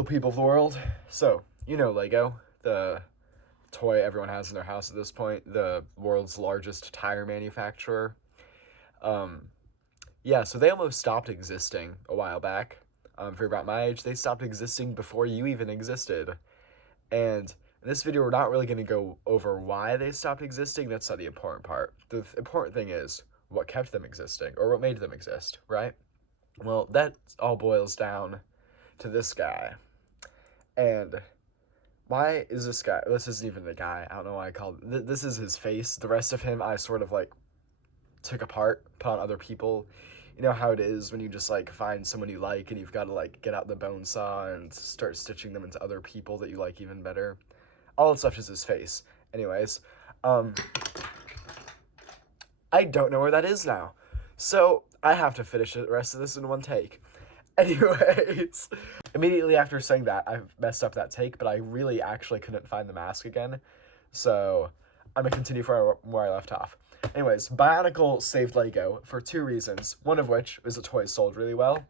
Hello, people of the world. So, you know Lego, the toy everyone has in their house at this point, the world's largest tire manufacturer. Um, yeah, so they almost stopped existing a while back. If you're about my age, they stopped existing before you even existed. And in this video, we're not really going to go over why they stopped existing. That's not the important part. The important thing is what kept them existing, or what made them exist, right? Well, that all boils down to this guy. And why is this guy? This isn't even the guy. I don't know why I called this is his face. The rest of him, I sort of like took apart, put on other people. You know how it is when you just like find someone you like and you've got to like get out the bone saw and start stitching them into other people that you like even better. All that's left is his face. Anyways, I don't know where that is now. So I have to finish the rest of this in one take. Anyways, immediately after saying that, I messed up that take, but I really actually couldn't find the mask again. So I'm going to continue from where I left off. Anyways, Bionicle saved Lego for two reasons. One of which is the toy sold really well,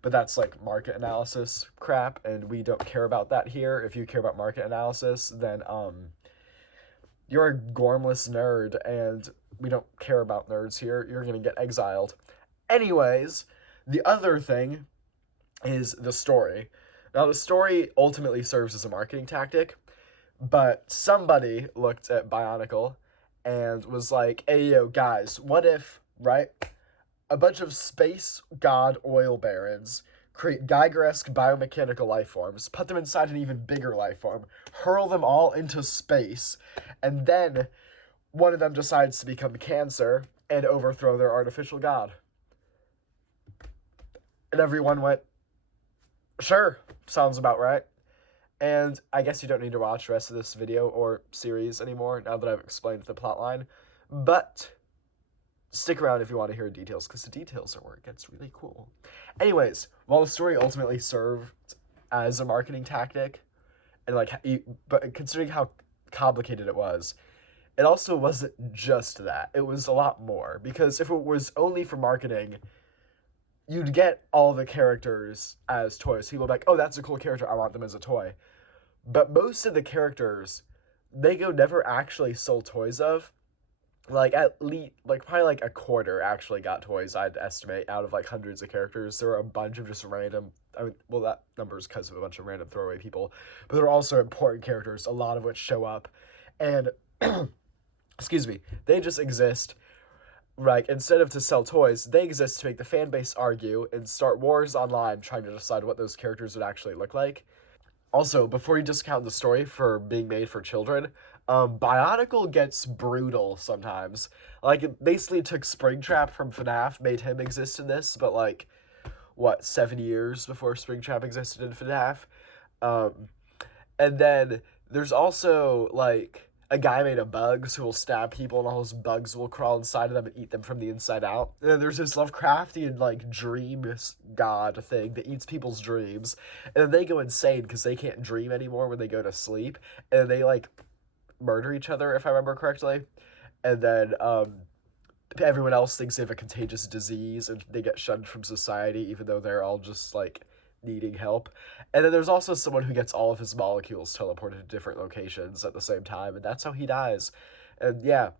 but that's like market analysis crap, and we don't care about that here. If you care about market analysis, then you're a gormless nerd, and we don't care about nerds here. You're going to get exiled. Anyways, the other thing is the story. Now, the story ultimately serves as a marketing tactic, but somebody looked at Bionicle and was like, hey, yo, guys, what if, right, a bunch of space god oil barons create Geiger-esque biomechanical life forms, put them inside an even bigger life form, hurl them all into space, and then one of them decides to become Cancer and overthrow their artificial god. And everyone went, sure, sounds about right. And I guess you don't need to watch the rest of this video or series anymore now that I've explained the plotline. But stick around if you want to hear details, because the details are where it gets really cool. Anyways, while the story ultimately served as a marketing tactic, and but considering how complicated it was, it also wasn't just that. It was a lot more, because if it was only for marketing, you'd get all the characters as toys. People would be like, oh, that's a cool character, I want them as a toy. But most of the characters, Lego never actually sold toys of. Like, at least, like, probably like a quarter actually got toys, I'd estimate, out of like hundreds of characters. There were a bunch of just random, I mean, well, that number is because of a bunch of random throwaway people. But there are also important characters, a lot of which show up. And, excuse me, they just exist. Like, instead of to sell toys, they exist to make the fan base argue and start wars online trying to decide what those characters would actually look like. Also, before you discount the story for being made for children, Bionicle gets brutal sometimes. Like, it basically took Springtrap from FNAF, made him exist in this, but like, what, 7 years before Springtrap existed in FNAF? And then there's also, like, a guy made of bugs who will stab people and all those bugs will crawl inside of them and eat them from the inside out. And then there's this Lovecraftian, like, dream god thing that eats people's dreams. And then they go insane because they can't dream anymore when they go to sleep. And they, like, murder each other, if I remember correctly. And then, everyone else thinks they have a contagious disease and they get shunned from society even though they're all just, like, needing help. And then there's also someone who gets all of his molecules teleported to different locations at the same time, and that's how he dies. And yeah.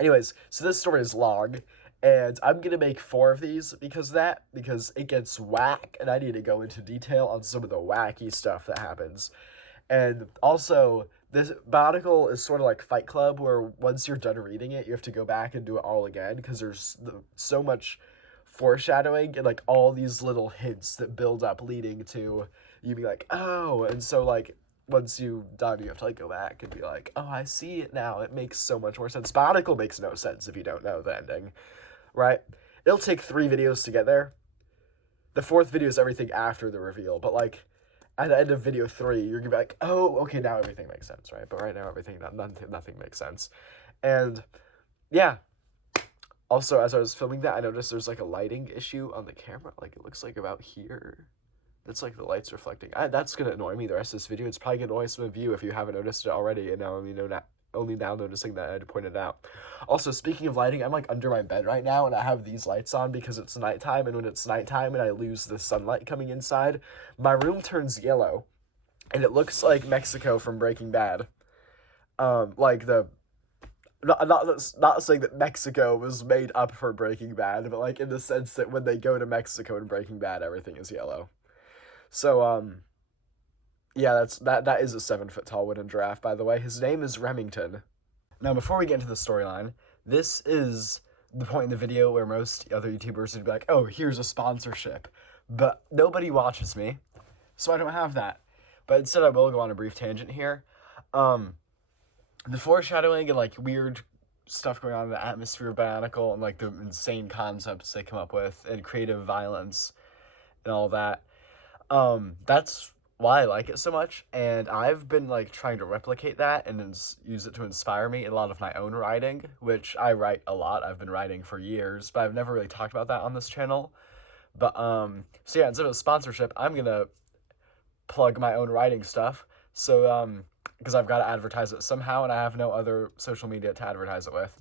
Anyways, so this story is long, and I'm gonna make 4 of these because it gets whack, and I need to go into detail on some of the wacky stuff that happens. And also, this Bionicle is sort of like Fight Club, where once you're done reading it, you have to go back and do it all again, because there's so much foreshadowing and like all these little hints that build up leading to you be like, oh, and so like once you're done you have to like go back and be like, oh, I see it now, it makes so much more sense. Bionicle makes no sense if you don't know the ending, right? It'll take 3 videos to get there. The 4th video is everything after the reveal, but like at the end of video 3 you're gonna be like, oh, okay, now everything makes sense, right? But right now nothing makes sense. And yeah. Also, as I was filming that, I noticed there's, like, a lighting issue on the camera. Like, it looks like about here. That's, like, the light's reflecting. That's gonna annoy me the rest of this video. It's probably gonna annoy some of you if you haven't noticed it already, and now you know only now noticing that I had pointed out. Also, speaking of lighting, I'm like under my bed right now, and I have these lights on because it's nighttime, and when it's nighttime and I lose the sunlight coming inside, my room turns yellow, and it looks like Mexico from Breaking Bad. Like the not saying that Mexico was made up for Breaking Bad, but like in the sense that when they go to Mexico in Breaking Bad, everything is yellow. So yeah, that is a 7 foot tall wooden giraffe, by the way. His name is Remington. Now, before we get into the storyline, this is the point in the video where most other YouTubers would be like, "Oh, here's a sponsorship," but nobody watches me, so I don't have that. But instead, I will go on a brief tangent here. The foreshadowing and like weird stuff going on in the atmosphere of Bionicle and like the insane concepts they come up with and creative violence and all that. That's why I like it so much, and I've been like trying to replicate that and use it to inspire me in a lot of my own writing, which I write a lot. I've been writing for years, but I've never really talked about that on this channel. But so yeah, instead of a sponsorship, I'm gonna plug my own writing stuff. So because I've got to advertise it somehow, and I have no other social media to advertise it with.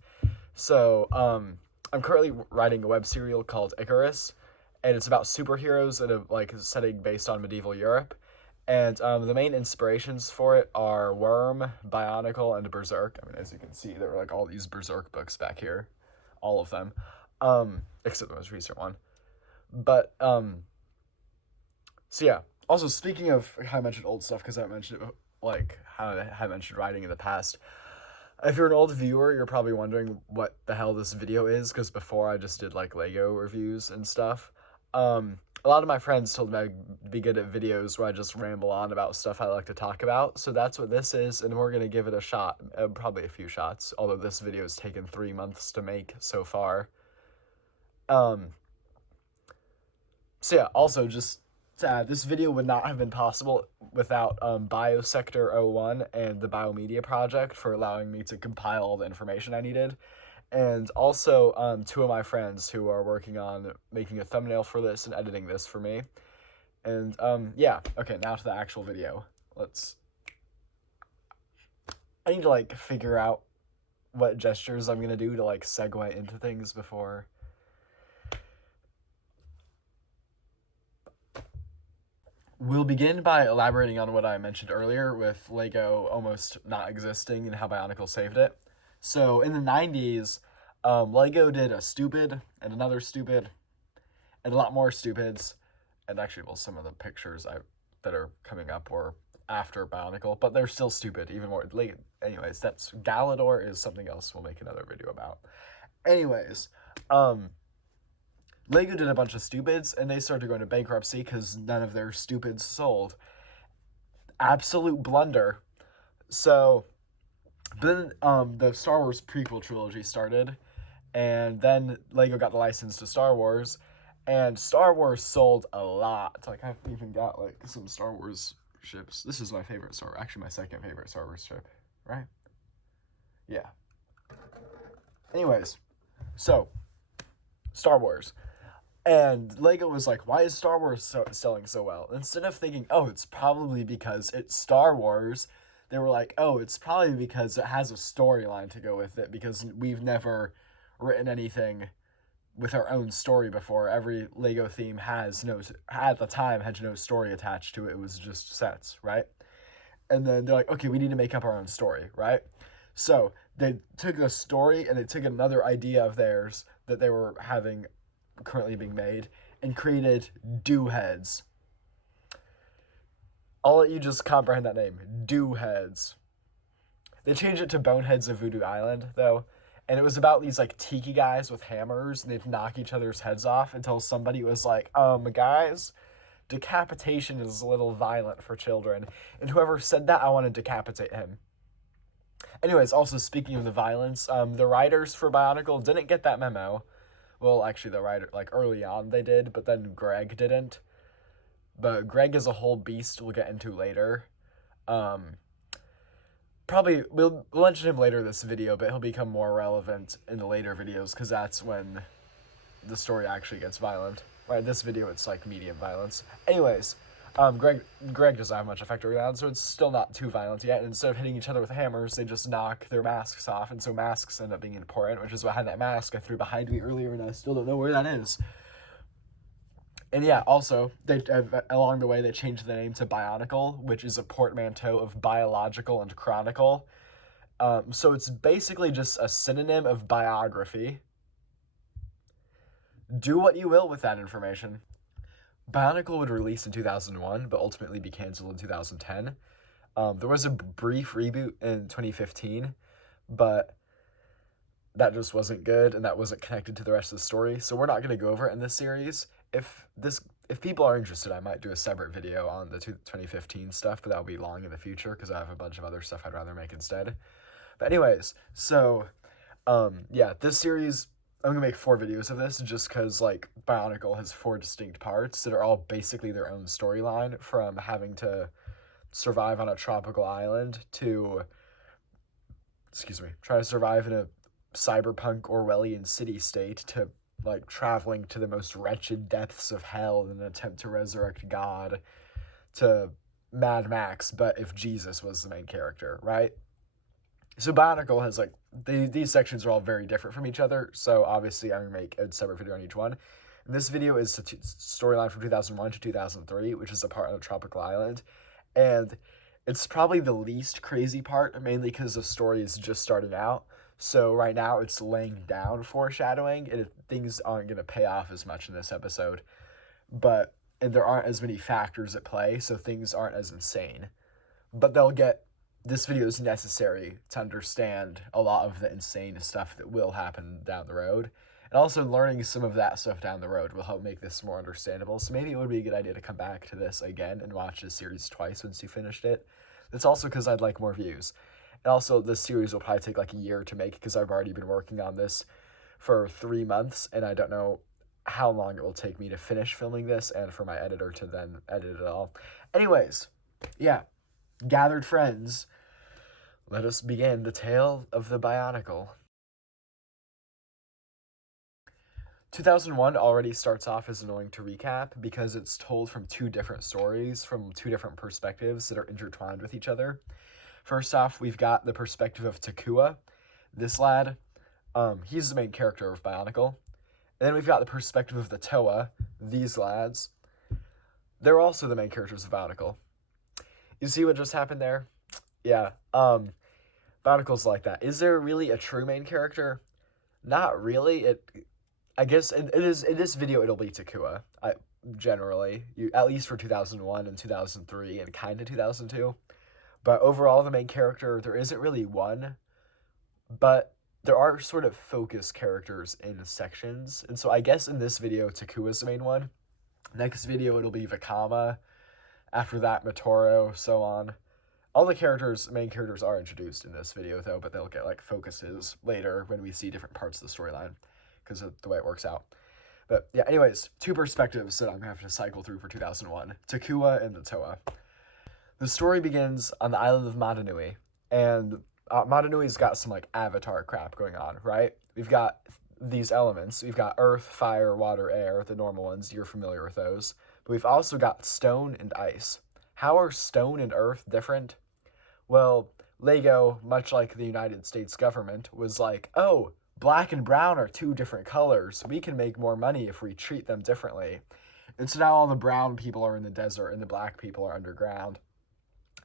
So I'm currently writing a web serial called Icarus, and it's about superheroes in a like setting based on medieval Europe. And the main inspirations for it are Worm, Bionicle, and Berserk. I mean, as you can see, there are like all these Berserk books back here, all of them, except the most recent one. But so yeah. Also, speaking of how I mentioned old stuff, because I mentioned it, like how I mentioned writing in the past. If you're an old viewer, you're probably wondering what the hell this video is, because before I just did like Lego reviews and stuff. A lot of my friends told me I'd be good at videos where I just ramble on about stuff I like to talk about, so that's what this is, and we're gonna give it a shot, probably a few shots, although this video has taken 3 months to make so far. So yeah, also just to add, this video would not have been possible without Biosector 01 and the Biomedia Project for allowing me to compile all the information I needed. And also 2 of my friends who are working on making a thumbnail for this and editing this for me. And yeah, okay, now to the actual video. I need to like figure out what gestures I'm gonna do to like segue into things before. We'll begin by elaborating on what I mentioned earlier with Lego almost not existing and how Bionicle saved it. So in the 90s, Lego did a stupid and another stupid and a lot more stupids. And actually, well, some of the pictures that are coming up were after Bionicle, but they're still stupid, even more. Anyways, that's Galador is something else we'll make another video about. Anyways, Lego did a bunch of stupids, and they started going to bankruptcy because none of their stupids sold. Absolute blunder. So then the Star Wars prequel trilogy started, and then Lego got the license to Star Wars, and Star Wars sold a lot. Like, I've even got like some Star Wars ships. This is my favorite actually my second favorite Star Wars ship, right? Yeah. Anyways, so Star Wars. And Lego was like, why is Star Wars selling so well? Instead of thinking, oh, it's probably because it's Star Wars, they were like, oh, it's probably because it has a storyline to go with it, because we've never written anything with our own story before. Every Lego theme at the time, had no story attached to it. It was just sets, right? And then they're like, okay, we need to make up our own story, right? So they took the story and they took another idea of theirs that they were having currently being made and created Do Heads. I'll let you just comprehend that name. Do Heads. They changed it to Boneheads of Voodoo Island, though, and it was about these like tiki guys with hammers, and they'd knock each other's heads off until somebody was like, guys, decapitation is a little violent for children, and whoever said that, I want to decapitate him. Anyways, also speaking of the violence, the writers for Bionicle didn't get that memo. Well, actually, the writer, like, early on they did, but then Greg didn't. But Greg is a whole beast we'll get into later. Probably, we'll mention him later in this video, but he'll become more relevant in the later videos, because that's when the story actually gets violent. Right, in this video, it's, like, medium violence. Anyways, Greg doesn't have much effect around, so it's still not too violent yet. And instead of hitting each other with hammers, they just knock their masks off, and so masks end up being important, which is why I had that mask I threw behind me earlier, and I still don't know where that is. And yeah, also, they along the way, they changed the name to Bionicle, which is a portmanteau of biological and chronicle. So it's basically just a synonym of biography. Do what you will with that information. Bionicle would release in 2001, but ultimately be canceled in 2010. There was a brief reboot in 2015, but that just wasn't good, and that wasn't connected to the rest of the story, so we're not going to go over it in this series. If people are interested, I might do a separate video on the 2015 stuff, but that'll be long in the future, because I have a bunch of other stuff I'd rather make instead. But anyways, so, yeah, this series, I'm going to make 4 videos of this, just because, like, Bionicle has 4 distinct parts that are all basically their own storyline, from having to survive on a tropical island to, try to survive in a cyberpunk Orwellian city-state to, like, traveling to the most wretched depths of hell in an attempt to resurrect God, to Mad Max, but if Jesus was the main character, right? So Bionicle has, like, these sections are all very different from each other, so obviously I'm going to make a separate video on each one. And this video is the storyline from 2001 to 2003, which is the part on a tropical island, and it's probably the least crazy part, mainly because the story is just starting out. So right now it's laying down foreshadowing, and things aren't going to pay off as much in this episode. And there aren't as many factors at play, so things aren't as insane. But this video is necessary to understand a lot of the insane stuff that will happen down the road. And also learning some of that stuff down the road will help make this more understandable. So maybe it would be a good idea to come back to this again and watch this series twice once you finished it. It's also because I'd like more views. And also, this series will probably take like a year to make, because I've already been working on this for 3 months, and I don't know how long it will take me to finish filming this and for my editor to then edit it all. Anyways, yeah, gathered friends, let us begin the tale of the Bionicle. 2001 already starts off as annoying to recap because it's told from 2 different stories, from 2 different perspectives that are intertwined with each other. First off, we've got the perspective of Takua, this lad. He's the main character of Bionicle. And then we've got the perspective of the Toa, these lads. They're also the main characters of Bionicle. You see what just happened there? Yeah, Bionicle's like that. Is there really a true main character? Not really. I guess in this video it'll be Takua, generally. At least for 2001 and 2003 and kind of 2002. But overall, the main character, there isn't really one, but there are sort of focus characters in sections. And so I guess in this video, Takua's the main one. Next video, it'll be Vakama. After that, Motoro, so on. All the main characters are introduced in this video, though, but they'll get, like, focuses later when we see different parts of the storyline, because of the way it works out. But, yeah, anyways, 2 perspectives that I'm going to have to cycle through for 2001. Takua and the Toa. The story begins on the island of Madanui, and Madanui's got some, like, Avatar crap going on, right? We've got these elements. We've got earth, fire, water, air, the normal ones. You're familiar with those. But we've also got stone and ice. How are stone and earth different? Well, Lego, much like the United States government, was like, oh, black and brown are 2 different colors. We can make more money if we treat them differently. And so now all the brown people are in the desert and the black people are underground.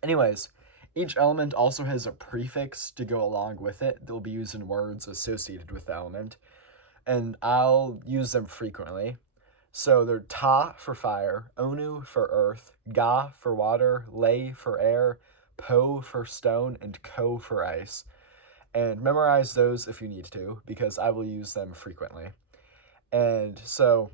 Anyways, each element also has a prefix to go along with it that will be used in words associated with the element, and I'll use them frequently. So they're Ta for fire, Onu for earth, Ga for water, Lei for air, Po for stone, and Ko for ice. And memorize those if you need to, because I will use them frequently. And so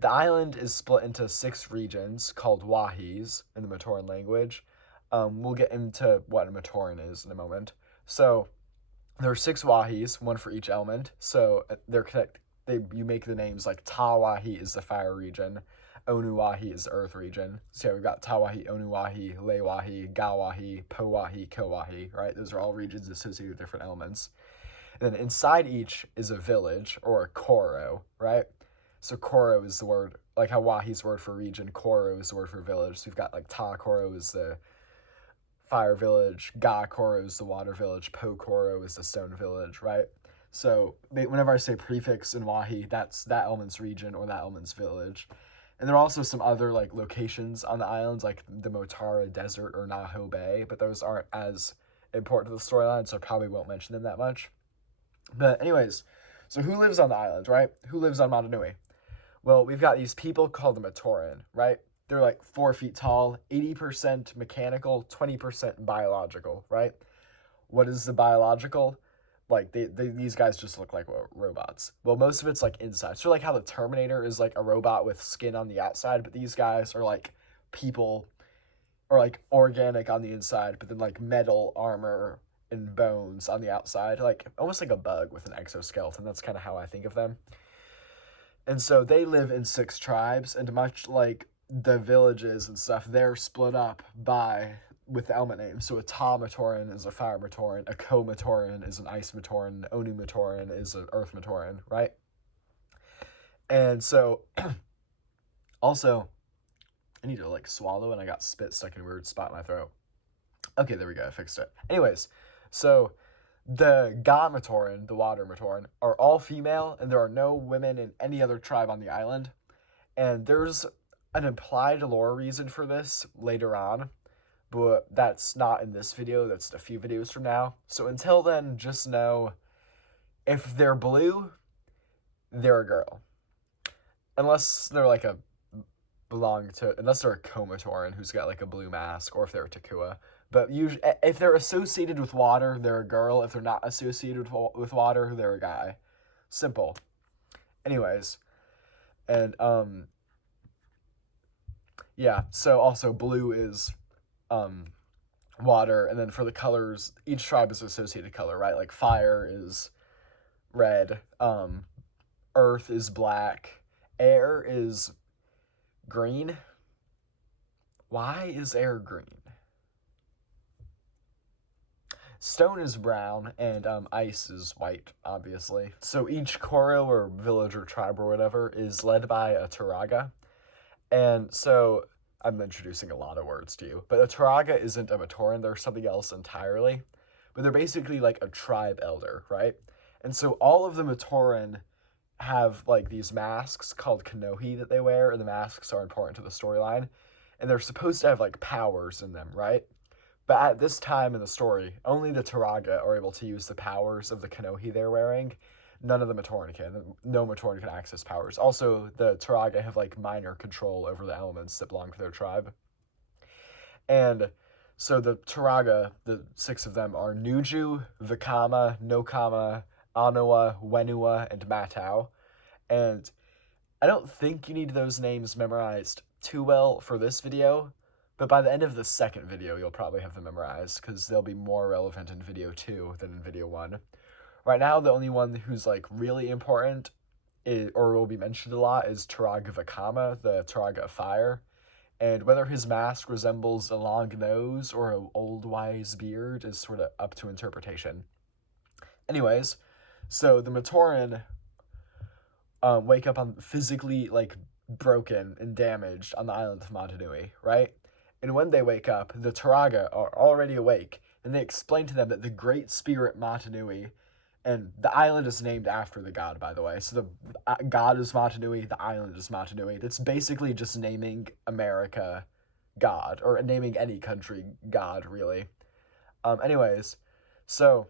the island is split into 6 regions called Wahis in the Matoran language. We'll get into what a Matoran is in a moment. So there are 6 Wahis, 1 for each element. So they're connected. You make the names like Ta-Wahi is the fire region, Onu-Wahi is the earth region. So yeah, we've got Ta-Wahi, Onu-Wahi, Lei-Wahi, Ga-Wahi, Po-Wahi, Ko-Wahi, right? Those are all regions associated with different elements. And then inside each is a village, or a koro, right? So koro is the word, like how Wahi's word for region, Koro is the word for village. So we've got like Ta Koro is the fire village, Ga Koro is the water village, Po Koro is the stone village, right? So whenever I say prefix in Wahi, that's that element's region or that element's village. And there are also some other like locations on the islands, like the Motara Desert or Naho Bay, but those aren't as important to the storyline, so I probably won't mention them that much. But anyways, so who lives on the island, right? Who lives on Motunui? Well, we've got these people called the Matoran, right? They're like 4 feet tall, 80% mechanical, 20% biological, right? What is the biological? Like, these guys just look like robots. Well, most of it's like inside. So like how the Terminator is like a robot with skin on the outside, but these guys are like people, or like organic on the inside, but then like metal armor and bones on the outside, like almost like a bug with an exoskeleton. That's kind of how I think of them. And so they live in 6 tribes, and much like the villages and stuff, they're split up by with the element names. So a Ta Matoran is a fire Matoran, a Ko Matoran is an ice Matoran, an Onu Matoran is an earth Matoran, right? And so also, I need to like swallow, and I got spit stuck in a weird spot in my throat. Okay, there we go, I fixed it. Anyways, so the Ga Matoran, the water Matoran, are all female, and there are no women in any other tribe on the island. And there's an implied lore reason for this later on, but that's not in this video, that's a few videos from now. So until then, just know, if they're blue, they're a girl. Unless they're like unless they're a Ko Matoran who's got like a blue mask, or if they're a Takua. But usually, if they're associated with water, they're a girl. If they're not associated with water, they're a guy. Simple. Anyways, and yeah. So also blue is water, and then for the colors, each tribe is associated color, right? Like fire is red, earth is black, air is green. Why is air green? Stone is brown, and ice is white, obviously. So each Koro or village or tribe or whatever is led by a Turaga. And so I'm introducing a lot of words to you. But a Turaga isn't a Matoran, they're something else entirely. But they're basically like a tribe elder, right? And so all of the Matoran have like these masks called Kanohi that they wear, and the masks are important to the storyline. And they're supposed to have like powers in them, right? But at this time in the story, only the Turaga are able to use the powers of the Kanohi they're wearing. None of the Matoran can. No Matoran can access powers. Also, the Turaga have like minor control over the elements that belong to their tribe. And so the Turaga, the 6 of them, are Nuju, Vikama, Nokama, Anawa, Wenua, and Matau. And I don't think you need those names memorized too well for this video, but by the end of the second video, you'll probably have them memorized, because they'll be more relevant in video 2 than in video 1. Right now, the only one who's like really important, or will be mentioned a lot, is Turaga Vikama, the Turaga of Fire. And whether his mask resembles a long nose or an old wise beard is sort of up to interpretation. Anyways, so the Matoran wake up on physically like broken and damaged on the island of Motunui, right? And when they wake up, the Turaga are already awake, and they explain to them that the great spirit Motunui, and the island is named after the god, by the way. So the god is Motunui, the island is Motunui. That's basically just naming America God, or naming any country God, really. Anyways, so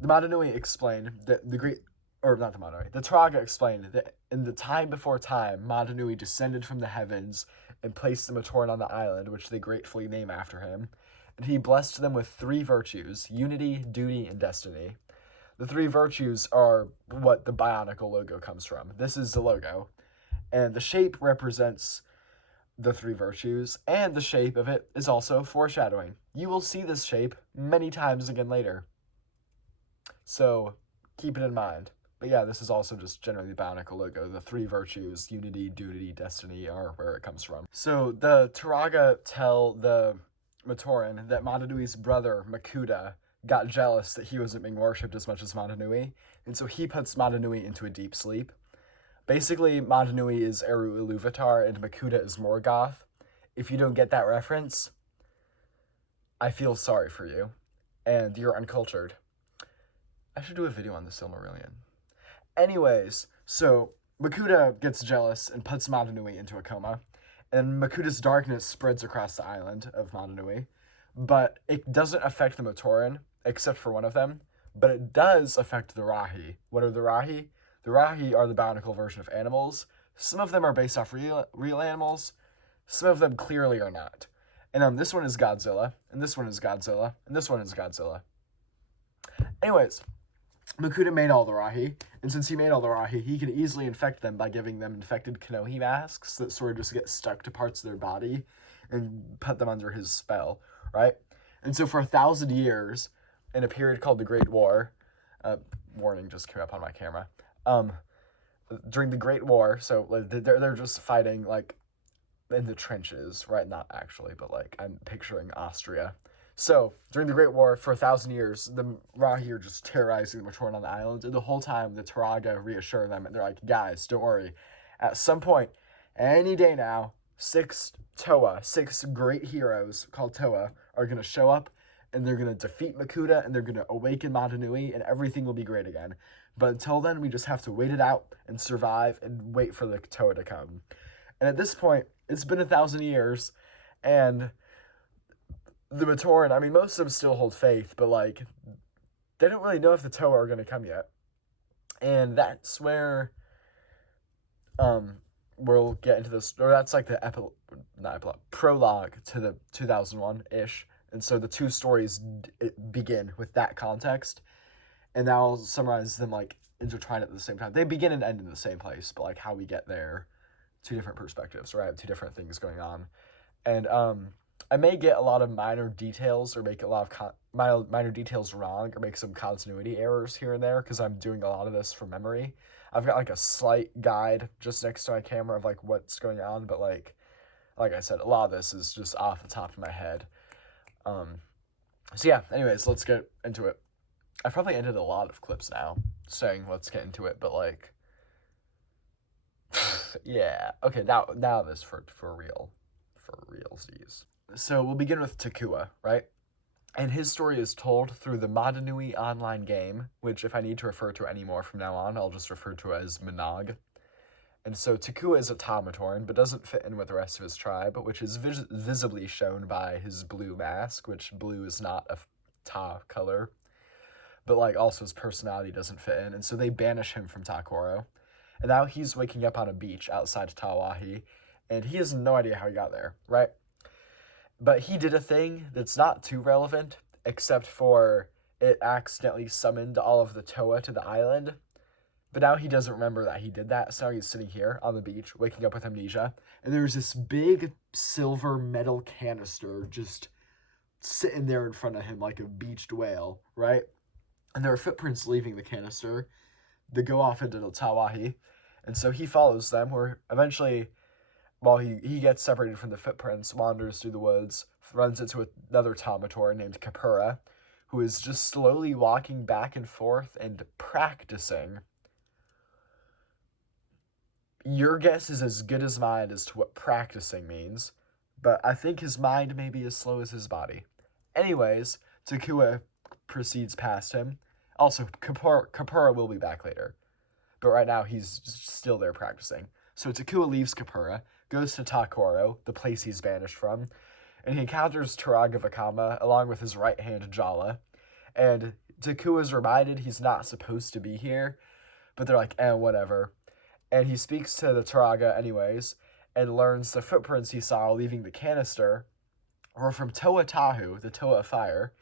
the Motunui explain that the Turaga explained that in the time before time, Motunui descended from the heavens and placed the Matoran on the island, which they gratefully name after him. And he blessed them with 3 virtues: unity, duty, and destiny. The 3 virtues are what the Bionicle logo comes from. This is the logo. And the shape represents the 3 virtues, and the shape of it is also foreshadowing. You will see this shape many times again later. So keep it in mind. But yeah, this is also just generally the Bionicle logo. The 3 virtues, unity, duty, destiny, are where it comes from. So the Turaga tell the Matoran that Motunui's brother, Makuta, got jealous that he wasn't being worshipped as much as Motunui, and so he puts Motunui into a deep sleep. Basically, Madanui is Eru Iluvatar and Makuta is Morgoth. If you don't get that reference, I feel sorry for you, and you're uncultured. I should do a video on the Silmarillion. Anyways, so Makuta gets jealous and puts Madanui into a coma, and Makuta's darkness spreads across the island of Madanui, but it doesn't affect the Matoran, except for one of them, but it does affect the Rahi. What are the Rahi? The Rahi are the Bionicle version of animals. Some of them are based off real animals, some of them clearly are not. And this one is Godzilla, and this one is Godzilla, and this one is Godzilla. Anyways, Makuta made all the Rahi, and since he made all the Rahi, he can easily infect them by giving them infected Kanohi masks that sort of just get stuck to parts of their body and put them under his spell, right? And so for 1,000 years, in a period called the Great War, warning just came up on my camera, during the Great War, so they're just fighting, like, in the trenches, right? Not actually, but, like, I'm picturing Austria. So, during the Great War, for 1,000 years, the Rahi are just terrorizing the Matoran on the island, and the whole time, the Turaga reassure them, and they're like, guys, don't worry. At some point, any day now, 6 great heroes called Toa, are going to show up, and they're going to defeat Makuta, and they're going to awaken Madanui, and everything will be great again. But until then, we just have to wait it out, and survive, and wait for the Toa to come. And at this point, it's been 1,000 years, and the Matoran, I mean, most of them still hold faith, but, like, they don't really know if the Toa are going to come yet. And that's where, we'll get into this, or that's, like, the prologue to the 2001-ish. And so the two stories begin with that context, and now I'll summarize them, like, intertwined at the same time. They begin and end in the same place, but, like, how we get there, two different perspectives, right? Two different things going on. And, I may get a lot of minor details or make a lot of minor details wrong or make some continuity errors here and there because I'm doing a lot of this from memory. I've got, like, a slight guide just next to my camera of, like, what's going on, but, like I said, a lot of this is just off the top of my head. So yeah, anyways, let's get into it. I've probably ended a lot of clips now saying let's get into it, but, like, yeah. Okay, now this for real. For realsies. So we'll begin with Takua, right? And his story is told through the Madanui online game, which if I need to refer to it anymore from now on, I'll just refer to it as Manog. And so Takua is a Tamatoran, but doesn't fit in with the rest of his tribe, which is visibly shown by his blue mask, which blue is not a Ta color, but, like, also his personality doesn't fit in, and so they banish him from Takoro. And now he's waking up on a beach outside Tawahi, and he has no idea how he got there, right? But he did a thing that's not too relevant, except for it accidentally summoned all of the Toa to the island. But now he doesn't remember that he did that, so now he's sitting here on the beach, waking up with amnesia, and there's this big silver metal canister just sitting there in front of him like a beached whale, right? And there are footprints leaving the canister that go off into the Tawahi, and so he follows them, where eventually, while he gets separated from the footprints, wanders through the woods, runs into another Tamator named Kapura, who is just slowly walking back and forth and practicing. Your guess is as good as mine as to what practicing means, but I think his mind may be as slow as his body. Anyways, Takua proceeds past him. Also, Kapura will be back later, but right now he's still there practicing. So Takua leaves Kapura, goes to Takoro, the place he's banished from, and he encounters Turaga Vakama along with his right-hand Jala. And Takua's reminded he's not supposed to be here, but they're like, whatever. And he speaks to the Turaga anyways, and learns the footprints he saw leaving the canister were from Toa Tahu, the Toa of Fire,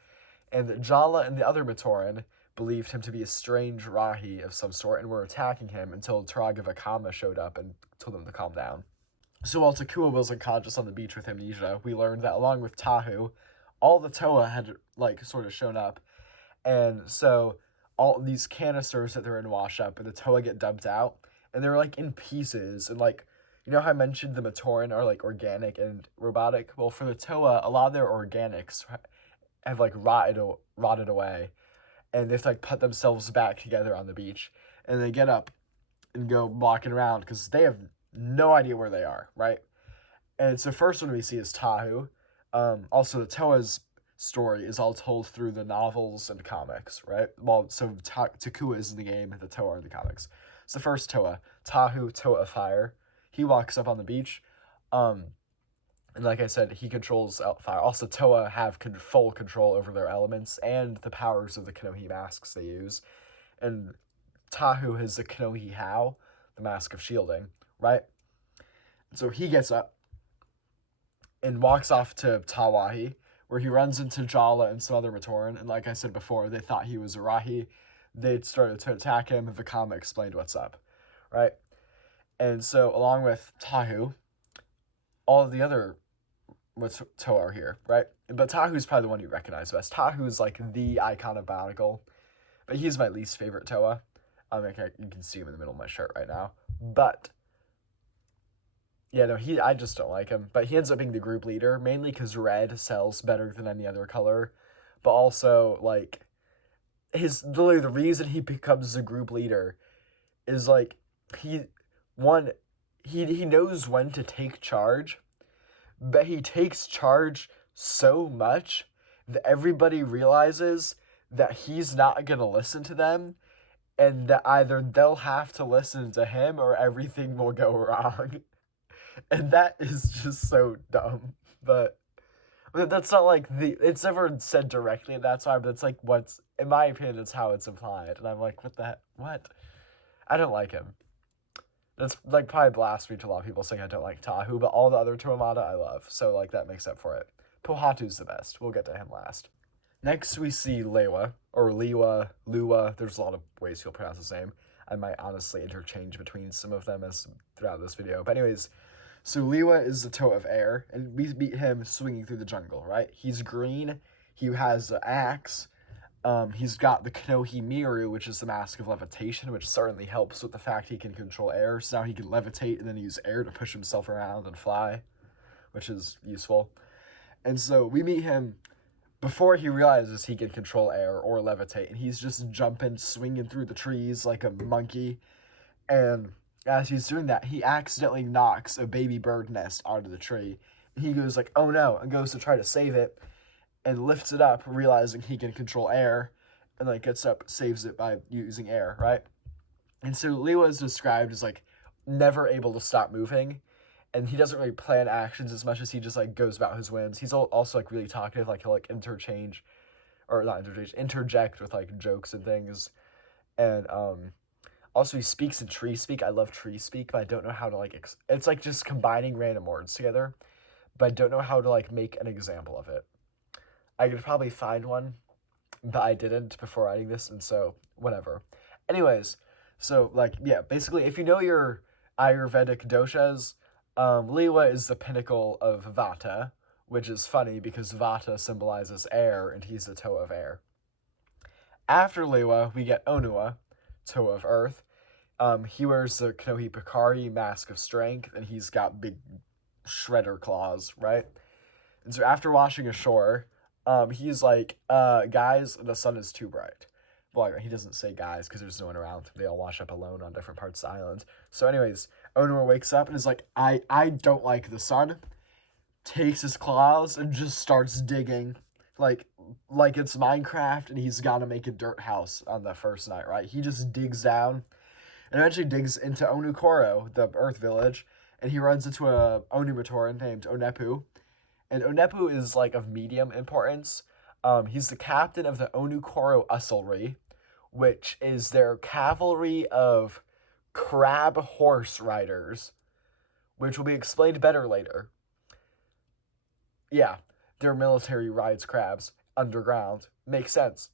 and that Jala and the other Matoran believed him to be a strange Rahi of some sort and were attacking him until Turaga Vakama showed up and told him to calm down. So while Takua was unconscious on the beach with amnesia, we learned that along with Tahu, all the Toa had, like, sort of shown up. And so all these canisters that they're in wash up, and the Toa get dumped out, and they're, like, in pieces. And, like, you know how I mentioned the Matoran are, like, organic and robotic? Well, for the Toa, a lot of their organics have, like, rotted away. And they have to, like, put themselves back together on the beach. And they get up, and go walking around because they have no idea where they are, right? And so first one we see is Tahu. Also, the Toa's story is all told through the novels and comics, right? Well, so Takua is in the game, and the Toa are in the comics. So first Toa, Tahu, Toa of Fire. He walks up on the beach. And like I said, he controls fire. Also, Toa have full control over their elements and the powers of the Kanohi masks they use. And Tahu has the Kanohi Hao, the mask of shielding, right? So he gets up and walks off to Tawahi, where he runs into Jala and some other Matoran. And like I said before, they thought he was Arahi. They started to attack him, and Vakama explained what's up, right? And so, along with Tahu, all of the other Toa are here, right? But Tahu's probably the one you recognize best. Tahu's like the icon of Bionicle, but he's my least favorite Toa. You can see him in the middle of my shirt right now. But yeah, no, I just don't like him. But he ends up being the group leader, mainly because red sells better than any other color. But also, like, literally the reason he becomes the group leader is, like, he knows when to take charge, but he takes charge so much that everybody realizes that he's not going to listen to them, and that either they'll have to listen to him or everything will go wrong. And that is just so dumb. But that's not like it's never said directly, that's why, but it's like in my opinion, it's how it's implied. And I'm like, what? I don't like him. That's like probably blasphemy to a lot of people saying I don't like Tahu, but all the other Tuamata I love. So like that makes up for it. Pohatu's the best. We'll get to him last. Next we see Lewa, or Liwa, Lua. There's a lot of ways you'll pronounce his name. I might honestly interchange between some of them throughout this video. But anyways, so Liwa is the Toa of Air, and we meet him swinging through the jungle, right? He's green, he has an axe, he's got the Kanohi Miru, which is the mask of levitation, which certainly helps with the fact he can control air, so now he can levitate and then use air to push himself around and fly, which is useful. And so we meet him before he realizes he can control air or levitate, and he's just jumping, swinging through the trees like a monkey, and as he's doing that, he accidentally knocks a baby bird nest out of the tree. He goes like, oh no, and goes to try to save it, and lifts it up, realizing he can control air, and like gets up, saves it by using air, right? And so Liwa is described as like never able to stop moving, and he doesn't really plan actions as much as he just like goes about his whims. He's also like really talkative, like he'll like interject with like jokes and things, and also, he speaks in tree speak. I love tree speak, but I don't know how to, like, it's like just combining random words together, but I don't know how to, like, make an example of it. I could probably find one, but I didn't before writing this, and so, whatever. Anyways, so, like, yeah, basically, if you know your Ayurvedic doshas, Liwa is the pinnacle of Vata, which is funny because Vata symbolizes air, and he's the Toa of air. After Liwa, we get Onua, Toa of earth. He wears the Kanohi Pikari mask of strength, and he's got big shredder claws, right? And so after washing ashore, he's like, guys, the sun is too bright. Well, he doesn't say guys because there's no one around. They all wash up alone on different parts of the island. So anyways, Onur wakes up and is like, I don't like the sun. Takes his claws and just starts digging. Like it's Minecraft and he's got to make a dirt house on the first night, right? He just digs down and eventually digs into Onukoro, the Earth Village, and he runs into a Onumatoran named Onepu. And Onepu is, like, of medium importance. He's the captain of the Onukoro Usselry, which is their cavalry of crab horse riders, which will be explained better later. Yeah, their military rides crabs underground. Makes sense.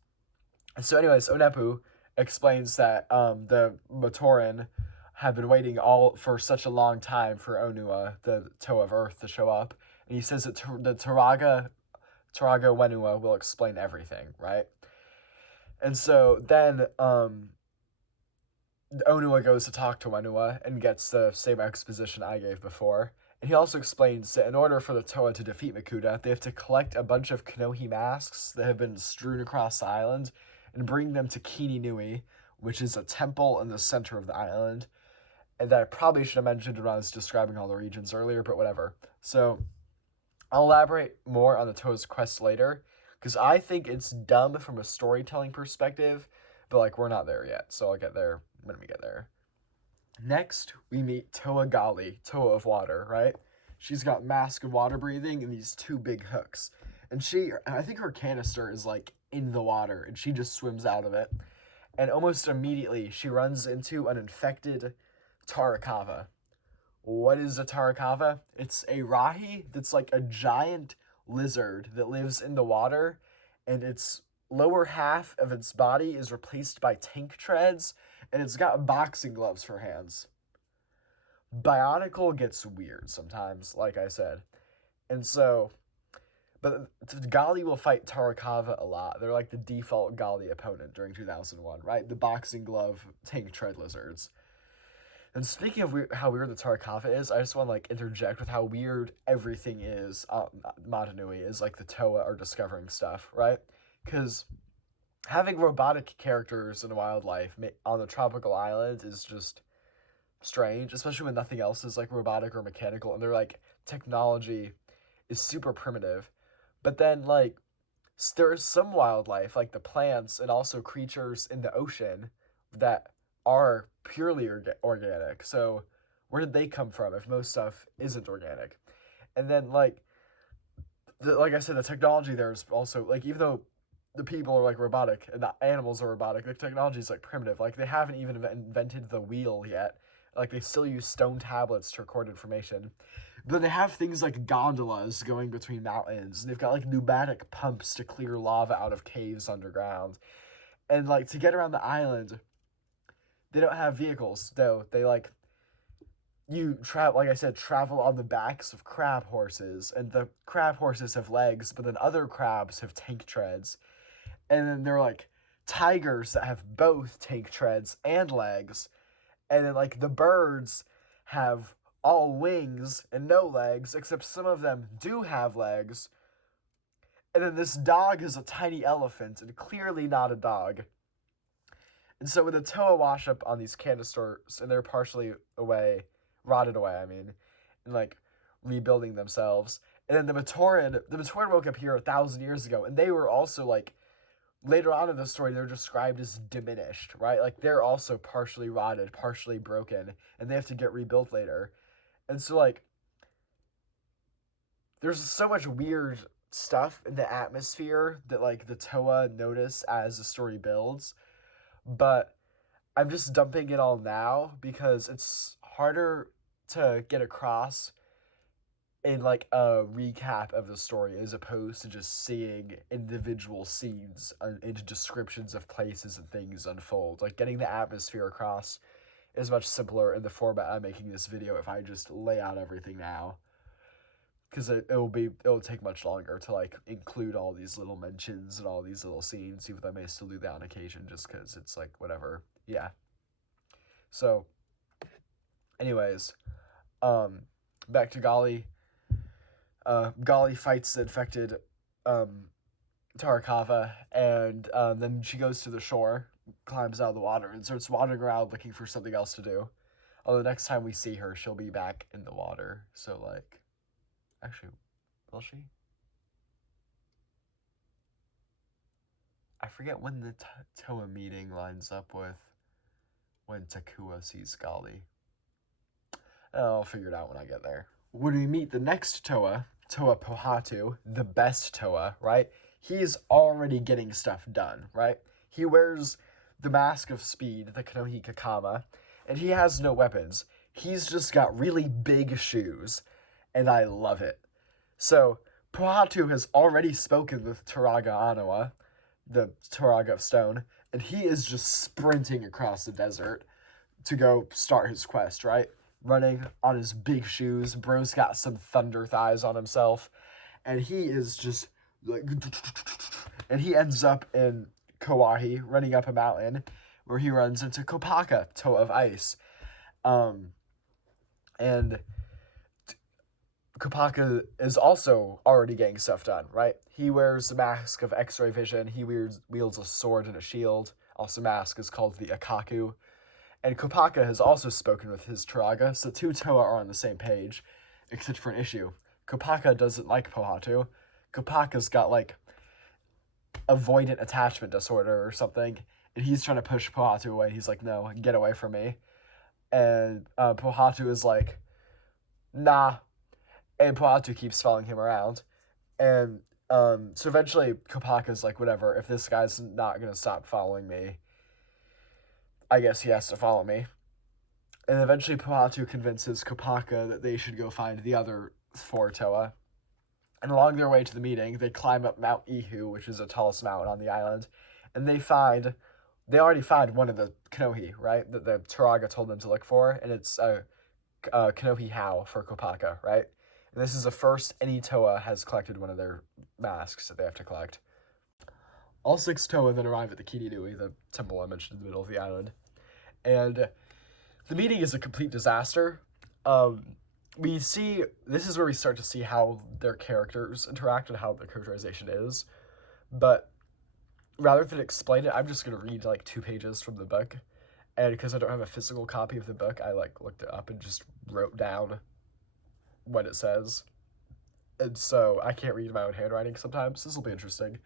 So anyways, Onepu explains that the Matoran have been waiting for such a long time for Onua, the Toa of Earth, to show up. And he says that the Turaga Wenua will explain everything, right? And so then Onua goes to talk to Wenua and gets the same exposition I gave before. And he also explains that in order for the Toa to defeat Makuta, they have to collect a bunch of Kanohi masks that have been strewn across the island and bring them to Kini Nui, which is a temple in the center of the island. and that I probably should have mentioned when I was describing all the regions earlier, but whatever. So I'll elaborate more on the Toa's quest later, because I think it's dumb from a storytelling perspective, but like we're not there yet, so I'll get there when we get there. Next, we meet Toa Gali, Toa of Water, right? She's got mask of water breathing and these two big hooks. And I think her canister is like in the water, and she just swims out of it. And almost immediately, she runs into an infected Tarakava. What is a Tarakava? It's a Rahi that's like a giant lizard that lives in the water, and its lower half of its body is replaced by tank treads, and it's got boxing gloves for hands. Bionicle gets weird sometimes, like I said. And so, but Gali will fight Tarakava a lot. They're like the default Gali opponent during 2001, right? The boxing glove tank tread lizards. And speaking of how weird the Tarakava is, I just want to like interject with how weird everything is. Matanui is like the Toa are discovering stuff, right? Because having robotic characters in wildlife on a tropical island is just strange, especially when nothing else is like robotic or mechanical, and their like technology is super primitive. But then like there is some wildlife like the plants and also creatures in the ocean that are purely organic. So where did they come from if most stuff isn't organic? And then like like I said, the technology there is also like, even though the people are like robotic and the animals are robotic, the technology is like primitive. Like they haven't even invented the wheel yet. Like they still use stone tablets to record information. But they have things like gondolas going between mountains. And they've got like pneumatic pumps to clear lava out of caves underground. And like to get around the island, they don't have vehicles though. They like like I said, travel on the backs of crab horses, and the crab horses have legs, but then other crabs have tank treads. And then there are like tigers that have both tank treads and legs. And then like the birds have all wings and no legs, except some of them do have legs. And then this dog is a tiny elephant and clearly not a dog. And so when the Toa wash up on these canisters and they're partially rotted away, I mean, and like rebuilding themselves. And then the Matoran woke up here 1,000 years ago, and they were also like, later on in the story, they're described as diminished, right? Like they're also partially rotted, partially broken, and they have to get rebuilt later. And so like, there's so much weird stuff in the atmosphere that like the Toa notice as the story builds. But I'm just dumping it all now because it's harder to get across in like a recap of the story as opposed to just seeing individual scenes into descriptions of places and things unfold. Like getting the atmosphere across is much simpler in the format I'm making this video if I just lay out everything now, because it'll take much longer to like include all these little mentions and all these little scenes, even though I may still do that on occasion just because it's like whatever. Yeah. So anyways, back to Gali. Gali fights the infected Tarakava, and then she goes to the shore, climbs out of the water, and starts wandering around looking for something else to do. Although the next time we see her, she'll be back in the water. So like, actually, will she? I forget when the Toa meeting lines up with when Takua sees Gali. I'll figure it out when I get there. When we meet the next Toa, Toa Pohatu, the best Toa, right? He's already getting stuff done, right? He wears the Mask of Speed, the Kanohi Kakama, and he has no weapons. He's just got really big shoes, and I love it. So, Pohatu has already spoken with Turaga Anawa, the Turaga of Stone, and he is just sprinting across the desert to go start his quest, right? Running on his big shoes. Bro's got some thunder thighs on himself, and he is just like, and he ends up in Kauai, running up a mountain, where he runs into Kopaka, Toa of Ice. And Kopaka is also already getting stuff done, right? He wears the Mask of X-ray vision. He wields a sword and a shield. Also, mask is called the Akaku. And Kopaka has also spoken with his Turaga, so two Toa are on the same page, except for an issue. Kopaka doesn't like Pohatu. Kopaka's got, like, avoidant attachment disorder or something, and he's trying to push Pohatu away. He's like, no, get away from me. And Pohatu is like, nah. And Pohatu keeps following him around. And so eventually Kopaka's like, whatever, if this guy's not going to stop following me, I guess he has to follow me. And eventually Pohatu convinces Kopaka that they should go find the other four Toa. And along their way to the meeting, they climb up Mount Ihu, which is the tallest mountain on the island, and they already find one of the Kanohi, right, that the Turaga told them to look for, and it's Kanohi Hao for Kopaka, right? And this is the first any Toa has collected one of their masks that they have to collect. All 6 Toa then arrive at the Kininui, the temple I mentioned in the middle of the island. And the meeting is a complete disaster. This is where we start to see how their characters interact and how the characterization is. But rather than explain it, I'm just going to read like 2 pages from the book. And because I don't have a physical copy of the book, I looked it up and just wrote down what it says. And so I can't read my own handwriting sometimes. This will be interesting.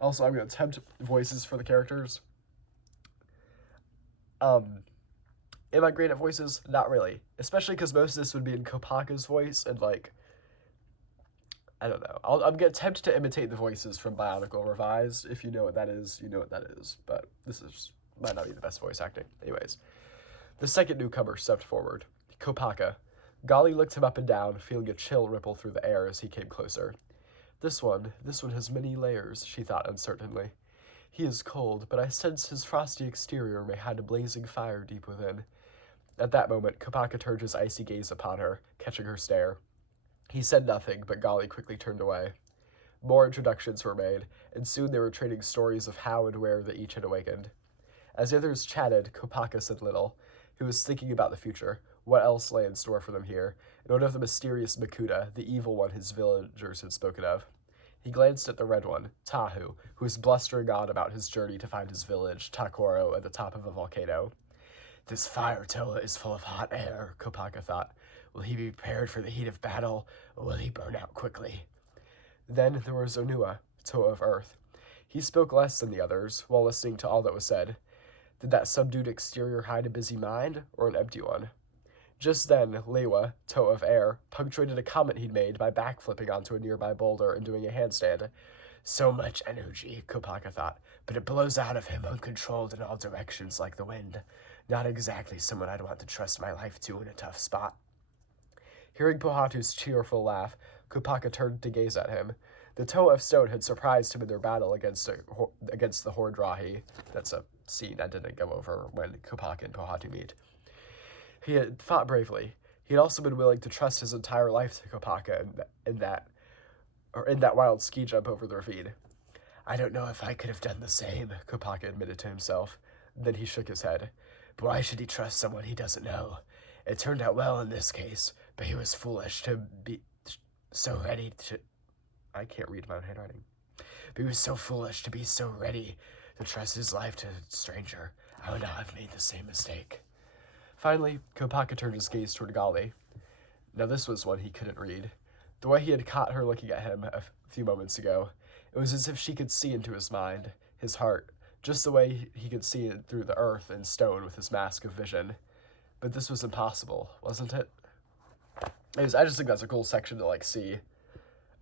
Also, I'm going to attempt voices for the characters. Am I great at voices? Not really. Especially because most of this would be in Kopaka's voice, and, like, I don't know. I'm going to attempt to imitate the voices from Bionicle Revised. If you know what that is, you know what that is. But might not be the best voice acting. Anyways. The second newcomer stepped forward. Kopaka. Golly looked him up and down, feeling a chill ripple through the air as he came closer. This one has many layers, she thought uncertainly. He is cold, but I sense his frosty exterior may hide a blazing fire deep within. At that moment, Kopaka turned his icy gaze upon her, catching her stare. He said nothing, but Golly quickly turned away. More introductions were made, and soon they were trading stories of how and where they each had awakened. As the others chatted, Kopaka said little. He was thinking about the future, what else lay in store for them here, and what of the mysterious Makuta, the evil one his villagers had spoken of. He glanced at the red one, Tahu, who was blustering on about his journey to find his village, Takoro, at the top of a volcano. This fire Toa is full of hot air, Kopaka thought. Will he be prepared for the heat of battle, or will he burn out quickly? Then there was Onua, Toa of Earth. He spoke less than the others, while listening to all that was said. Did that subdued exterior hide a busy mind, or an empty one? Just then, Lewa, Toa of Air, punctuated a comment he'd made by backflipping onto a nearby boulder and doing a handstand. So much energy, Kopaka thought, but it blows out of him uncontrolled in all directions like the wind. Not exactly someone I'd want to trust my life to in a tough spot. Hearing Pohatu's cheerful laugh, Kopaka turned to gaze at him. The Toa of Stone had surprised him in their battle against the Horde Rahi. That's a scene I didn't go over when Kopaka and Pohatu meet. He had fought bravely. He had also been willing to trust his entire life to Kopaka in that wild ski jump over the ravine. I don't know if I could have done the same, Kopaka admitted to himself. Then he shook his head. But why should he trust someone he doesn't know? It turned out well in this case, but he was foolish to be so ready to... I can't read my own handwriting. But he was so foolish to be so ready to trust his life to a stranger. I would not have made the same mistake. Finally, Kopaka turned his gaze toward Golly. Now this was one he couldn't read. The way he had caught her looking at him a few moments ago, it was as if she could see into his mind, his heart, just the way he could see it through the earth and stone with his mask of vision. But this was impossible, wasn't it? I just think that's a cool section to, see.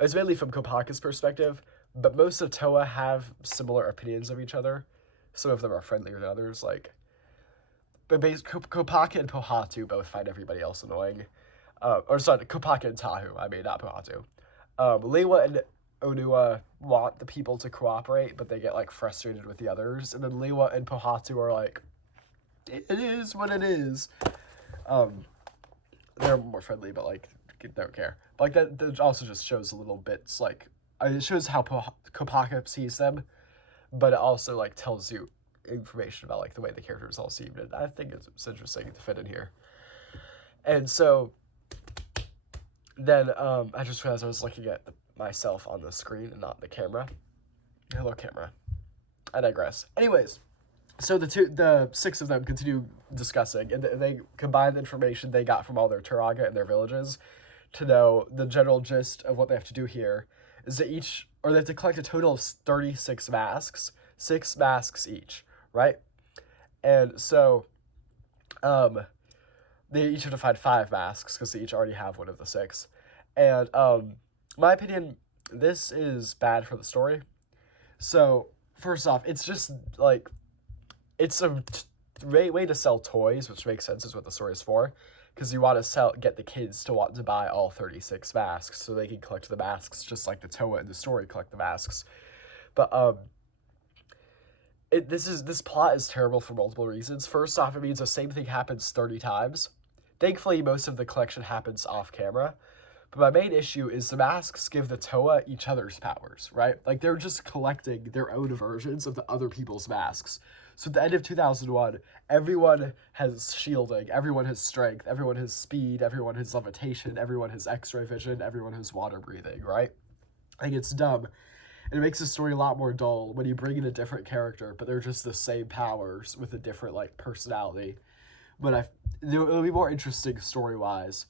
It's mainly from Kopaka's perspective, but most of Toa have similar opinions of each other. Some of them are friendlier than others, But Kopaka and Pohatu both find everybody else annoying. Kopaka and Tahu, not Pohatu. Lewa and Onua want the people to cooperate, but they get, frustrated with the others. And then Lewa and Pohatu are like, it is what it is. They're more friendly, but, don't care. But, that also just shows a little bits, it shows how Kopaka sees them, but it also, tells you information about, the way the characters all seem. And I think it's interesting to fit in here. And so... Then, I just realized I was looking at myself on the screen and not the camera. Hello, camera. I digress. Anyways, So the six of them continue discussing, and they combine the information they got from all their Turaga and their villages to know the general gist of what they have to do here is that they have to collect a total of 36 masks, 6 masks each, right? And so, um, they each have to find 5 masks because they each already have one of the 6. And, my opinion, this is bad for the story. So, first off, it's just like, it's a way to sell toys, which makes sense is what the story is for, because you want to get the kids to want to buy all 36 masks so they can collect the masks just like the Toa in the story collect the masks. But this plot is terrible for multiple reasons. First off, it means the same thing happens 30 times. Thankfully, most of the collection happens off camera. But my main issue is the masks give the Toa each other's powers, right? Like, they're just collecting their own versions of the other people's masks. So at the end of 2001, everyone has shielding, everyone has strength, everyone has speed, everyone has levitation, everyone has X-ray vision, everyone has water breathing, right? Like, it's dumb. And it makes the story a lot more dull when you bring in a different character, but they're just the same powers with a different, like, personality. But it would be more interesting story-wise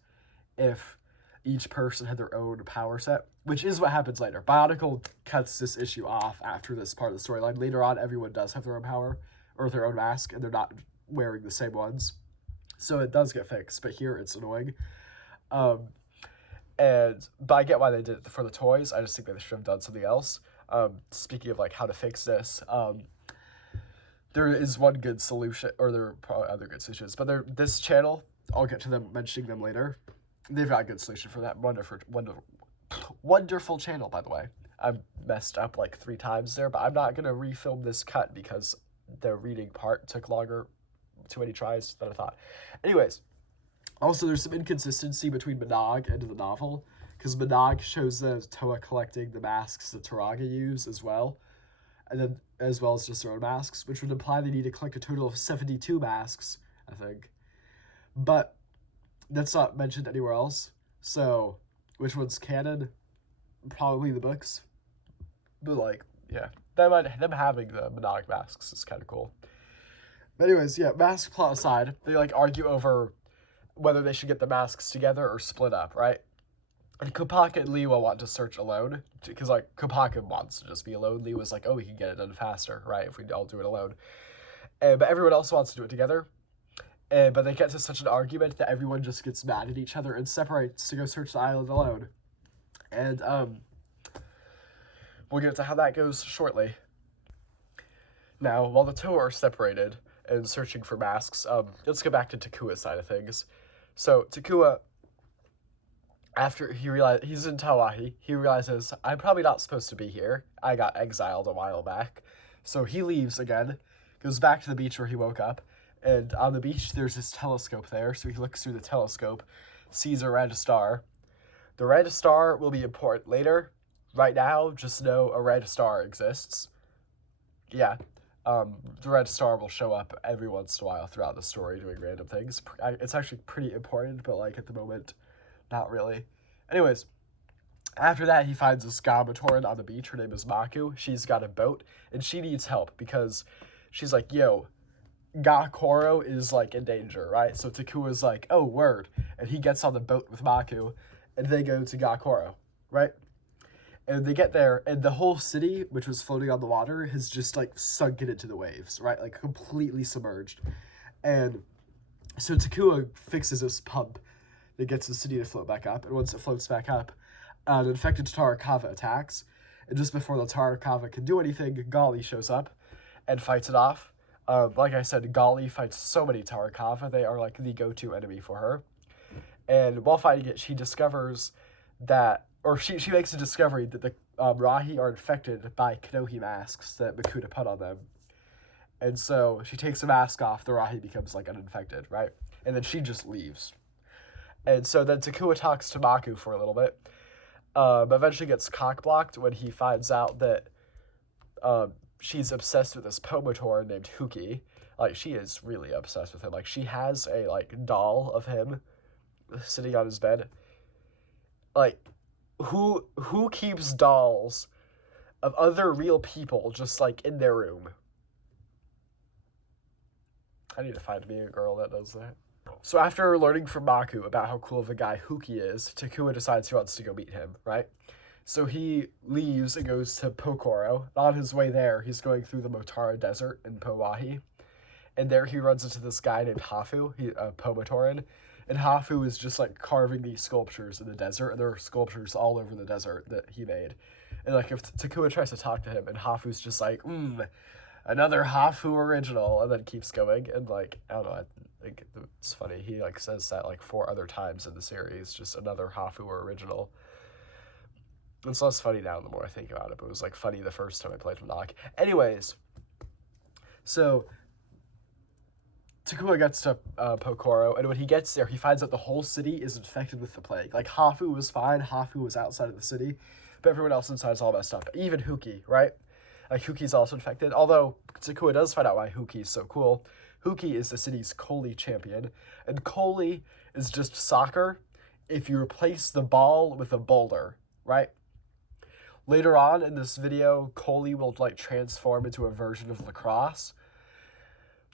if each person had their own power set, which is what happens later. Bionicle cuts this issue off after this part of the storyline. Later on, everyone does have their own power, or their own mask, and they're not wearing the same ones. So it does get fixed, but here it's annoying. But I get why they did it for the toys. I just think they should have done something else. Speaking of like how to fix this, there is one good solution, or there are probably other good solutions, but this channel, I'll get to them mentioning them later. They've got a good solution for that. Wonderful channel, by the way. I messed up like 3 times there, but I'm not gonna refilm this cut because the reading part took longer, too many tries than I thought. Anyways, also there's some inconsistency between Monog and the novel, because Monog shows the Toa collecting the masks that Turaga use as well, and then as well as just their own masks, which would imply they need to collect a total of 72 masks, I think. But that's not mentioned anywhere else. So, which one's canon? Probably the books. But like, yeah, them having the Monog masks is kind of cool. But anyways, yeah, mask plot aside, they like argue over whether they should get the masks together or split up, right? And Kopaka and Liwa want to search alone, because like Kopaka wants to just be alone. Liwa's like, oh, we can get it done faster, right? If we all do it alone. But everyone else wants to do it together. But they get to such an argument that everyone just gets mad at each other and separates to go search the island alone. And we'll get to how that goes shortly. Now, while the Toa are separated and searching for masks, let's get back to Takua's side of things. So Takua, after he's in Tawahi, he realizes, I'm probably not supposed to be here. I got exiled a while back. So he leaves again, goes back to the beach where he woke up, and on the beach there's this telescope there, so he looks through the telescope, sees a red star. The red star will be important later. Right now, just know a red star exists. Yeah, the red star will show up every once in a while throughout the story doing random things. It's actually pretty important, but like at the moment, not really. Anyways, after that, he finds a Scamatoran on the beach. Her name is Maku. She's got a boat, and she needs help because she's like, yo, Gakoro is like in danger, right? So Takua's like, oh, word. And he gets on the boat with Maku, and they go to Gakoro, right? And they get there, and the whole city, which was floating on the water, has just like sunken into the waves, right? Like completely submerged. And so Takua fixes this pump that gets the city to float back up. And once it floats back up, an infected Tarakava attacks. And just before the Tarakava can do anything, Gali shows up and fights it off. Like I said, Gali fights so many Tarakava. They are like the go-to enemy for her. And while fighting it, she discovers that, or she makes a discovery that the Rahi are infected by Kanohi masks that Makuta put on them. And so she takes the mask off, the Rahi becomes like uninfected, right? And then she just leaves. And so then Takua talks to Maku for a little bit. Eventually gets cock-blocked when he finds out that she's obsessed with this Pomotor named Huki. Like, she is really obsessed with him. Like, she has a, like, doll of him sitting on his bed. Like, who keeps dolls of other real people just, like, in their room? I need to find me a girl that does that. So after learning from Maku about how cool of a guy Huki is, Takua decides he wants to go meet him, right? So he leaves and goes to Pokoro. On his way there, he's going through the Motara Desert in Powahi. And there he runs into this guy named Hafu, Pomatoran. And Hafu is just like carving these sculptures in the desert, and there are sculptures all over the desert that he made. And like if Takua tries to talk to him, and Hafu's just like, another Hafu original, and then keeps going. And like, I don't know, I think it's funny. He like says that like 4 other times in the series, just another Hafu original. It's less funny now the more I think about it, but it was like funny the first time I played Monarch. Anyways, so Takua gets to Pokoro, and when he gets there, he finds out the whole city is infected with the plague. Like, Hafu was fine, Hafu was outside of the city, but everyone else inside is all messed up. Even Huki, right? Like, Huki's also infected, although Takua does find out why Huki's so cool. Huki is the city's Koli champion, and Koli is just soccer if you replace the ball with a boulder, right? Later on in this video, Koli will, like, transform into a version of lacrosse.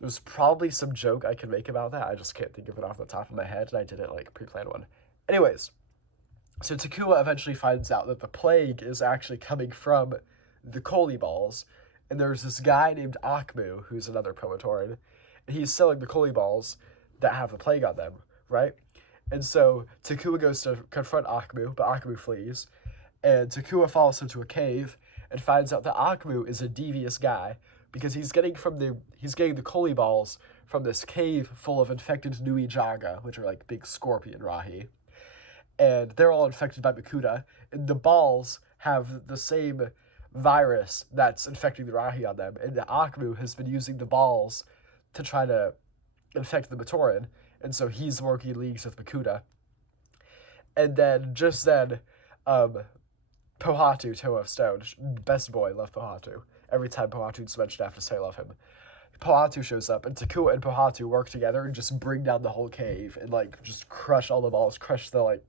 There's probably some joke I can make about that. I just can't think of it off the top of my head, and I didn't, like, pre-plan one. Anyways, so Takua eventually finds out that the plague is actually coming from the Koli balls, and there's this guy named Akmu, who's another Pomatoran, and he's selling the Koli balls that have the plague on them, right? And so Takua goes to confront Akmu, but Akmu flees, and Takua falls into a cave and finds out that Akmu is a devious guy because he's getting the Koli balls from this cave full of infected Nui Jaga, which are like big scorpion rahi. And they're all infected by Makuta, and the balls have the same virus that's infecting the rahi on them, and Akmu has been using the balls to try to infect the Matoran, and so he's working in leagues with Makuta. And then, just then, Pohatu, Toe of Stone, best boy, love Pohatu. Every time Pohatu's mentioned, I have to say I love him. Pohatu shows up, and Takua and Pohatu work together and just bring down the whole cave and, like, just crush all the balls, crush the, like,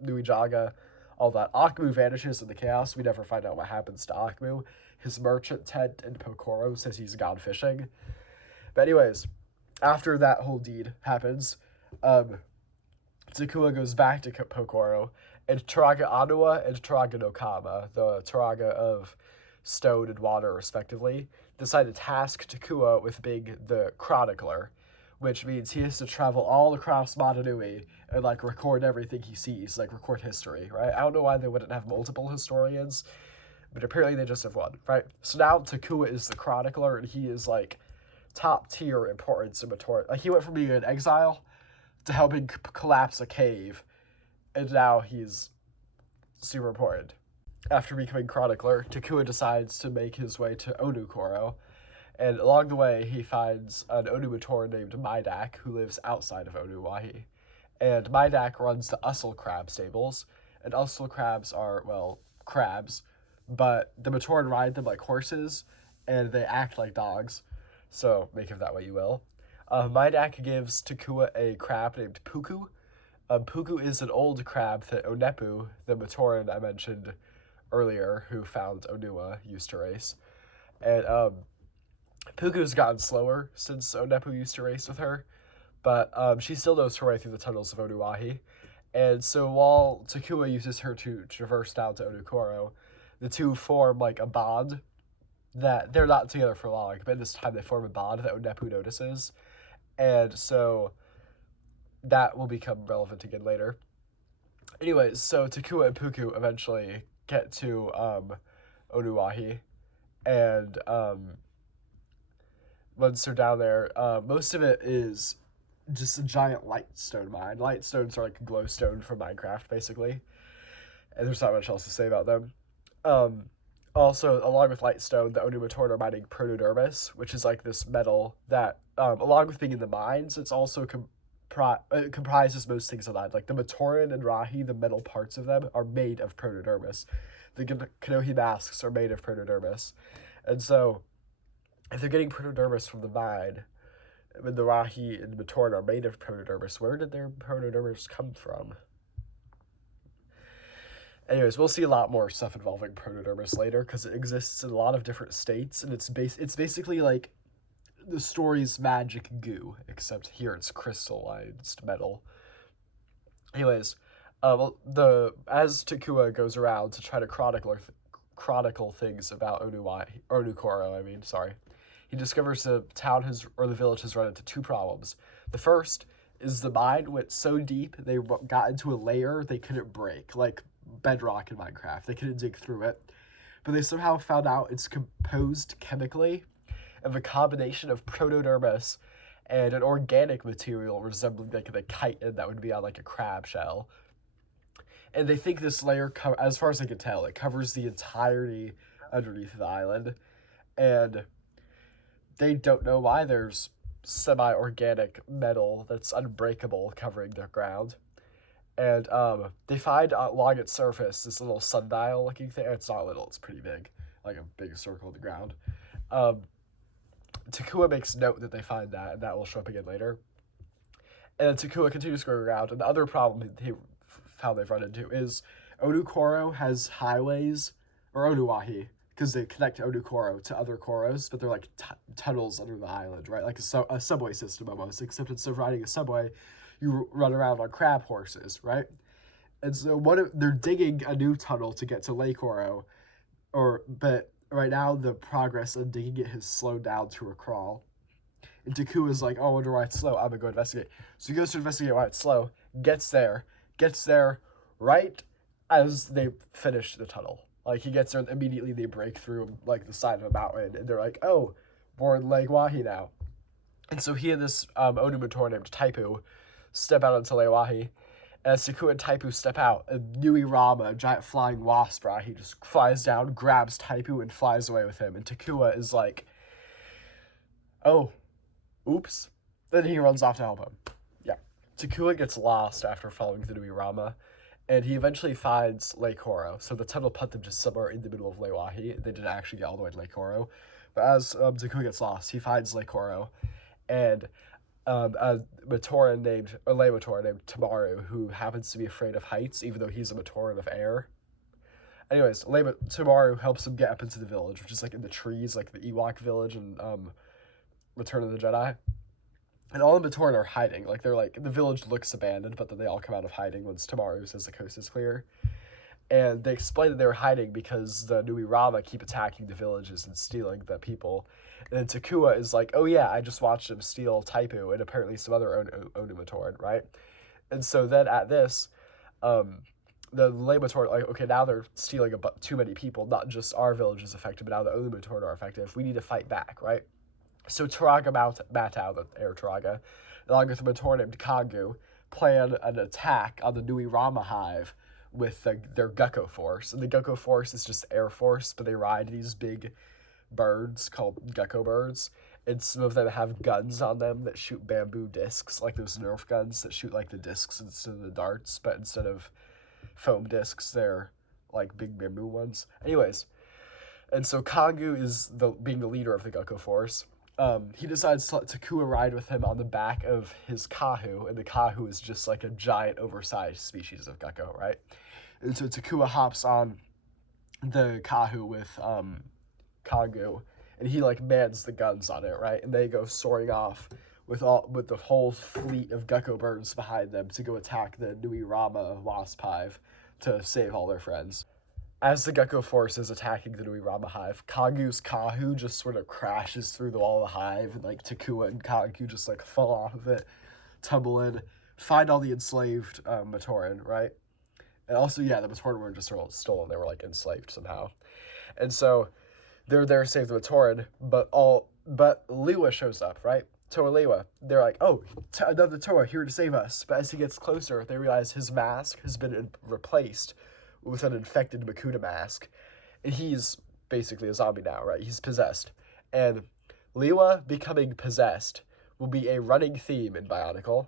Nui Jaga, all that. Akmu vanishes in the chaos. We never find out what happens to Akmu. His merchant tent in Pokoro says he's gone fishing. But anyways, after that whole deed happens, Takua goes back to Pokoro, and Turaga Anua and Turaga no Kama, the Turaga of stone and water respectively, decide to task Takua with being the chronicler, which means he has to travel all across Motonui and, like, record everything he sees, like, record history, right? I don't know why they wouldn't have multiple historians, but apparently they just have one, right? So now Takua is the chronicler, and he is, like, top-tier importance in Matori. Like, he went from being in exile to helping collapse a cave, and now he's super important. After becoming chronicler, Takua decides to make his way to Onukoro, and along the way, he finds an Onumator named Maidak, who lives outside of Onuwahi. And Maidak runs the Ussel Crab stables, and Ussel crabs are, well, crabs, but the Matoran ride them like horses, and they act like dogs, so make of that what you will. Maidak gives Takua a crab named Puku. Puku is an old crab that Onepu, the Matoran I mentioned earlier, who found Onua, used to race. And Puku's gotten slower since Onepu used to race with her, but she still knows her way through the tunnels of Onuwahi. And so while Takua uses her to traverse down to Onukoro, the two form, like, a bond that they're not together for long, but this time they form a bond that Onepu notices. And so that will become relevant again later. Anyways, so Takua and Puku eventually get to Onuwahi, and once they're down there, most of it is just a giant lightstone mine. Lightstones are like glowstone from Minecraft, basically, and there's not much else to say about them. Also, along with lightstone, the Onumatoran are mining protodermis, which is like this metal that, along with being in the mines, it's also it comprises most things alive. Like the Matoran and Rahi, the metal parts of them are made of protodermis. The Kanohi masks are made of protodermis. And so, if they're getting protodermis from the mine, when the Rahi and the Matoran are made of protodermis, where did their protodermis come from? Anyways, we'll see a lot more stuff involving protodermis later, because it exists in a lot of different states, and it's basically like the story's magic goo, except here it's crystallized metal. Anyways, as Takua goes around to try to chronicle things about Onukoro, he discovers the the village has run into two problems. The first is the mine went so deep they got into a layer they couldn't break, like bedrock in Minecraft. They couldn't dig through it, but they somehow found out it's composed chemically of a combination of protodermis and an organic material resembling like the chitin that would be on like a crab shell. And they think this layer, as far as I can tell, it covers the entirety underneath the island. And they don't know why there's semi-organic metal that's unbreakable covering the ground. And they find along its surface this little sundial-looking thing. It's not little, it's pretty big, like a big circle of the ground. Takua makes note that they find that, and that will show up again later. And Takua continues going around, and the other problem he found they've run into is Onukoro has highways, or Onuahi, because they connect Onukoro to other Koros, but they're like tunnels under the island, right? Like a subway system almost, except instead of riding a subway, you run around on crab horses, right? And so they're digging a new tunnel to get to Lake Oro, but right now the progress of digging it has slowed down to a crawl. And Takua's like, oh, I wonder why it's slow. I'm gonna go investigate. So he goes to investigate why it's slow, gets there right as they finish the tunnel. Like, he gets there, and immediately they break through, like, the side of a mountain, and they're like, oh, we're in Lake Wahi now. And so he and this Onumator named Taipu step out into Lake Wahi. As Takua and Taipu step out, a Nui Rama, a giant flying wasp, right? He just flies down, grabs Taipu, and flies away with him. And Takua is like, oh, oops. Then he runs off to help him. Yeah. Takua gets lost after following the Nui Rama, and he eventually finds Lake Oro. So the tunnel put them just somewhere in the middle of Lake Wahi. They didn't actually get all the way to Lake Oro. But as Takua gets lost, he finds Lake Oro, and a Matoran named Tamaru, who happens to be afraid of heights, even though he's a Matoran of air. Anyways, Tamaru helps him get up into the village, which is like in the trees, like the Ewok village in Return of the Jedi. And all the Matoran are hiding. Like, they're like, the village looks abandoned, but then they all come out of hiding once Tamaru says the coast is clear. And they explain that they were hiding because the Nui Rama keep attacking the villages and stealing the people. And then Takua is like, oh yeah, I just watched him steal Taipu and apparently some other Onumatoran, right? And so then at this, the Lematoran, like, okay, now they're stealing too many people. Not just our village is affected, but now the Onumatoran are effective. We need to fight back, right? So Turaga Matau, the air Turaga, along with a Matoran named Kangu, plan an attack on the Nui Rama hive with their Gecko Force. And the Gecko Force is just Air Force, but they ride these big birds called Gecko birds. And some of them have guns on them that shoot bamboo discs, like those Nerf guns that shoot like the discs instead of the darts, but instead of foam discs, they're like big bamboo ones. Anyways, and so Kangu is being the leader of the Gecko Force. He decides to let Takua ride with him on the back of his Kahu, and the Kahu is just like a giant, oversized species of gecko, right? And so Takua hops on the Kahu with Kangu, and he like mans the guns on it, right? And they go soaring off with the whole fleet of gecko birds behind them to go attack the Nui Rama wasp hive to save all their friends. As the Gecko Force is attacking the Nui Rama hive, Kangu's Kahu just sort of crashes through the wall of the hive, and like Takua and Kangu just like fall off of it, tumble in, find all the enslaved Matoran, right? And also, yeah, the Matoran weren't just stolen, they were like enslaved somehow. And so they're there to save the Matoran, but Liwa shows up, right? Toa Liwa. They're like, oh, another Toa here to save us. But as he gets closer, they realize his mask has been replaced with an infected Makuta mask. And he's basically a zombie now, right? He's possessed. And Liwa becoming possessed will be a running theme in Bionicle.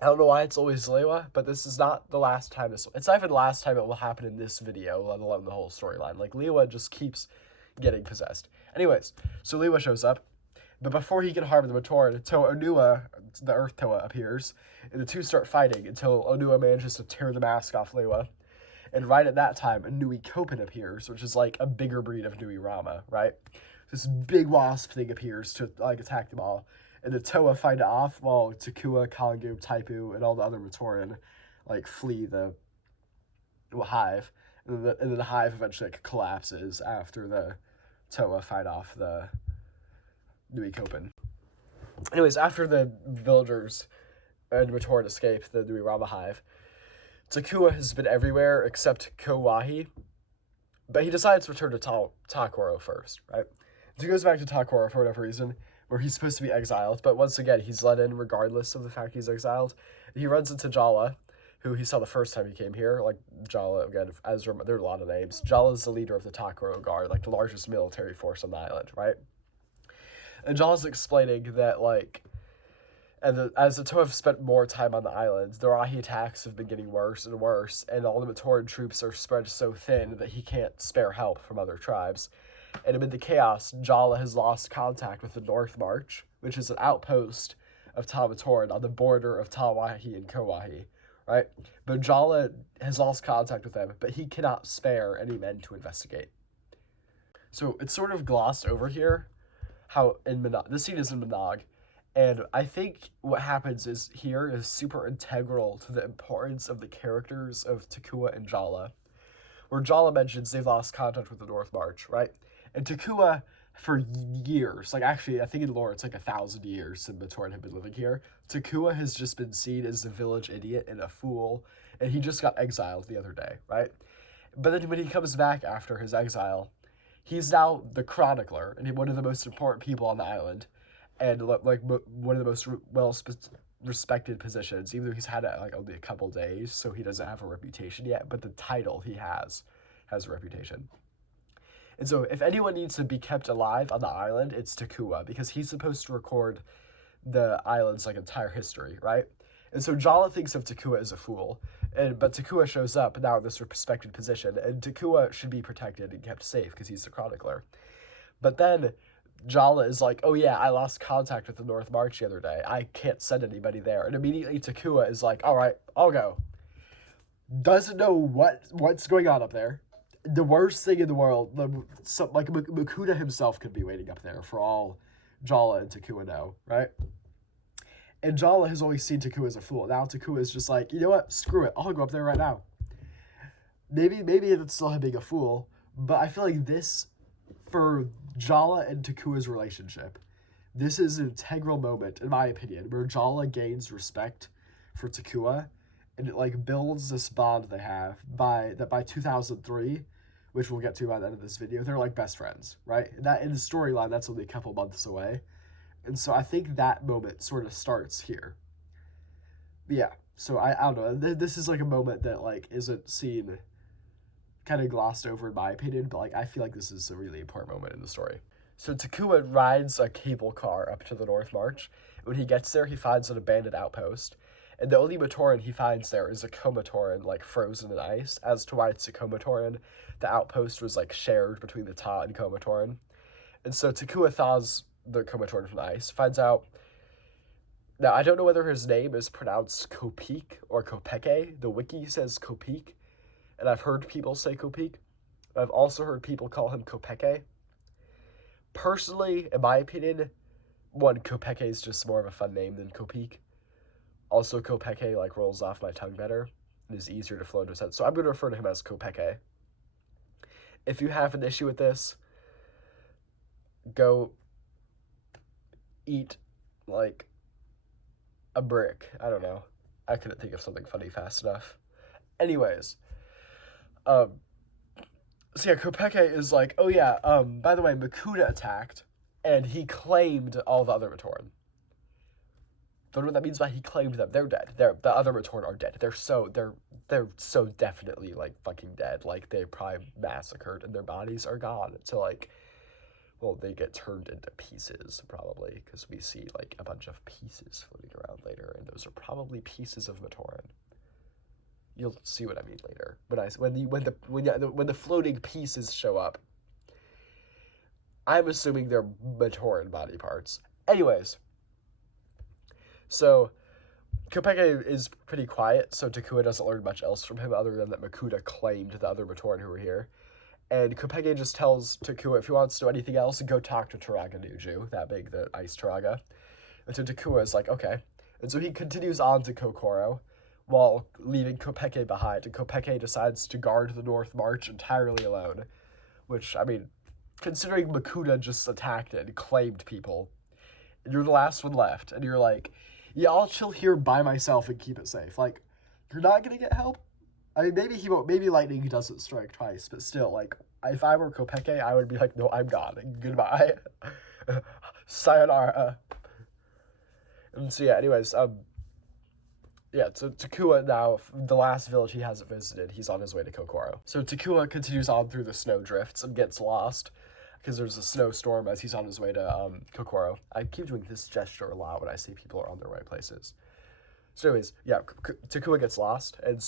I don't know why it's always Liwa, but this is not the last time it's not even the last time it will happen in this video, let alone the whole storyline. Like, Liwa just keeps getting possessed. Anyways, so Liwa shows up, but before he can harm the Matoran, Toa Onua, the Earth Toa, appears, and the two start fighting until Onua manages to tear the mask off Liwa. And right at that time, a Nui Kopen appears, which is like a bigger breed of Nui Rama, right? this big wasp thing appears to like attack them all, and the Toa fight it off while Takua, Kangu, Taipu, and all the other Matoran like flee the hive, and then the hive eventually like collapses after the Toa fight off the Nui Kopen. Anyways, after the villagers and Matoran escape the Nui Rama hive, Takua has been everywhere except Kowahi, but he decides to return to Takoro first, right? So he goes back to Takoro for whatever reason, where he's supposed to be exiled, but once again, he's let in regardless of the fact he's exiled. He runs into Jala, who he saw the first time he came here. Like, Jala, again, there are a lot of names. Jala's the leader of the Takoro Guard, like the largest military force on the island, right? And Jala's explaining that, like, as the Toa have spent more time on the island, the Rahi attacks have been getting worse and worse, and all the Matoran troops are spread so thin that he can't spare help from other tribes. And amid the chaos, Jala has lost contact with the North March, which is an outpost of Matoran on the border of Tawahi and Kowahi, right? But Jala has lost contact with them, but he cannot spare any men to investigate. So it's sort of glossed over here how in Manog, this scene is in Manog, and I think what happens is here is super integral to the importance of the characters of Takua and Jala, where Jala mentions they've lost contact with the North March, right? And Takua, for years, like actually I think in lore it's like 1,000 years since Matoran have been living here, Takua has just been seen as the village idiot and a fool, and he just got exiled the other day, right? But then when he comes back after his exile, he's now the chronicler and one of the most important people on the island, and like one of the most respected positions, even though he's had it like only a couple days, so he doesn't have a reputation yet, but the title he has a reputation. And so if anyone needs to be kept alive on the island, it's Takua, because he's supposed to record the island's like entire history, right? And so Jala thinks of Takua as a fool, but Takua shows up now in this respected position, and Takua should be protected and kept safe because he's the chronicler. But then Jala is like, oh yeah, I lost contact with the North March the other day. I can't send anybody there. And immediately Takua is like, all right, I'll go. Doesn't know what's going on up there. The worst thing in the world, like Makuta himself could be waiting up there for all Jala and Takua know, right? And Jala has always seen Takua as a fool. Now Takua is just like, you know what? Screw it. I'll go up there right now. Maybe it's still him being a fool, but I feel like this, for Jala and Takua's relationship, this is an integral moment, in my opinion, where Jala gains respect for Takua, and it like builds this bond they have by 2003, which we'll get to by the end of this video, they're like best friends, right? And that in the storyline, that's only a couple months away. And so I think that moment sort of starts here. But yeah, so I don't know. This is like a moment that like isn't seen, kind of glossed over in my opinion, but like I feel like this is a really important moment in the story. So Takua rides a cable car up to the North March. When he gets there, he finds an abandoned outpost. And the only Matoran he finds there is a Komatoran, like frozen in ice. As to why it's a Komatoran, the outpost was like shared between the Ta and Komatoran. And so Takua thaws the Komatoran from the ice, finds out. Now, I don't know whether his name is pronounced Kopik or Kopeke. The wiki says Kopik, and I've heard people say Kopik. I've also heard people call him Kopeke. Personally, in my opinion, Kopeke is just more of a fun name than Kopik. Also, Kopeke like rolls off my tongue better and is easier to flow into his head. So I'm going to refer to him as Kopeke. If you have an issue with this, go eat like a brick. I don't know. I couldn't think of something funny fast enough. Anyways, so yeah, Kopeke is like, oh yeah, by the way, Makuta attacked, and he claimed all the other Matoran. Don't know what that means by he claimed them. They're dead. The other Matoran are dead. They're so definitely like fucking dead. Like they probably massacred and their bodies are gone. So like, well, they get turned into pieces probably, because we see like a bunch of pieces floating around later, and those are probably pieces of Matoran. You'll see what I mean later when the floating pieces show up. I'm assuming they're Matoran body parts. Anyways, so Kopeke is pretty quiet, so Takua doesn't learn much else from him other than that Makuta claimed the other Matoran who were here. And Kopeke just tells Takua if he wants to do anything else, go talk to Turaga Nuju, that big, the ice Turaga. And so Takua is like, okay. And so he continues on to Kokoro while leaving Kopeke behind. And Kopeke decides to guard the North March entirely alone. Which, I mean, considering Makuta just attacked it and claimed people, and you're the last one left, and you're like, yeah, I'll chill here by myself and keep it safe. Like, you're not gonna get help? I mean, maybe he won't, maybe lightning doesn't strike twice, but still, like, if I were Kopeke, I would be like, no, I'm gone. Goodbye. Sayonara. And so, yeah, anyways, yeah, so Takua now, the last village he hasn't visited, he's on his way to Kokoro. So Takua continues on through the snow drifts and gets lost because there's a snowstorm as he's on his way to Kokoro. I keep doing this gesture a lot when I see people are on their way places. So anyways, yeah, Takua gets lost and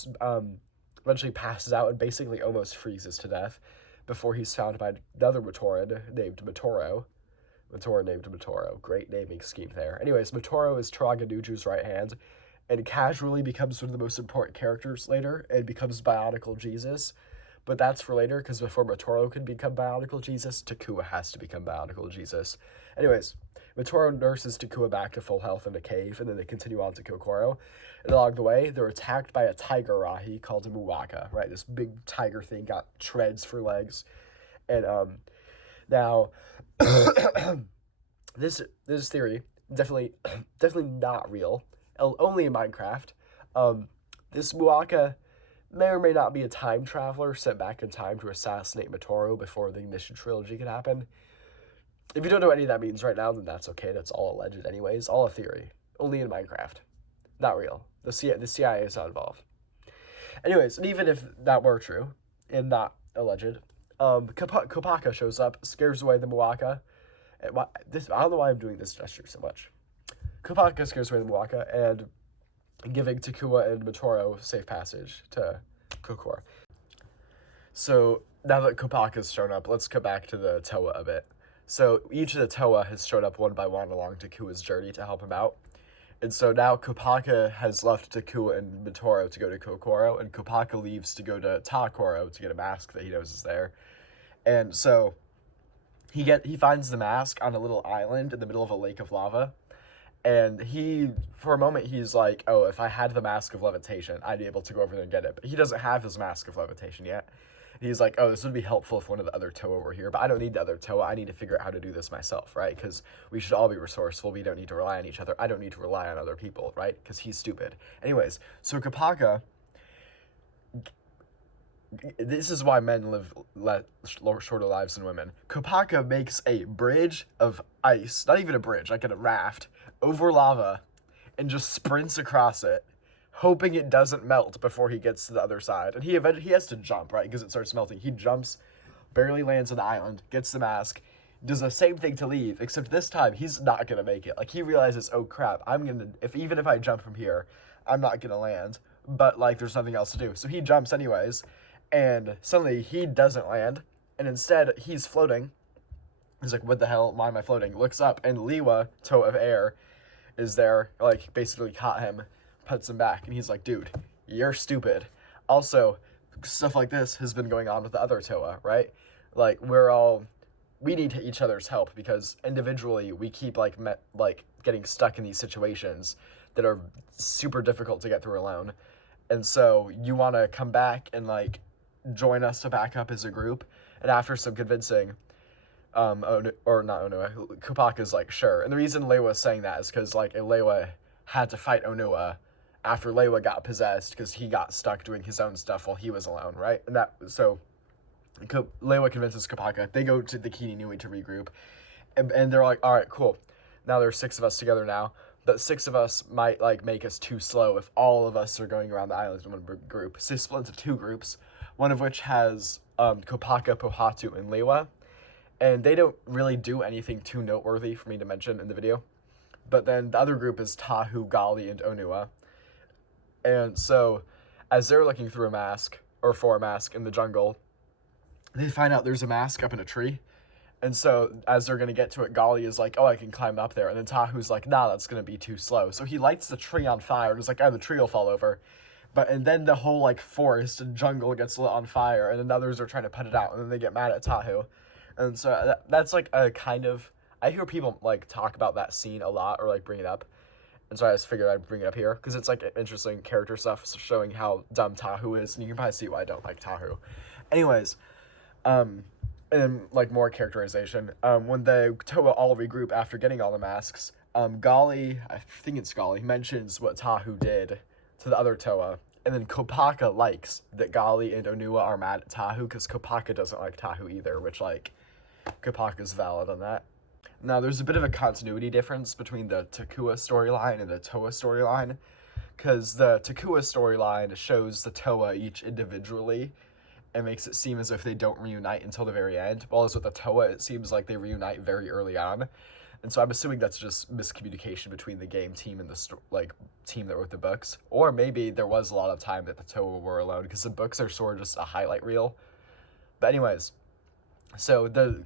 eventually passes out and basically almost freezes to death before he's found by another Matoran named Matoro. Matoran named Matoro. Great naming scheme there. Anyways, Matoro is Turaga Nuju's right hand and casually becomes one of the most important characters later and becomes Bionicle Jesus. But that's for later, because before Matoro can become Bionicle Jesus, Takua has to become Bionicle Jesus. Anyways, Matoro nurses Takua back to full health in a cave, and then they continue on to Kokoro. And along the way, they're attacked by a tiger rahi called a Muwaka, right? This big tiger thing, got treads for legs. And now, this theory, definitely not real, only in Minecraft. This Muwaka may or may not be a time traveler sent back in time to assassinate Matoro before the Ignition Trilogy could happen. If you don't know what any of that means right now, then that's okay. That's all alleged anyways. All a theory. Only in Minecraft. Not real. The CIA is not involved. Anyways, and even if that were true and not alleged, Kopaka shows up, scares away the Muwaka. I don't know why I'm doing this gesture so much. Kopaka scares away the Muwaka and giving Takua and Matoro safe passage to Kokoro. So now that Kopaka's shown up, let's come back to the Toa a bit. So each of the Toa has shown up one by one along Takua's journey to help him out. And so now Kopaka has left Takua and Matoro to go to Kokoro, and Kopaka leaves to go to Takoro to get a mask that he knows is there. And so he finds the mask on a little island in the middle of a lake of lava. And for a moment, he's like, oh, if I had the Mask of Levitation, I'd be able to go over there and get it. But he doesn't have his Mask of Levitation yet. And he's like, oh, this would be helpful if one of the other Toa were here, but I don't need the other Toa. I need to figure out how to do this myself, right? Because we should all be resourceful. We don't need to rely on each other. I don't need to rely on other people, right? Because he's stupid. Anyways, so Kopaka, this is why men live shorter lives than women. Kopaka makes a bridge of ice, not even a bridge, like in a raft, over lava, and just sprints across it, hoping it doesn't melt before he gets to the other side. And he has to jump, right, because it starts melting. He jumps, barely lands on the island, gets the mask, does the same thing to leave, except this time he's not gonna make it. Like, he realizes, oh crap, even if I jump from here, I'm not gonna land. But like, there's nothing else to do, so he jumps anyways. And suddenly he doesn't land, and instead he's floating. He's like, what the hell, why am I floating? Looks up, and Liwa, Toe of Air, is there, like, basically caught him, puts him back, and he's like, dude, you're stupid. Also, stuff like this has been going on with the other Toa, right? Like, we need each other's help, because individually we keep, getting stuck in these situations that are super difficult to get through alone. And so you want to come back and, like, join us to back up as a group. And after some convincing, Kopaka's like, sure. And the reason Leiwa is saying that is because, like, Leiwa had to fight Onua after Leiwa got possessed because he got stuck doing his own stuff while he was alone, right? And so Leiwa convinces Kopaka. They go to the Kini Nui to regroup. And they're like, all right, cool. Now there's 6 of us together now. But 6 of us might, like, make us too slow if all of us are going around the island in one group. So they split into 2 groups, one of which has Kopaka, Pohatu, and Leiwa. And they don't really do anything too noteworthy for me to mention in the video. But then the other group is Tahu, Gali, and Onua. And so, as they're looking through for a mask in the jungle, they find out there's a mask up in a tree. And so, as they're going to get to it, Gali is like, oh, I can climb up there. And then Tahu's like, nah, that's going to be too slow. So he lights the tree on fire and is like, oh, the tree will fall over. And then the whole like forest and jungle gets lit on fire, and then others are trying to put it out, and then they get mad at Tahu. And so that's like a kind of, I hear people like talk about that scene a lot or like bring it up. And so I just figured I'd bring it up here because it's like interesting character stuff showing how dumb Tahu is, and you can probably see why I don't like Tahu. Anyways, and then like more characterization. When the Toa all regroup after getting all the masks, Gali, I think it's Gali, mentions what Tahu did to the other Toa. And then Kopaka likes that Gali and Onua are mad at Tahu because Kopaka doesn't like Tahu either, which like Kopaka's valid on that. Now, there's a bit of a continuity difference between the Takua storyline and the Toa storyline, because the Takua storyline shows the Toa each individually and makes it seem as if they don't reunite until the very end, while as with the Toa, it seems like they reunite very early on. And so I'm assuming that's just miscommunication between the game team and the team that wrote the books. Or maybe there was a lot of time that the Toa were alone, because the books are sort of just a highlight reel. But anyways, so the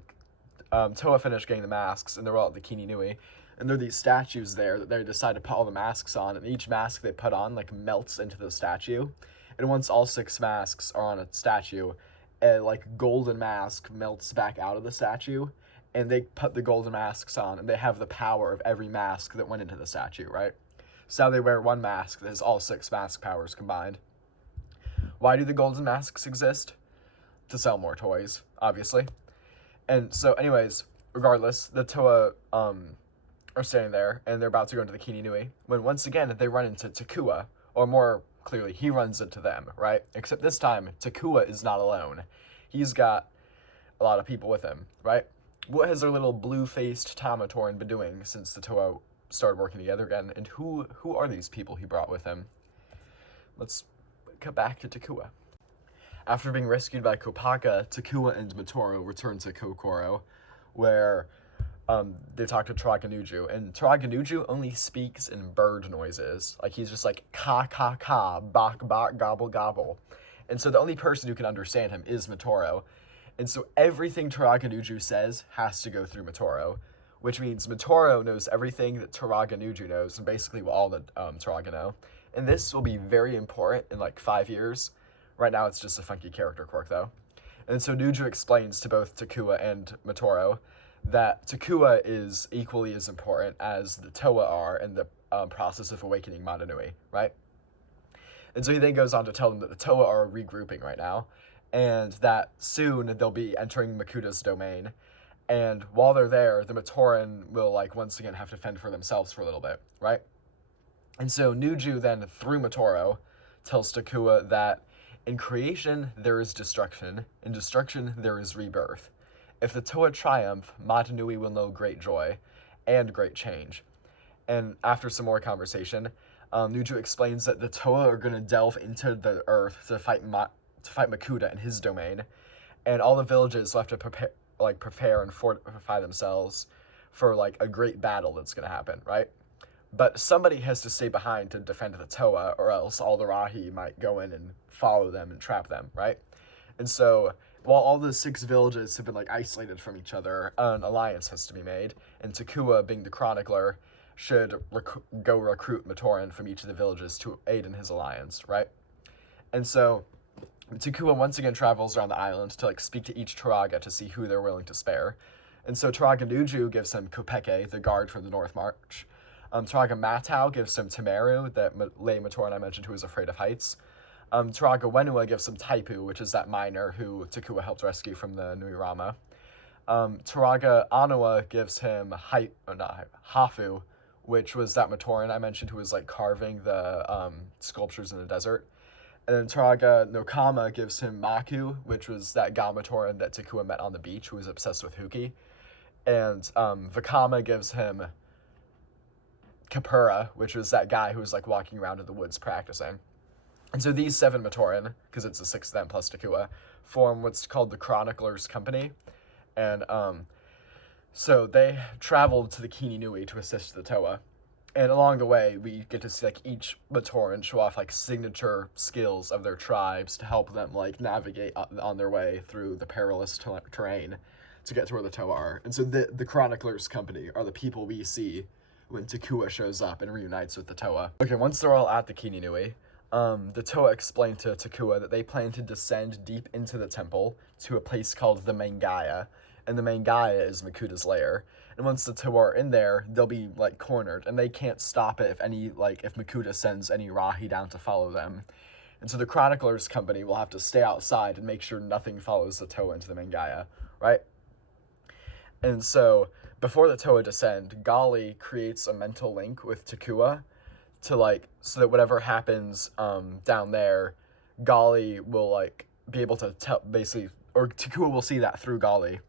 Toa finished getting the masks, and they're all at the Kini Nui, and there are these statues there that they decide to put all the masks on, and each mask they put on like melts into the statue, and once all 6 masks are on a statue, a like golden mask melts back out of the statue, and they put the golden masks on, and they have the power of every mask that went into the statue, right? So now they wear one mask that has all 6 mask powers combined. Why do the golden masks exist? To sell more toys, obviously. And so, anyways, regardless, the Toa are standing there, and they're about to go into the Kini Nui, when once again they run into Takua, or more clearly, he runs into them, right? Except this time, Takua is not alone. He's got a lot of people with him, right? What has our little blue-faced Tamatoran been doing since the Toa started working together again, and who are these people he brought with him? Let's cut back to Takua. After being rescued by Kopaka, Takua and Motoro return to Kokoro, where they talk to Taraga, and Taraga only speaks in bird noises. Like, he's just like, ka ka ka, bak bak, gobble gobble. And so the only person who can understand him is Motoro. And so everything Taraga says has to go through Motoro, which means Motoro knows everything that Taraga knows, and basically all that Taraga know. And this will be very important in like 5 years. Right now, it's just a funky character quirk, though. And so Nuju explains to both Takua and Motoro that Takua is equally as important as the Toa are in the process of awakening Madanui, right? And so he then goes on to tell them that the Toa are regrouping right now, and that soon they'll be entering Makuda's domain. And while they're there, the Matoran will, like, once again have to fend for themselves for a little bit, right? And so Nuju then, through Motoro, tells Takua that in creation, there is destruction. In destruction, there is rebirth. If the Toa triumph, Matanui will know great joy and great change. And after some more conversation, Nuju explains that the Toa are going to delve into the earth to fight Makuda in his domain, and all the villages will have to prepare and fortify themselves for like a great battle that's going to happen, right? But somebody has to stay behind to defend the Toa, or else all the Rahi might go in and follow them and trap them, right? And so, while all the 6 villages have been like isolated from each other, an alliance has to be made, and Takua, being the chronicler, should go recruit Matoran from each of the villages to aid in his alliance, right? And so, Takua once again travels around the island to like speak to each Taraga to see who they're willing to spare. And so Taraga Nuju gives him Kopeke, the guard from the North March. Taraga Matau gives him Tamaru, that Lei Matoran I mentioned who is afraid of heights. Taraga Wenua gives him Taipu, which is that miner who Takua helped rescue from the Nui Rama. Taraga Anua gives him Hafu, which was that Matoran I mentioned who was like carving the sculptures in the desert. And then Taraga Nokama gives him Maku, which was that Galmatoran that Takua met on the beach who was obsessed with Huki. And Vakama gives him Kapura, which was that guy who was like walking around in the woods practicing. And so these 7 Matoran, because it's a 6 of them plus Takua, form what's called the Chronicler's Company. And so they traveled to the Kini Nui to assist the Toa. And along the way, we get to see like each Matoran show off like signature skills of their tribes to help them like navigate on their way through the perilous terrain to get to where the Toa are. And so the Chronicler's Company are the people we see when Takua shows up and reunites with the Toa. Okay, once they're all at the Kini Nui, the Toa explained to Takua that they plan to descend deep into the temple to a place called the Mangaya, and the Mangaya is Makuda's lair. And once the Toa are in there, they'll be like cornered, and they can't stop it if Makuda sends any Rahi down to follow them. And so the Chroniclers Company will have to stay outside and make sure nothing follows the Toa into the Mangaya, right? And so before the Toa descend, Gali creates a mental link with Takua to so that whatever happens down there, Gali will be able to tell basically, or Takua will see that through Gali,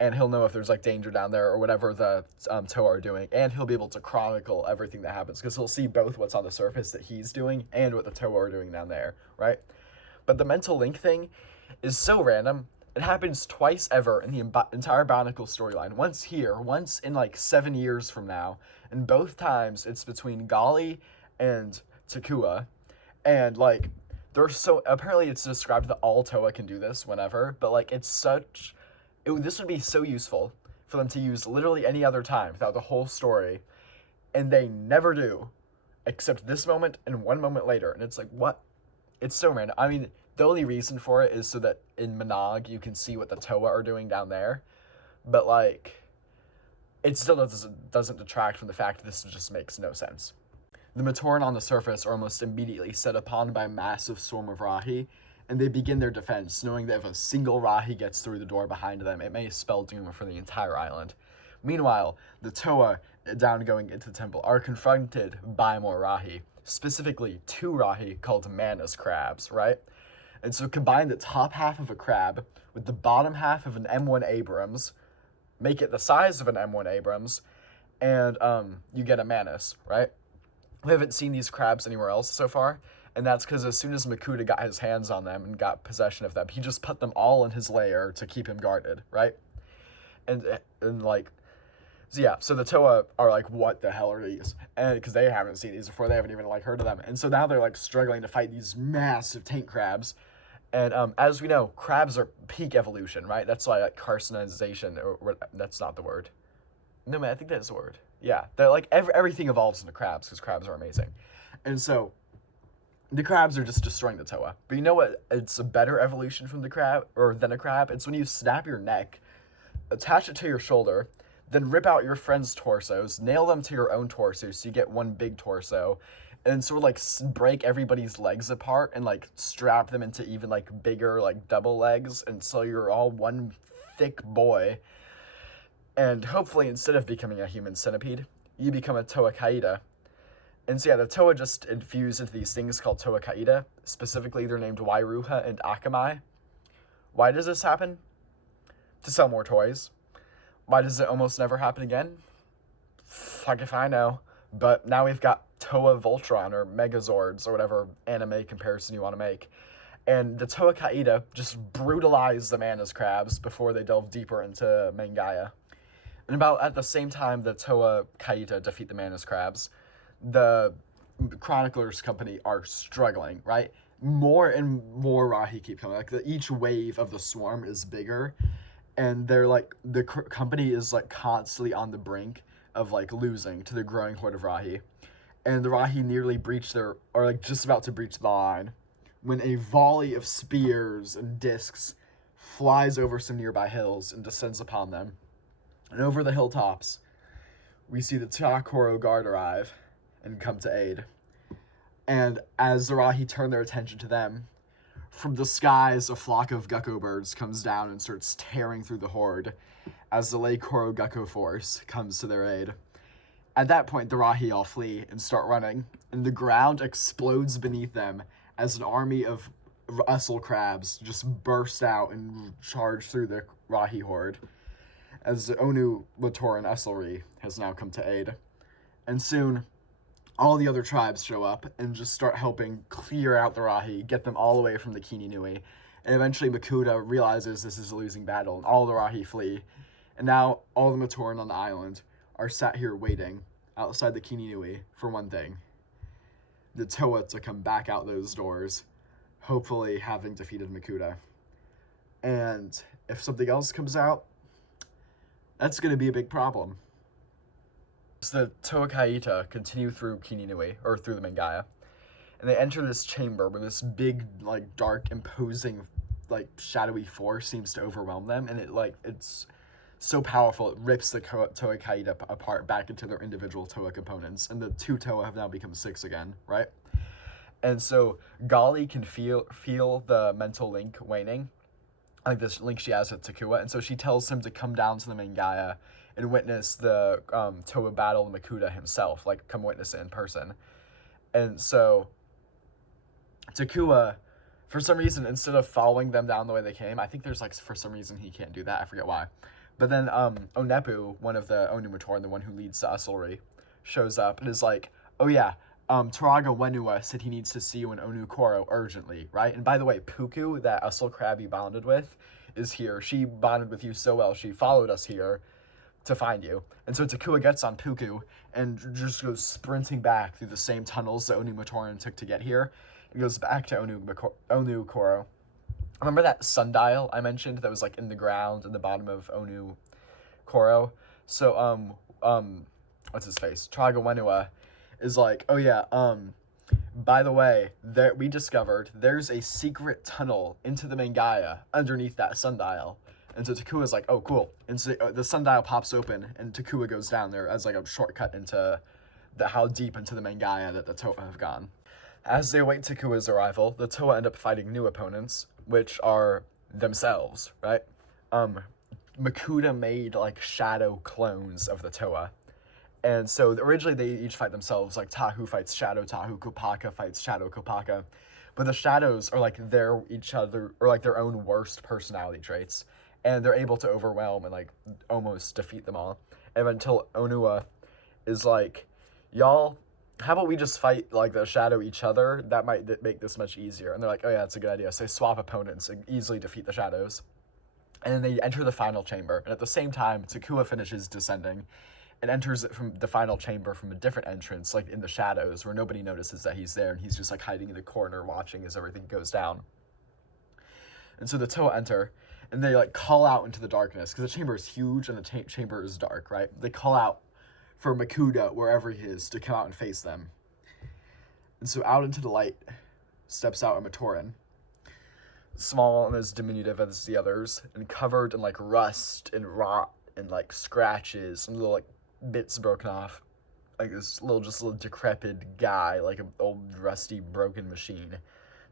and he'll know if there's danger down there or whatever the Toa are doing, and he'll be able to chronicle everything that happens because he'll see both what's on the surface that he's doing and what the Toa are doing down there, right? But the mental link thing is so random. It happens twice ever in the entire Bionicle storyline. Once here, once in 7 years from now, and both times it's between Gali and Takua, and they're so apparently it's described that all Toa can do this whenever, but this would be so useful for them to use literally any other time throughout the whole story, and they never do, except this moment and one moment later, and it's what? It's so random. I mean, the only reason for it is so that in Monog you can see what the Toa are doing down there, but it still doesn't detract from the fact that this just makes no sense. The Matoran on the surface are almost immediately set upon by a massive swarm of Rahi, and they begin their defense, knowing that if a single Rahi gets through the door behind them, it may spell doom for the entire island. Meanwhile, the Toa down going into the temple are confronted by more Rahi, specifically 2 Rahi called Mana's crabs, right? And so combine the top half of a crab with the bottom half of an M1 Abrams, make it the size of an M1 Abrams, and you get a Manus, right? We haven't seen these crabs anywhere else so far, and that's because as soon as Makuda got his hands on them and got possession of them, he just put them all in his lair to keep him guarded, right? So the Toa are what the hell are these? And because they haven't seen these before, they haven't even heard of them, and so now they're struggling to fight these massive tank crabs. And as we know, crabs are peak evolution, right? That's why carcinization, or that's not the word. No, man, I think that's the word. Yeah, they're everything evolves into crabs because crabs are amazing, and so the crabs are just destroying the Toa. But you know what? It's a better evolution from the crab or than a crab. It's when you snap your neck, attach it to your shoulder, then rip out your friends' torsos, nail them to your own torso so you get one big torso, and sort of break everybody's legs apart and strap them into even bigger double legs, and so you're all one thick boy. And hopefully, instead of becoming a human centipede, you become a Toa Kaida. And so yeah, the Toa just infuse into these things called Toa Kaida. Specifically, they're named Wairuha and Akamai. Why does this happen? To sell more toys. Why does it almost never happen again? Fuck if I know. But now we've got Toa Voltron or Megazords or whatever anime comparison you want to make. And the Toa Kaida just brutalize the Mana's crabs before they delve deeper into Mangaya. And about at the same time the Toa Kaida defeat the Mana's crabs, the Chroniclers Company are struggling, right? More and more Rahi keep coming. Each wave of the swarm is bigger, and they're the company is constantly on the brink of losing to the growing horde of Rahi. And the Rahi nearly just about to breach the line when a volley of spears and discs flies over some nearby hills and descends upon them. And over the hilltops, we see the Takoro Guard arrive and come to aid. And as the Rahi turn their attention to them, from the skies a flock of gecko birds comes down and starts tearing through the horde as the Lei Koro Gecko Force comes to their aid. At that point, the Rahi all flee and start running, and the ground explodes beneath them as an army of Essel crabs just burst out and charge through the Rahi horde, as the Onu Latoran Esselry has now come to aid. And soon, all the other tribes show up and just start helping clear out the Rahi, get them all away from the Kini Nui. And eventually Makuda realizes this is a losing battle, and all the Rahi flee. And now all the Matoran on the island are sat here waiting outside the Kini Nui for one thing: the Toa to come back out those doors, hopefully having defeated Makuda. And if something else comes out, that's going to be a big problem. So the Toa Kaida continue through Kini Nui, or through the Mangaya, And they enter this chamber where this big, like, dark, imposing, like, shadowy force seems to overwhelm them, and it's so powerful it rips the Toa Kaida apart back into their individual Toa components, and the 2 Toa have now become 6 again, right? And so Gali can feel the mental link waning, like this link she has with Takua, and so she tells him to come down to the main Gaia and witness the Toa battle Makuta himself, like come witness it in person. And so Takua, for some reason, instead of following them down the way they came, I think there's like for some reason he can't do that, I forget why. But then Onepu, one of the Onumatoran, the one who leads the Asulri, shows up and is like, oh yeah, Turaga Wenua said he needs to see you in Onukoro urgently, right? And by the way, Puku, that Usul crab you bonded with, is here. She bonded with you so well, she followed us here to find you. And so Takua gets on Puku and just goes sprinting back through the same tunnels that Onumatoran took to get here. He goes back to Onukoro. Remember that sundial I mentioned that was like in the ground in the bottom of Onukoro? So, what's his face? Turaga Wenua is like, oh yeah, by the way, we discovered there's a secret tunnel into the main Gaia underneath that sundial. And so Takua's like, oh, cool. And so the sundial pops open, and Takua goes down there as like a shortcut into how deep into the main Gaia that the Toa have gone. As they await Takua's arrival, the Toa end up fighting new opponents, which are themselves, right? Makuta made like shadow clones of the Toa. And so originally they each fight themselves, like Tahu fights Shadow Tahu, Kopaka fights Shadow Kopaka. But the shadows are like each other, or like their own worst personality traits. And they're able to overwhelm and like almost defeat them all. And until Onua is like, y'all, how about we just fight like the shadow each other? That might make this much easier. And they're like, oh yeah, that's a good idea. So they swap opponents and easily defeat the shadows. And then they enter the final chamber. And at the same time, Takua finishes descending and enters it from the final chamber from a different entrance, like in the shadows, where nobody notices that he's there, and he's just like hiding in the corner watching as everything goes down. And so the Toa enter, and they like call out into the darkness, because the chamber is huge and the chamber is dark, right? They call out for Makuta, wherever he is, to come out and face them. And so out into the light steps out a Matoran, small and as diminutive as the others, and covered in like rust and rot and like scratches and little like bits broken off, like this little decrepit guy, like an old rusty broken machine,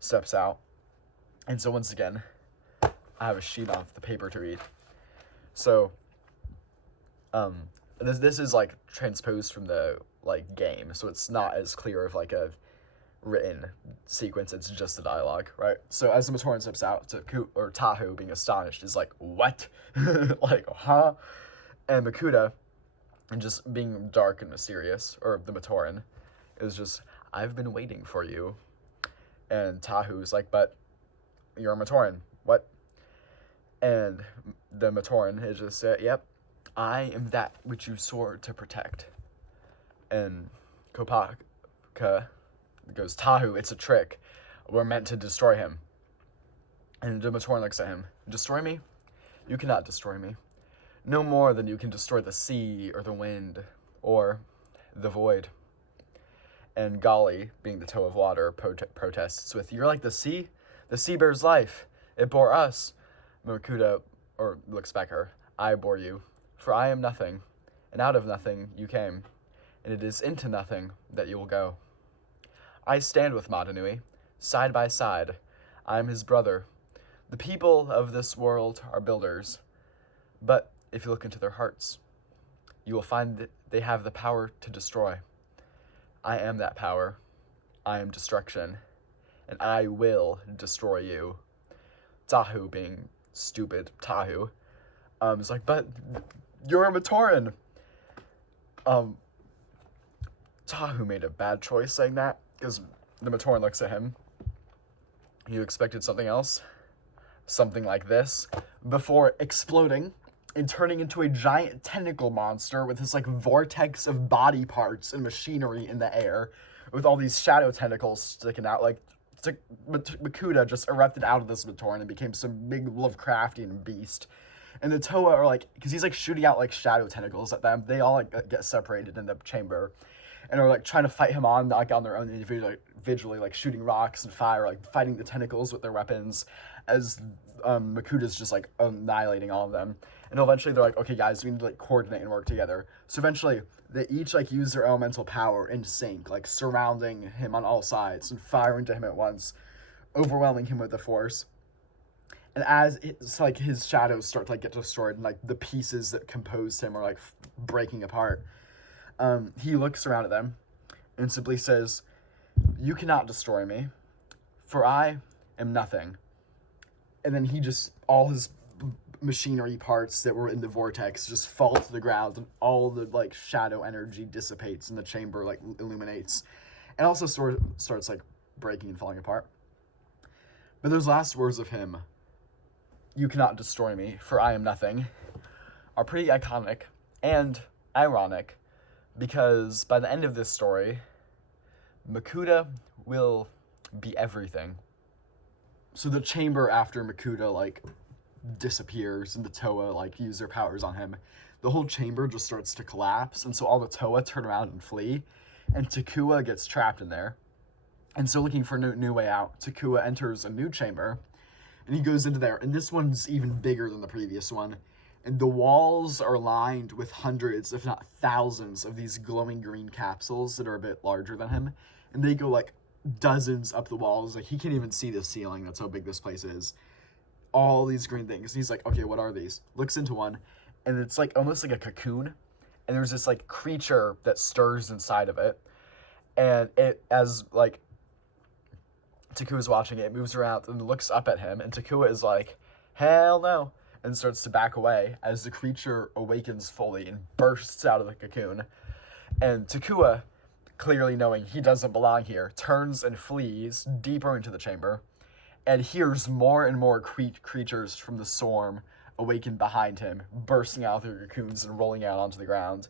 steps out. And so once again, I have a sheet off the paper to read. So this is like transposed from the like game, so it's not as clear of like a written sequence, it's just the dialogue, right? So as the Matoran steps out, Tahu, being astonished, is like, what? Like, huh? And Makuta, and just being dark and mysterious, or the Matoran, is just, I've been waiting for you. And Tahu's like, but you're a Matoran, what? And the Matoran is just, yep, I am that which you swore to protect. And Kopaka goes, Tahu, it's a trick. We're meant to destroy him. And the Matoran looks at him, destroy me? You cannot destroy me. No more than you can destroy the sea, or the wind, or the void. And Gali, being the toe of water, protests with, you're like the sea? The sea bears life. It bore us. Makuta, or looks back at her, I bore you. For I am nothing, and out of nothing you came, and it is into nothing that you will go. I stand with Madanui, side by side. I am his brother. The people of this world are builders, but if you look into their hearts, you will find that they have the power to destroy. I am that power. I am destruction, and I will destroy you. Tahu, being stupid Tahu, is like, but you're a Matoran. Tahu made a bad choice saying that, because the Matoran looks at him. You expected something else? Something like this, before exploding and turning into a giant tentacle monster with this like vortex of body parts and machinery in the air, with all these shadow tentacles sticking out. Like Makuta just erupted out of this Matoran and became some big Lovecraftian beast. And the Toa are like, because he's like shooting out like shadow tentacles at them, they all like get separated in the chamber. and are like trying to fight him on like on their own individually, like shooting rocks and fire, like fighting the tentacles with their weapons, as Makuta's just like annihilating all of them. And eventually they're like, okay guys, we need to like coordinate and work together. So eventually they each like use their elemental power in sync, like surrounding him on all sides and firing to him at once, overwhelming him with the force. And as it's like his shadows start to like get destroyed and like the pieces that composed him are like breaking apart, he looks around at them and simply says, "You cannot destroy me, for I am nothing." And then he just, all his machinery parts that were in the vortex just fall to the ground, and all the like shadow energy dissipates and the chamber like illuminates, and also sort of starts like breaking and falling apart. But those last words of him, "You cannot destroy me, for I am nothing," are pretty iconic and ironic, because by the end of this story, Makuta will be everything. So the chamber, after Makuta like disappears and the Toa like use their powers on him, the whole chamber just starts to collapse, and so all the Toa turn around and flee, and Takua gets trapped in there. And so looking for a new way out, Takua enters a new chamber, and he goes into there, and this one's even bigger than the previous one, and the walls are lined with hundreds, if not thousands, of these glowing green capsules that are a bit larger than him, and they go like dozens up the walls. Like he can't even see the ceiling, that's how big this place is. All these green things. He's like, okay, what are these? Looks into one, and it's like almost like a cocoon, and there's this like creature that stirs inside of it, and it, as like Takua's watching it, it moves around and looks up at him, and Takua is like, hell no, and starts to back away as the creature awakens fully and bursts out of the cocoon. And Takua, clearly knowing he doesn't belong here, turns and flees deeper into the chamber, and hears more and more creatures from the swarm awaken behind him, bursting out of their cocoons and rolling out onto the ground.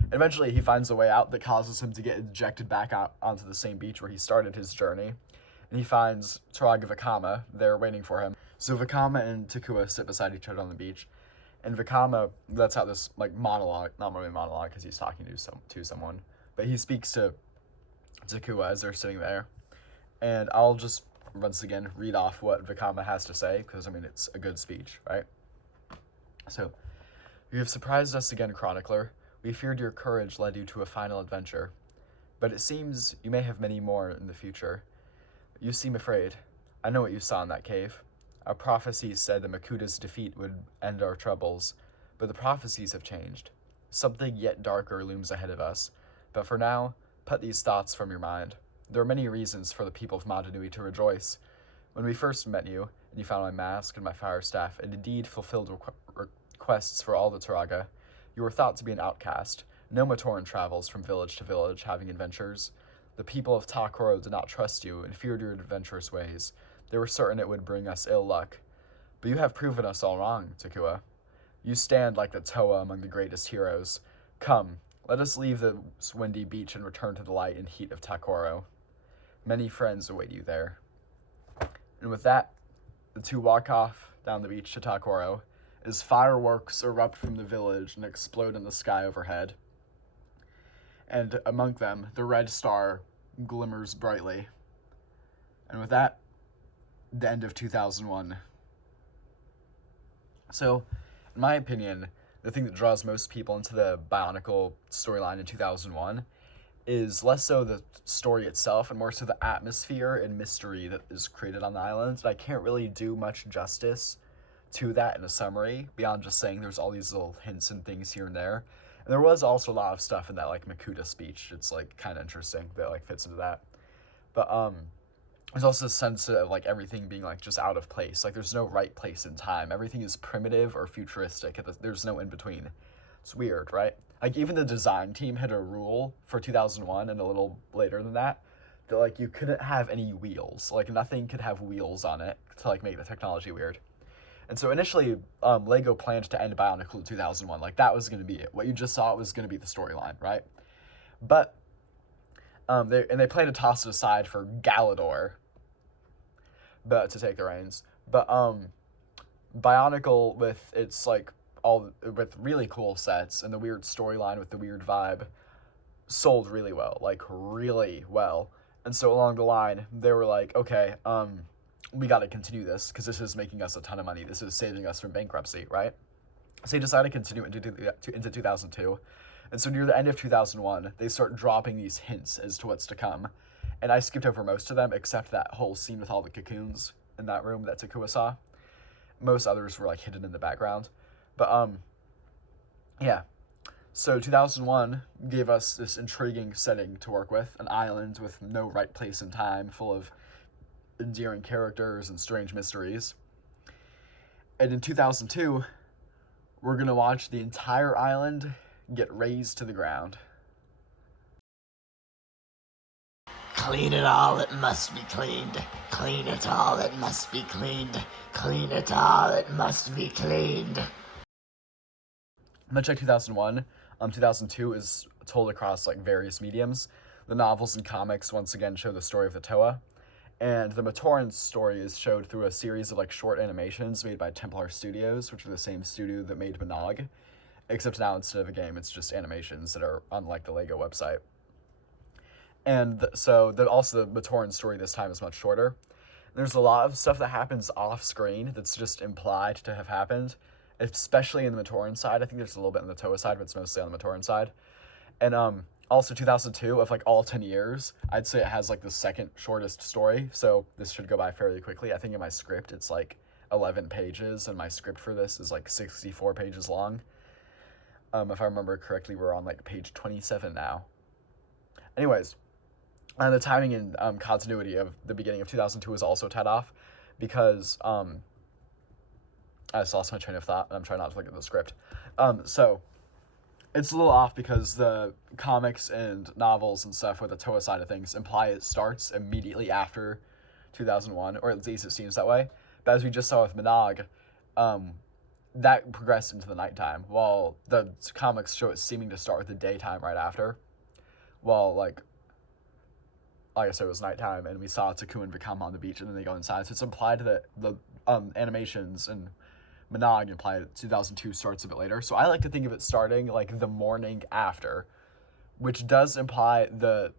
And eventually he finds a way out that causes him to get ejected back out onto the same beach where he started his journey. And he finds Turaga Vakama there waiting for him. So Vakama and Takua sit beside each other on the beach, and Vakama lets out this like monologue, not really monologue because he's talking to someone, but he speaks to Takua as they're sitting there. And I'll just once again read off what Vakama has to say, because I mean it's a good speech, right? So, "You have surprised us again, Chronicler. We feared your courage led you to a final adventure, but it seems you may have many more in the future. You seem afraid. I know what you saw in that cave. Our prophecies said that Makuta's defeat would end our troubles, but the prophecies have changed. Something yet darker looms ahead of us, but for now, put these thoughts from your mind. There are many reasons for the people of Madanui to rejoice. When we first met you, and you found my mask and my fire staff, and indeed fulfilled requests for all the Turaga, you were thought to be an outcast. No Matoran travels from village to village having adventures. The people of Takoro did not trust you and feared your adventurous ways. They were certain it would bring us ill luck. But you have proven us all wrong, Takua. You stand like the Toa among the greatest heroes. Come, let us leave the windy beach and return to the light and heat of Takoro. Many friends await you there." And with that, the two walk off down the beach to Takoro as fireworks erupt from the village and explode in the sky overhead. And among them, the red star glimmers brightly. And with that, the end of 2001. So, in my opinion, the thing that draws most people into the Bionicle storyline in 2001 is less so the story itself and more so the atmosphere and mystery that is created on the island. And I can't really do much justice to that in a summary beyond just saying there's all these little hints and things here and there. And there was also a lot of stuff in that like Makuta speech. It's like kind of interesting that like fits into that. But there's also a sense of like everything being like just out of place. Like there's no right place in time. Everything is primitive or futuristic. There's no in between. It's weird, right? Like even the design team had a rule for 2001 and a little later than that like you couldn't have any wheels. Like nothing could have wheels on it to like make the technology weird. And so initially, LEGO planned to end Bionicle in 2001. Like that was going to be it. What you just saw was going to be the storyline, right? But they planned to toss it aside for Galador, but to take the reins. But Bionicle with its like all with really cool sets and the weird storyline with the weird vibe sold really well, like really well. And so along the line, they were like, okay, we got to continue this because this is making us a ton of money. This is saving us from bankruptcy, right? So they decided to continue into 2002. And so near the end of 2001, they start dropping these hints as to what's to come. And I skipped over most of them except that whole scene with all the cocoons in that room that Takua saw. Most others were like hidden in the background. But yeah. So 2001 gave us this intriguing setting to work with, an island with no right place and time, full of endearing characters and strange mysteries. And in 2002, we're going to watch the entire island get razed to the ground. Clean it all, it must be cleaned. Clean it all, it must be cleaned. Clean it all, it must be cleaned. Much like 2001, 2002 is told across like various mediums. The novels and comics once again show the story of the Toa, and the Matoran story is showed through a series of like short animations made by Templar Studios, which are the same studio that made Monog, except now instead of a game, it's just animations that are unlike the Lego website. And so also the Matoran story this time is much shorter. There's a lot of stuff that happens off screen that's just implied to have happened, especially in the Matoran side. I think there's a little bit on the Toa side, but it's mostly on the Matoran side. And also 2002, of like all 10 years, I'd say it has like the second shortest story, so this should go by fairly quickly. I think in my script it's like 11 pages, and my script for this is like 64 pages long. If I remember correctly, we're on like page 27 now. Anyways, the timing and continuity of the beginning of 2002 is also tied off because I just lost my train of thought, and I'm trying not to look at the script. So it's a little off because the comics and novels and stuff with the Toa side of things imply it starts immediately after 2001, or at least it seems that way. But as we just saw with Monog, that progressed into the nighttime, while the comics show it seeming to start with the daytime right after. While, like I said, it was nighttime, and we saw Taku and Vikam on the beach, and then they go inside. So it's implied that the animations and Monog imply that 2002 starts a bit later. So I like to think of it starting like the morning after, which does imply the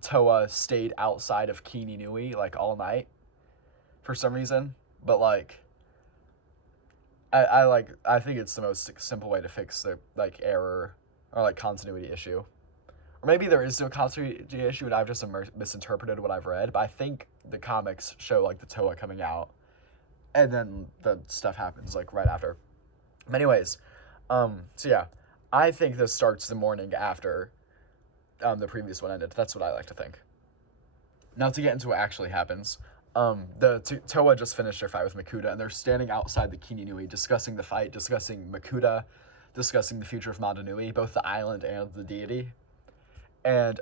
Toa stayed outside of Kini Nui like all night for some reason. But like I think it's the most simple way to fix the like error or like continuity issue. Or maybe there is no continuity issue and I've just misinterpreted what I've read, but I think the comics show like the Toa coming out and then the stuff happens like right after. But anyways, so yeah, I think this starts the morning after the previous one ended. That's what I like to think. Now to get into what actually happens, the Toa just finished their fight with Makuta, and they're standing outside the Kini Nui discussing the fight, discussing Makuta, discussing the future of Manda Nui, both the island and the deity. And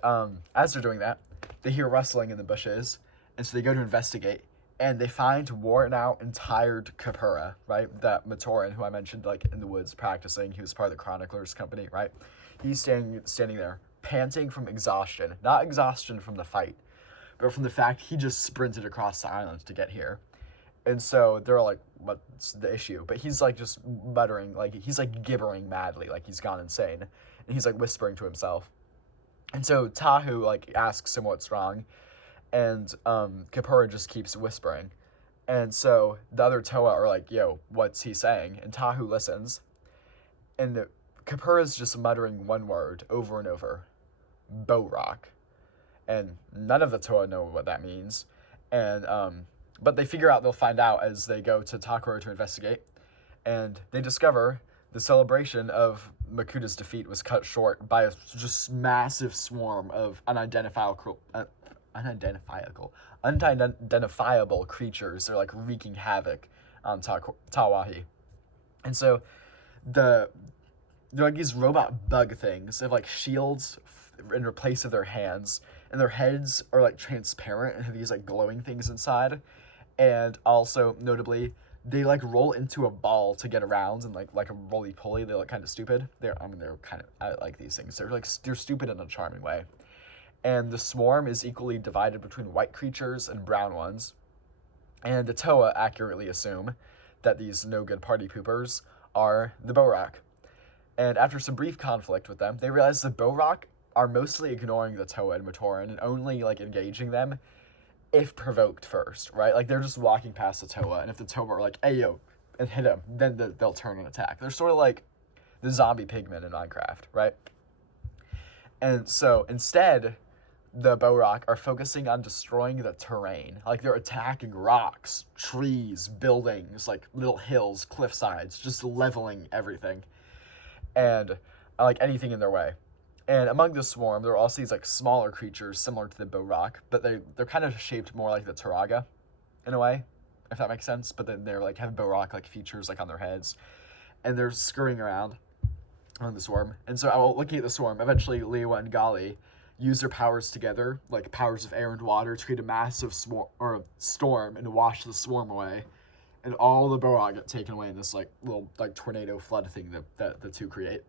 as they're doing that, they hear rustling in the bushes, and so they go to investigate, and they find worn out and tired Kapura, right? That Matoran who I mentioned like in the woods practicing, he was part of the Chronicler's company, right? He's standing there, panting from exhaustion. Not exhaustion from the fight, but from the fact he just sprinted across the island to get here. And so they're like, what's the issue? But he's like just muttering, like he's like gibbering madly, like he's gone insane. And he's like whispering to himself. And so Tahu like asks him what's wrong, and Kapura just keeps whispering. And so the other Toa are like, yo, what's he saying? And Tahu listens. And Kapura's just muttering one word over and over. Bo-Rock. And none of the Toa know what that means. And but they figure out, they'll find out as they go to Takuro to investigate. And they discover the celebration of Makuta's defeat was cut short by a just massive swarm of unidentifiable creatures. They're like wreaking havoc on Tawahi. And so they're like these robot bug things. They have like shields in place of their hands, and their heads are like transparent and have these like glowing things inside. And also notably, they like roll into a ball to get around, and like a roly poly. They look kind of stupid. They're kind of, I like these things. They're stupid in a charming way. And the swarm is equally divided between white creatures and brown ones. And the Toa accurately assume that these no-good party poopers are the Bo-Rock. And after some brief conflict with them, they realize the Bo-Rock are mostly ignoring the Toa and Matoran and only like engaging them if provoked first, right? Like they're just walking past the Toa, and if the Toa are like, "Hey yo," and hit them, then they'll turn and attack. They're sort of like the zombie pigmen in Minecraft, right? And so instead, the Borok are focusing on destroying the terrain. Like they're attacking rocks, trees, buildings, like little hills, cliff sides, just leveling everything, and like anything in their way. And among the swarm, there are also these like smaller creatures similar to the Borok, but they're kind of shaped more like the Turaga, in a way, if that makes sense. But then they're like have Borok like features like on their heads, and they're scurrying around on the swarm. And so, looking at the swarm, eventually Lewa and Gali use their powers together, like powers of air and water, to create a massive storm and wash the swarm away. And all the Borok get taken away in this like little like tornado flood thing that the two create.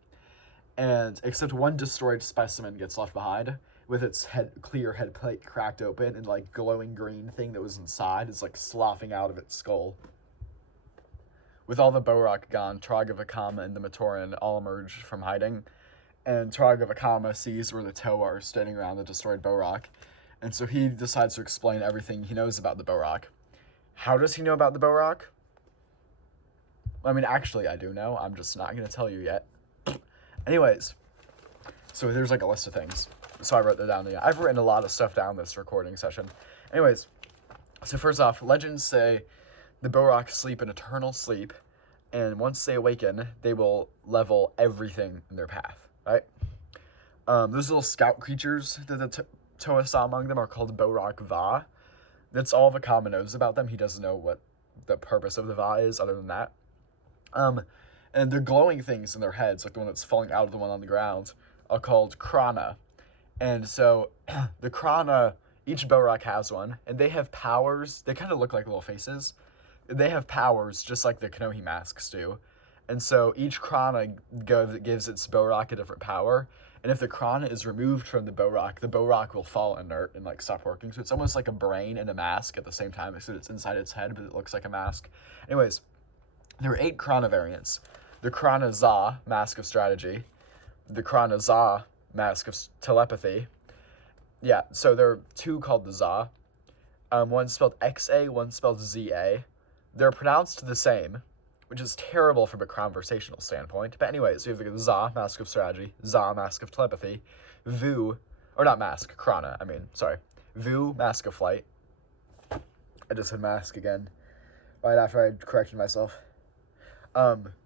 And except one destroyed specimen gets left behind with its clear head plate cracked open, and like glowing green thing that was inside is like sloughing out of its skull. With all the Borok gone, Tragavakama and the Matoran all emerge from hiding, and Tragavakama sees where the Toa are standing around the destroyed Borok, and so he decides to explain everything he knows about the Borok. How does he know about the Borok? I mean, actually, I do know. I'm just not going to tell you yet. Anyways, so there's like a list of things. So I wrote that down. Yeah, I've written a lot of stuff down this recording session. Anyways, so first off, legends say the Borok sleep an eternal sleep, and once they awaken, they will level everything in their path, right? Those little scout creatures that the Toa saw among them are called Borok Va. That's all Vakama knows about them. He doesn't know what the purpose of the Va is other than that. And the glowing things in their heads, like the one that's falling out of the one on the ground, are called Krana. And so the Krana, each Borok has one, and they have powers. They kind of look like little faces. They have powers just like the Kanohi masks do. And so each Krana gives its Borok a different power. And if the Krana is removed from the Borok will fall inert and like stop working. So it's almost like a brain and a mask at the same time. So it's inside its head, but it looks like a mask. Anyways, there are 8 Krana variants. The Krana Za, Mask of Strategy. The Krana Za, Mask of Telepathy. Yeah, so there are 2 called the Za. One spelled XA, one spelled ZA. They're pronounced the same, which is terrible from a conversational standpoint. But anyways, we have the Za, Mask of Strategy. Za, Mask of Telepathy. Vu, or not Mask, Krana, Vu, Mask of Flight. I just said Mask again, right after I corrected myself.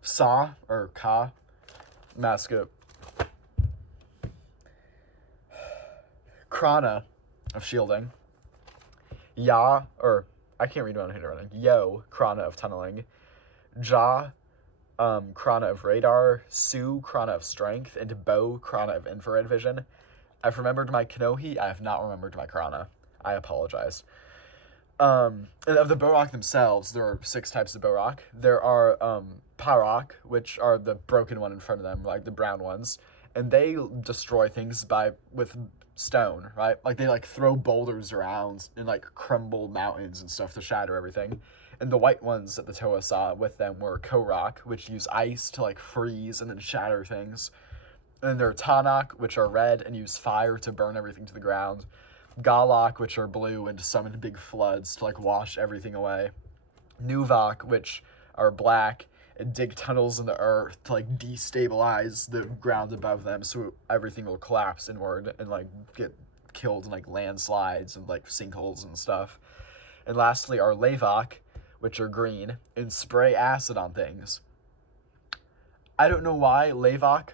Sa, or Ka, Mask of Krana of Shielding. Ya, or I can't read my own handwriting. Yo, Krana of Tunneling. Ja, Krana of Radar. Su, Krana of Strength. And Bo, Krana of Infrared Vision. I've remembered my Kanohi. I have not remembered my Krana. I apologize. And of the Borok themselves, there are 6 types of Borok. There are Parok, which are the broken one in front of them, like the brown ones, and they destroy things with stone, right? Like they like throw boulders around and like crumble mountains and stuff to shatter everything. And the white ones that the Toa saw with them were Korok, which use ice to like freeze and then shatter things. And then there are Tanakh, which are red and use fire to burn everything to the ground. Galak, which are blue and summon big floods to like wash everything away. Nuvok, which are black and dig tunnels in the earth to like destabilize the ground above them so everything will collapse inward and like get killed in like landslides and like sinkholes and stuff. And lastly are Lavok, which are green and spray acid on things. I don't know why Lavok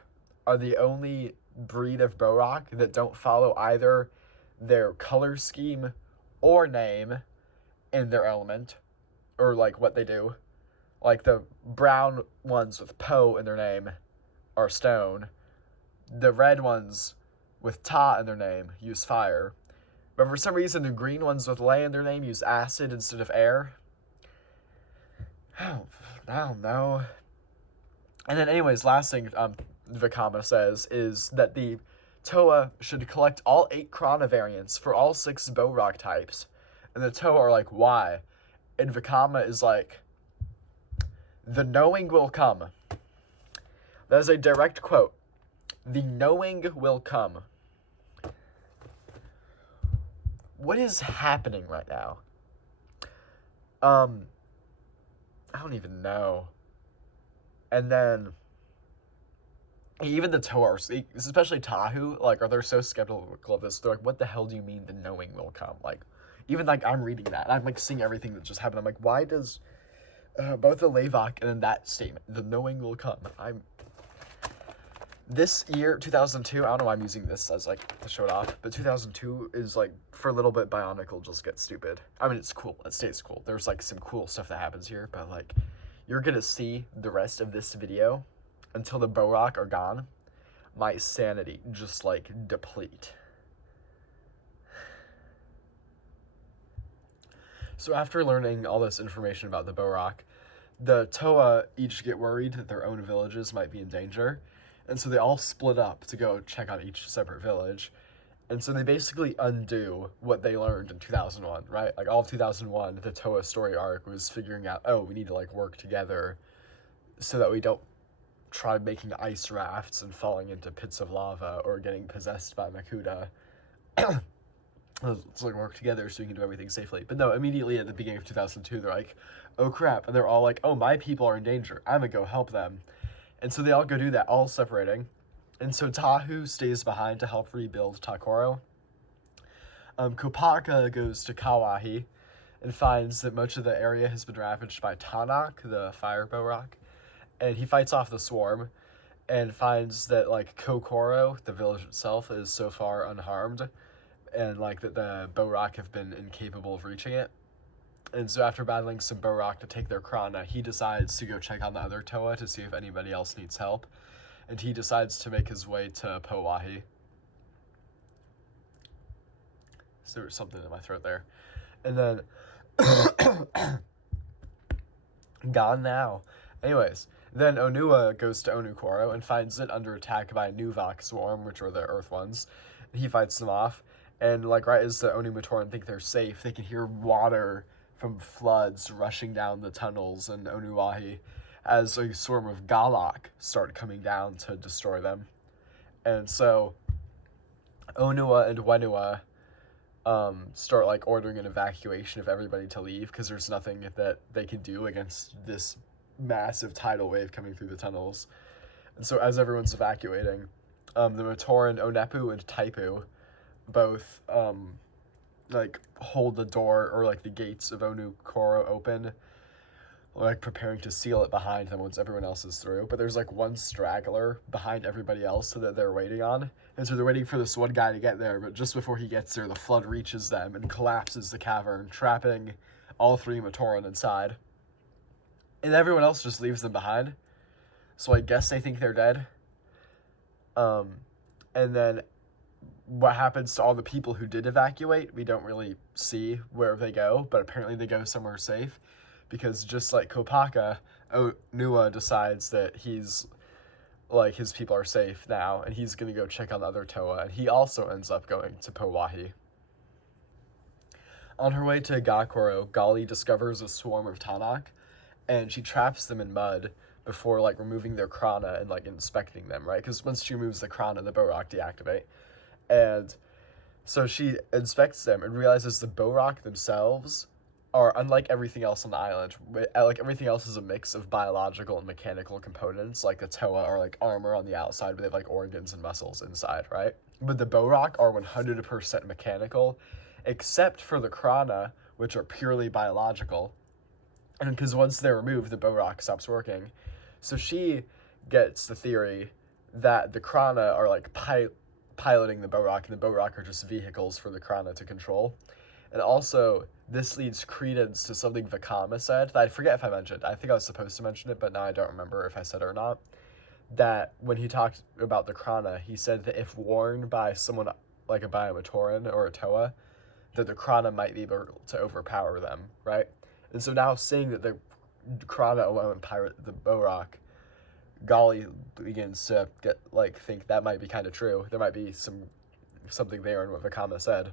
are the only breed of Borok that don't follow either their color scheme or name in their element, or like what they do. Like the brown ones with Po in their name are stone. The red ones with Ta in their name use fire. But for some reason the green ones with Lay in their name use acid instead of air. I don't know. And then anyways, last thing Vakama says is that the Toa should collect all 8 Krana variants for all 6 Borok types. And the Toa are like, why? And Vakama is like, the knowing will come. That is a direct quote. The knowing will come. what is happening right now? I don't even know. And then even the Toars, especially Tahu, like, are they so skeptical of this? They're like, what the hell do you mean the knowing will come? Like, even, like, I'm reading that, and I'm, like, seeing everything that just happened. I'm like, why does both the Lavok and then that statement, the knowing will come? This year, 2002, I don't know why I'm using this as, like, to show it off, but 2002 is, like, for a little bit, Bionicle just gets stupid. I mean, it's cool. It stays cool. There's, like, some cool stuff that happens here, but, like, you're gonna see the rest of this video until the Borak are gone. My sanity just, like, deplete. So after learning all this information about the Borak, the Toa each get worried that their own villages might be in danger, and so they all split up to go check on each separate village. And so they basically undo what they learned in 2001, right? Like, all of 2001, the Toa story arc was figuring out, oh, we need to, like, work together so that we don't try making ice rafts and falling into pits of lava or getting possessed by Makuta. Let's, like, work together so we can do everything safely. But no, immediately at the beginning of 2002, they're like, oh, crap. And they're all like, oh, my people are in danger. I'm gonna go help them. And so they all go do that, all separating. And so Tahu stays behind to help rebuild Takoro. Kopaka goes to Kawahi and finds that much of the area has been ravaged by Tanak, the fire Borak. And he fights off the swarm and finds that, like, Kokoro, the village itself, is so far unharmed, and, like, that the Borak have been incapable of reaching it. And so after battling some Borak to take their Krana, he decides to go check on the other Toa to see if anybody else needs help. And he decides to make his way to Powahi. So there was something in my throat there. And then gone now. Anyways, then Onua goes to Onukoro and finds it under attack by a new Vok swarm, which are the Earth ones. He fights them off, and, like, right as the Onumatoran think they're safe, they can hear water from floods rushing down the tunnels in Onuahi as a swarm of Galak start coming down to destroy them. And so Onua and Wenua start, like, ordering an evacuation of everybody to leave because there's nothing that they can do against this massive tidal wave coming through the tunnels. And so as everyone's evacuating, the Matoran, Onepu, and Taipu both like, hold the door or, like, the gates of Onukoro open, like, preparing to seal it behind them once everyone else is through. But there's, like, one straggler behind everybody else so that they're waiting on. And so they're waiting for this one guy to get there, but just before he gets there, the flood reaches them and collapses the cavern, trapping all three Matoran inside. And everyone else just leaves them behind. So I guess they think they're dead. And then what happens to all the people who did evacuate, we don't really see where they go, but apparently they go somewhere safe, because just like Kopaka, Onua decides that he's, like, his people are safe now, and he's gonna go check on the other Toa, and he also ends up going to Powahi. On her way to Gakoro, Gali discovers a swarm of Tanak, and she traps them in mud before, like, removing their Krana and, like, inspecting them, right? Because once she removes the Krana, the Borak deactivate. And so she inspects them and realizes the Borak themselves are, unlike everything else on the island, like, everything else is a mix of biological and mechanical components. Like, the Toa are, like, armor on the outside, but they have, like, organs and muscles inside, right? But the Borak are 100% mechanical, except for the Krana, which are purely biological. And because once they're removed, the Borak stops working. So she gets the theory that the Krana are, like, piloting the Borak, and the Borak are just vehicles for the Krana to control. And also, this leads credence to something Vakama said, that I forget if I mentioned. I think I was supposed to mention it, but now I don't remember if I said it or not. That when he talked about the Krana, he said that if warned by someone like a Biomatoran or a Toa, that the Krana might be able to overpower them, right? And so now, seeing that the Krana alone pirate the Borak, Gali begins to think that might be kind of true. There might be something there in what Vakama said.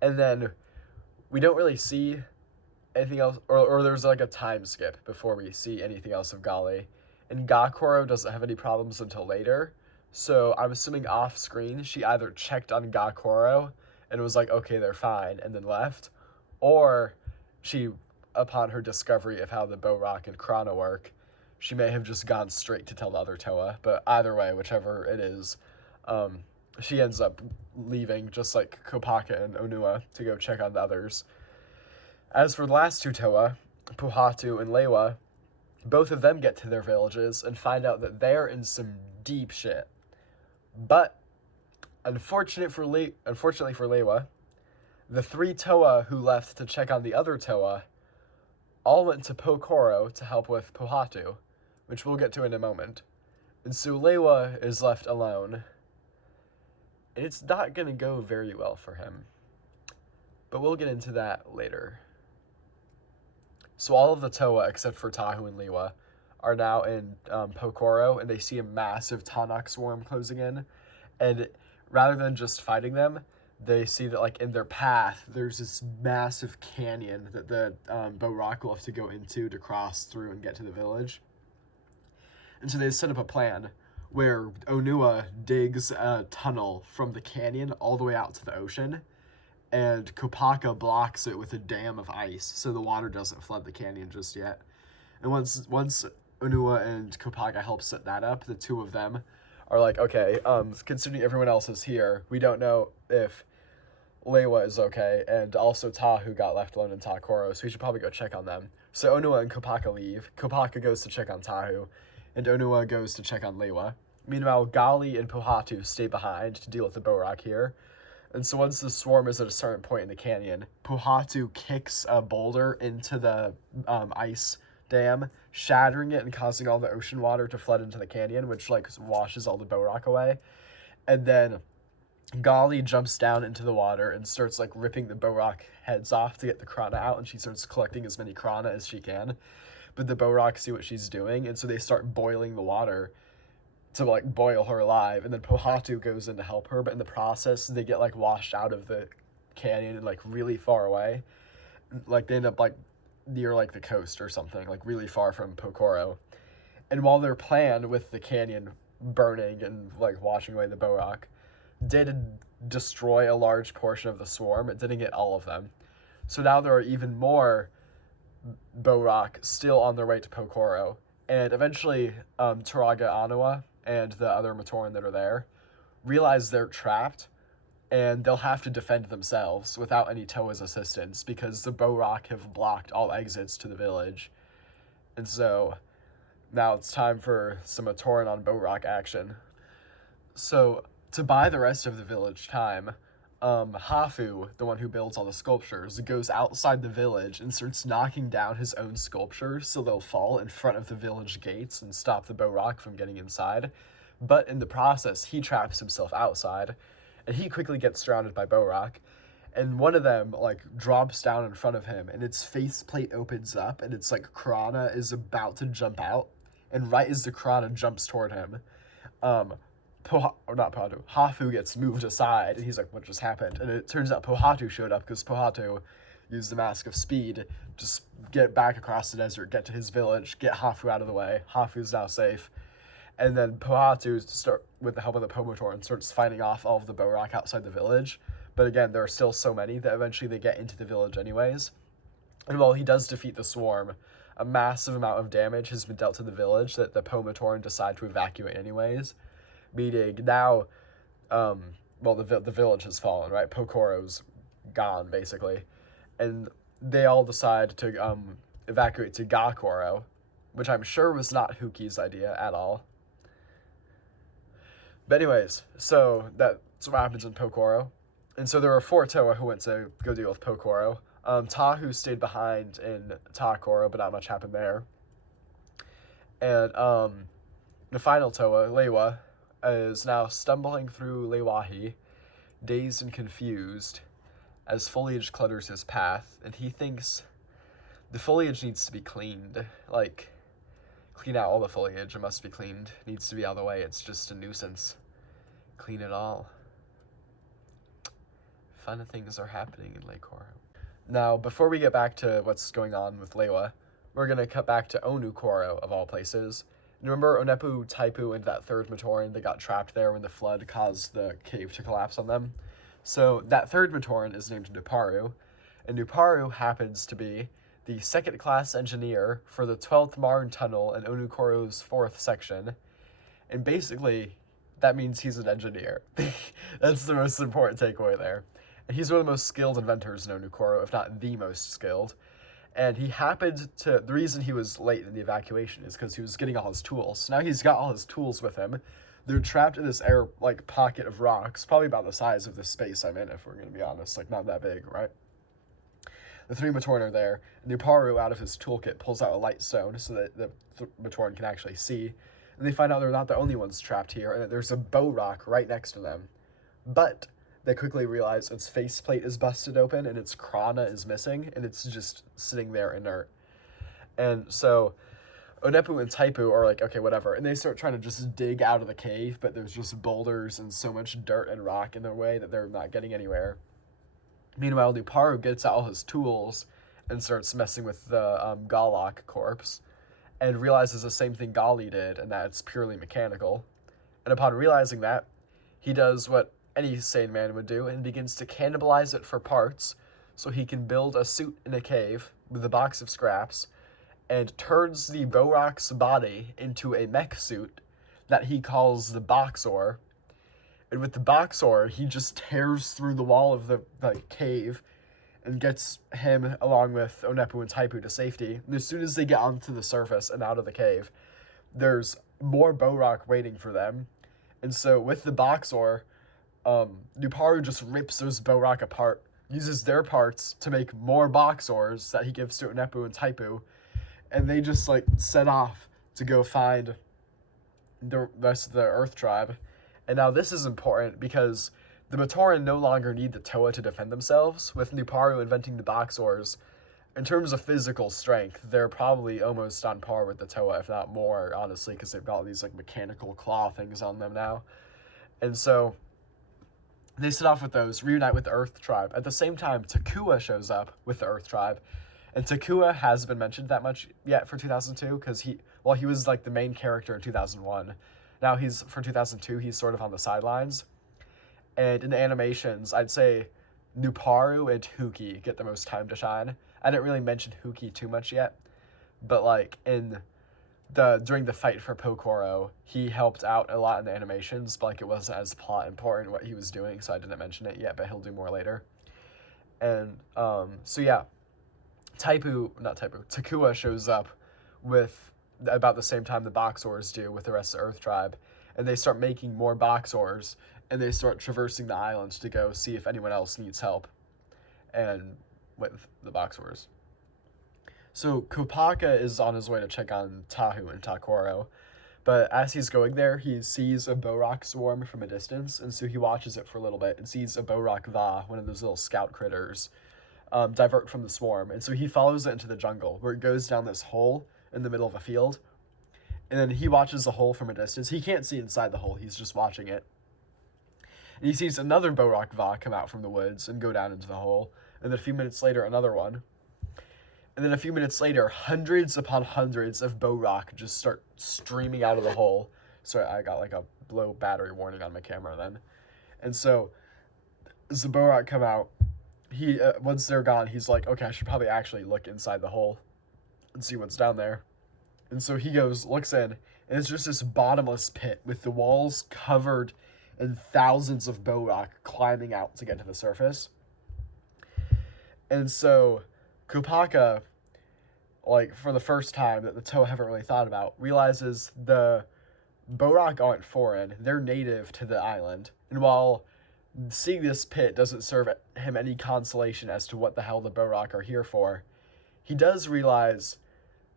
And then we don't really see anything else, or there's, like, a time skip before we see anything else of Gali. And Gakoro doesn't have any problems until later, so I'm assuming off screen she either checked on Gakoro and was like, okay, they're fine, and then left. Or she, upon her discovery of how the Borak and Krana work, she may have just gone straight to tell the other Toa. But either way, whichever it is, she ends up leaving, just like Kopaka and Onua, to go check on the others. As for the last two Toa, Puhatu and Lewa, both of them get to their villages and find out that they're in some deep shit. But unfortunately for Lewa, the three Toa who left to check on the other Toa all went to Pokoro to help with Puhatu, which we'll get to in a moment. And so Lewa is left alone. And it's not going to go very well for him. But we'll get into that later. So all of the Toa, except for Tahu and Lewa, are now in Pokoro, and they see a massive Tanak swarm closing in. And rather than just fighting them, they see that, like, in their path, there's this massive canyon that the Borak will have to go into to cross through and get to the village. And so they set up a plan where Onua digs a tunnel from the canyon all the way out to the ocean, and Kopaka blocks it with a dam of ice so the water doesn't flood the canyon just yet. And once Onua and Kopaka help set that up, the two of them are like, okay, considering everyone else is here, we don't know if Lewa is okay, and also Tahu got left alone in Takoro, so we should probably go check on them. So Onua and Kopaka leave. Kopaka goes to check on Tahu, and Onua goes to check on Lewa. Meanwhile, Gali and Puhatu stay behind to deal with the Borak here. And so once the swarm is at a certain point in the canyon, Puhatu kicks a boulder into the ice dam, shattering it and causing all the ocean water to flood into the canyon, which, like, washes all the Borak away. And then Gali jumps down into the water and starts, like, ripping the Borak heads off to get the Krana out, and she starts collecting as many Krana as she can. But the Borak see what she's doing, and so they start boiling the water to, like, boil her alive, and then Puhatu goes in to help her, but in the process, they get, like, washed out of the canyon and, like, really far away. Like, they end up, like, near, like, the coast or something, like, really far from Pokoro. And while their plan with the canyon burning and, like, washing away the Borak did destroy a large portion of the swarm, it didn't get all of them. So now there are even more Borak still on their way to Pokoro. And eventually, Turaga Anawa and the other Matoran that are there realize they're trapped, and they'll have to defend themselves without any Toa's assistance because the Borak have blocked all exits to the village. And so now it's time for some Matoran on Borak action. So to buy the rest of the village time, Hafu, the one who builds all the sculptures, goes outside the village and starts knocking down his own sculptures so they'll fall in front of the village gates and stop the Borak from getting inside. But in the process, he traps himself outside, and he quickly gets surrounded by Borak. And one of them, like, drops down in front of him, and its faceplate opens up, and it's like Krana is about to jump out. And right as the Krana jumps toward him, Hafu gets moved aside, and he's like, what just happened? And it turns out Puhatu showed up, because Puhatu used the Mask of Speed, just get back across the desert, get to his village, get Hafu out of the way. Hafu's now safe. And then Puhatu, with the help of the Pomotoran, starts fighting off all of the Borak outside the village. But again, there are still so many that eventually they get into the village anyways. And while he does defeat the swarm, a massive amount of damage has been dealt to the village that the Pomotoran decide to evacuate anyways. Meaning now, the village has fallen, right? Pokoro's gone, basically. And they all decide to evacuate to Gakoro, which I'm sure was not Huki's idea at all. But anyways, so that's what happens in Pokoro. And so there were 4 Toa who went to go deal with Pokoro. Tahu stayed behind in Takoro, but not much happened there. And the final Toa, Lewa, is now stumbling through Lewahi, dazed and confused, as foliage clutters his path, and he thinks the foliage needs to be cleaned. Like, clean out all the foliage, it must be cleaned. It needs to be out of the way, it's just a nuisance. Clean it all. Fun things are happening in Lake Koro. Now, before we get back to what's going on with Lewa, we're going to cut back to Onu Koro, of all places. Remember Onepu, Taipu, and that third Matoran that got trapped there when the flood caused the cave to collapse on them? So that third Matoran is named Nuparu, and Nuparu happens to be the second-class engineer for the 12th Marn Tunnel in Onukoro's 4th section, and basically, that means he's an engineer. That's the most important takeaway there. And he's one of the most skilled inventors in Onukoro, if not the most skilled. And he happened to, the reason he was late in the evacuation is because he was getting all his tools. So now he's got all his tools with him. They're trapped in this air, like, pocket of rocks, probably about the size of the space I'm in, if we're going to be honest. Like, not that big, right? The three Matoran are there. Nuparu, out of his toolkit, pulls out a light stone so that the Matoran can actually see. And they find out they're not the only ones trapped here, and that there's a bow rock right next to them. But they quickly realize its faceplate is busted open, and its krana is missing, and it's just sitting there inert. And so Onepu and Taipu are like, okay, whatever. And they start trying to just dig out of the cave, but there's just boulders and so much dirt and rock in their way that they're not getting anywhere. Meanwhile, Nuparu gets out all his tools and starts messing with the Galak corpse, and realizes the same thing Gali did, and that it's purely mechanical. And upon realizing that, he does what any sane man would do and begins to cannibalize it for parts so he can build a suit in a cave with a box of scraps, and turns the Borok's body into a mech suit that he calls the Boxor. And with the Boxor, he just tears through the wall of the cave and gets him, along with Onepu and Taipu, to safety. And as soon as they get onto the surface and out of the cave, there's more Borok waiting for them. And so with the Boxor, Nuparu just rips those Borok apart, uses their parts to make more Boxors that he gives to Onepu and Taipu, and they just, like, set off to go find the rest of the Earth Tribe. And now this is important because the Matoran no longer need the Toa to defend themselves. With Nuparu inventing the Boxors, in terms of physical strength, they're probably almost on par with the Toa, if not more, honestly, because they've got these, like, mechanical claw things on them now. And so they set off with those, reunite with the Earth Tribe. At the same time, Takua shows up with the Earth Tribe. And Takua hasn't been mentioned that much yet for 2002, because he was, like, the main character in 2001. Now for 2002, he's sort of on the sidelines. And in the animations, I'd say Nuparu and Huki get the most time to shine. I didn't really mention Huki too much yet, but, like, during the fight for Pokoro, he helped out a lot in the animations, but, like, it wasn't as plot important what he was doing, so I didn't mention it yet, but he'll do more later. And so yeah, Takua shows up with about the same time the Boxors do with the rest of the Earth Tribe, and they start making more Boxors, and they start traversing the islands to go see if anyone else needs help, and with the Boxors. So Kopaka is on his way to check on Tahu and Takoro, but as he's going there, he sees a Borok swarm from a distance, and so he watches it for a little bit and sees a Borok Va, one of those little scout critters, divert from the swarm. And so he follows it into the jungle, where it goes down this hole in the middle of a field, and then he watches the hole from a distance. He can't see inside the hole, he's just watching it. And he sees another Borok Va come out from the woods and go down into the hole, and then a few minutes later, another one. And then a few minutes later, hundreds upon hundreds of Borok just start streaming out of the hole. Sorry, I got, like, a low battery warning on my camera then. And so, as the Borok come out, once they're gone, he's like, okay, I should probably actually look inside the hole and see what's down there. And so he looks in, and it's just this bottomless pit with the walls covered in thousands of Borok climbing out to get to the surface. And so Kopaka, like, for the first time that the Toa haven't really thought about, realizes the Borok aren't foreign, they're native to the island. And while seeing this pit doesn't serve him any consolation as to what the hell the Borok are here for, he does realize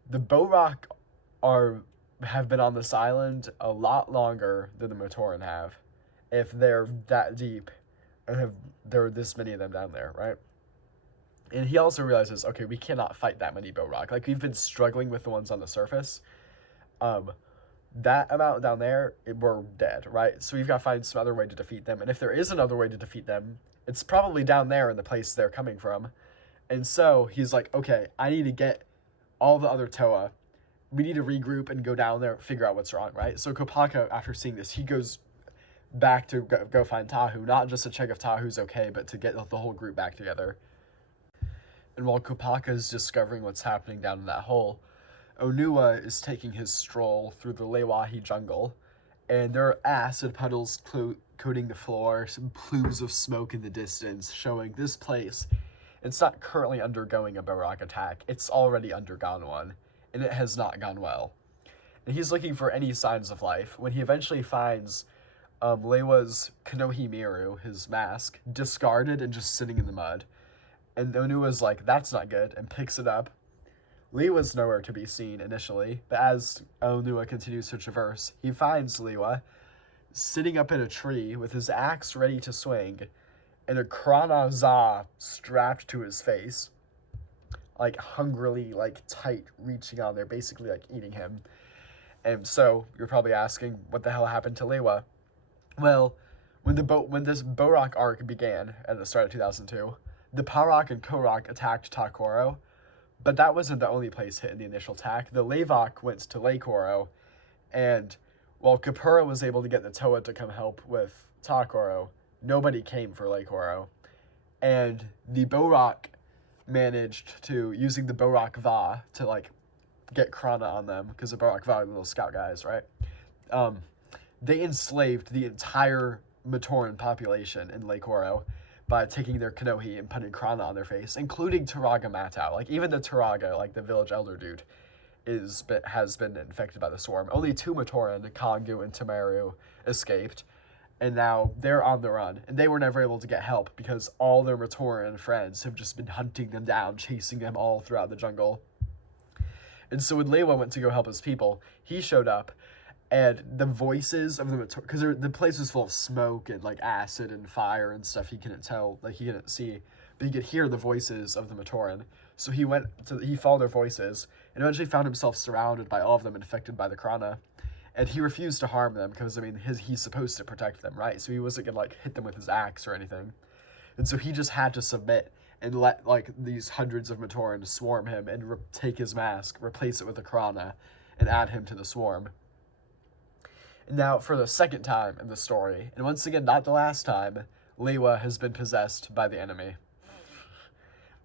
the Borok have been on this island a lot longer than the Matoran have, if they're that deep and there are this many of them down there, right? And he also realizes, okay, we cannot fight that many Borok. Like, we've been struggling with the ones on the surface. That amount down there, we're dead, right? So we've got to find some other way to defeat them. And if there is another way to defeat them, it's probably down there in the place they're coming from. And so he's like, okay, I need to get all the other Toa. We need to regroup and go down there, figure out what's wrong, right? So Kopaka, after seeing this, he goes back to go find Tahu, not just to check if Tahu's okay, but to get the whole group back together. And while Kopaka's discovering what's happening down in that hole, Onua is taking his stroll through the Lewahi jungle, and there are acid puddles coating the floor, some plumes of smoke in the distance, showing this place. It's not currently undergoing a Borak attack, it's already undergone one, and it has not gone well. And he's looking for any signs of life when he eventually finds Lewa's Kanohi Miru, his mask, discarded and just sitting in the mud. And Onua's like, that's not good, and picks it up. Lewa's nowhere to be seen initially, but as Onua continues to traverse, he finds Lewa sitting up in a tree with his axe ready to swing, and a Krana Za strapped to his face, like hungrily, like tight, reaching on there, basically like eating him. And so you're probably asking, what the hell happened to Lewa? Well, when this Borak arc began at the start of 2002, the Parak and Korak attacked Takoro, but that wasn't the only place hit in the initial attack. The Levok went to Leikoro, and while Kapura was able to get the Toa to come help with Takoro, nobody came for Leikoro. And the Borak managed to, using the Borak Va, to like get Krana on them, because the Borak Va are the little scout guys, right? They enslaved the entire Matoran population in Leikoro by taking their Kanohi and putting Krana on their face, including Turaga Matau. Like, even the Turaga, like the village elder dude, has been infected by the swarm. Only 2 Matoran, Kongu and Tamaru, escaped, and now they're on the run. And they were never able to get help because all their Matoran friends have just been hunting them down, chasing them all throughout the jungle. And so when Lewa went to go help his people, he showed up, and the voices of the Matoran, because the place was full of smoke and like acid and fire and stuff he couldn't tell, like he couldn't see, but he could hear the voices of the Matoran. So he followed their voices and eventually found himself surrounded by all of them infected by the Krana. And he refused to harm them because, I mean, he's supposed to protect them, right? So he wasn't gonna like hit them with his axe or anything. And so he just had to submit and let like these hundreds of Matoran swarm him and take his mask, replace it with a Krana, and add him to the swarm. And now, for the second time in the story, and once again, not the last time, Lewa has been possessed by the enemy.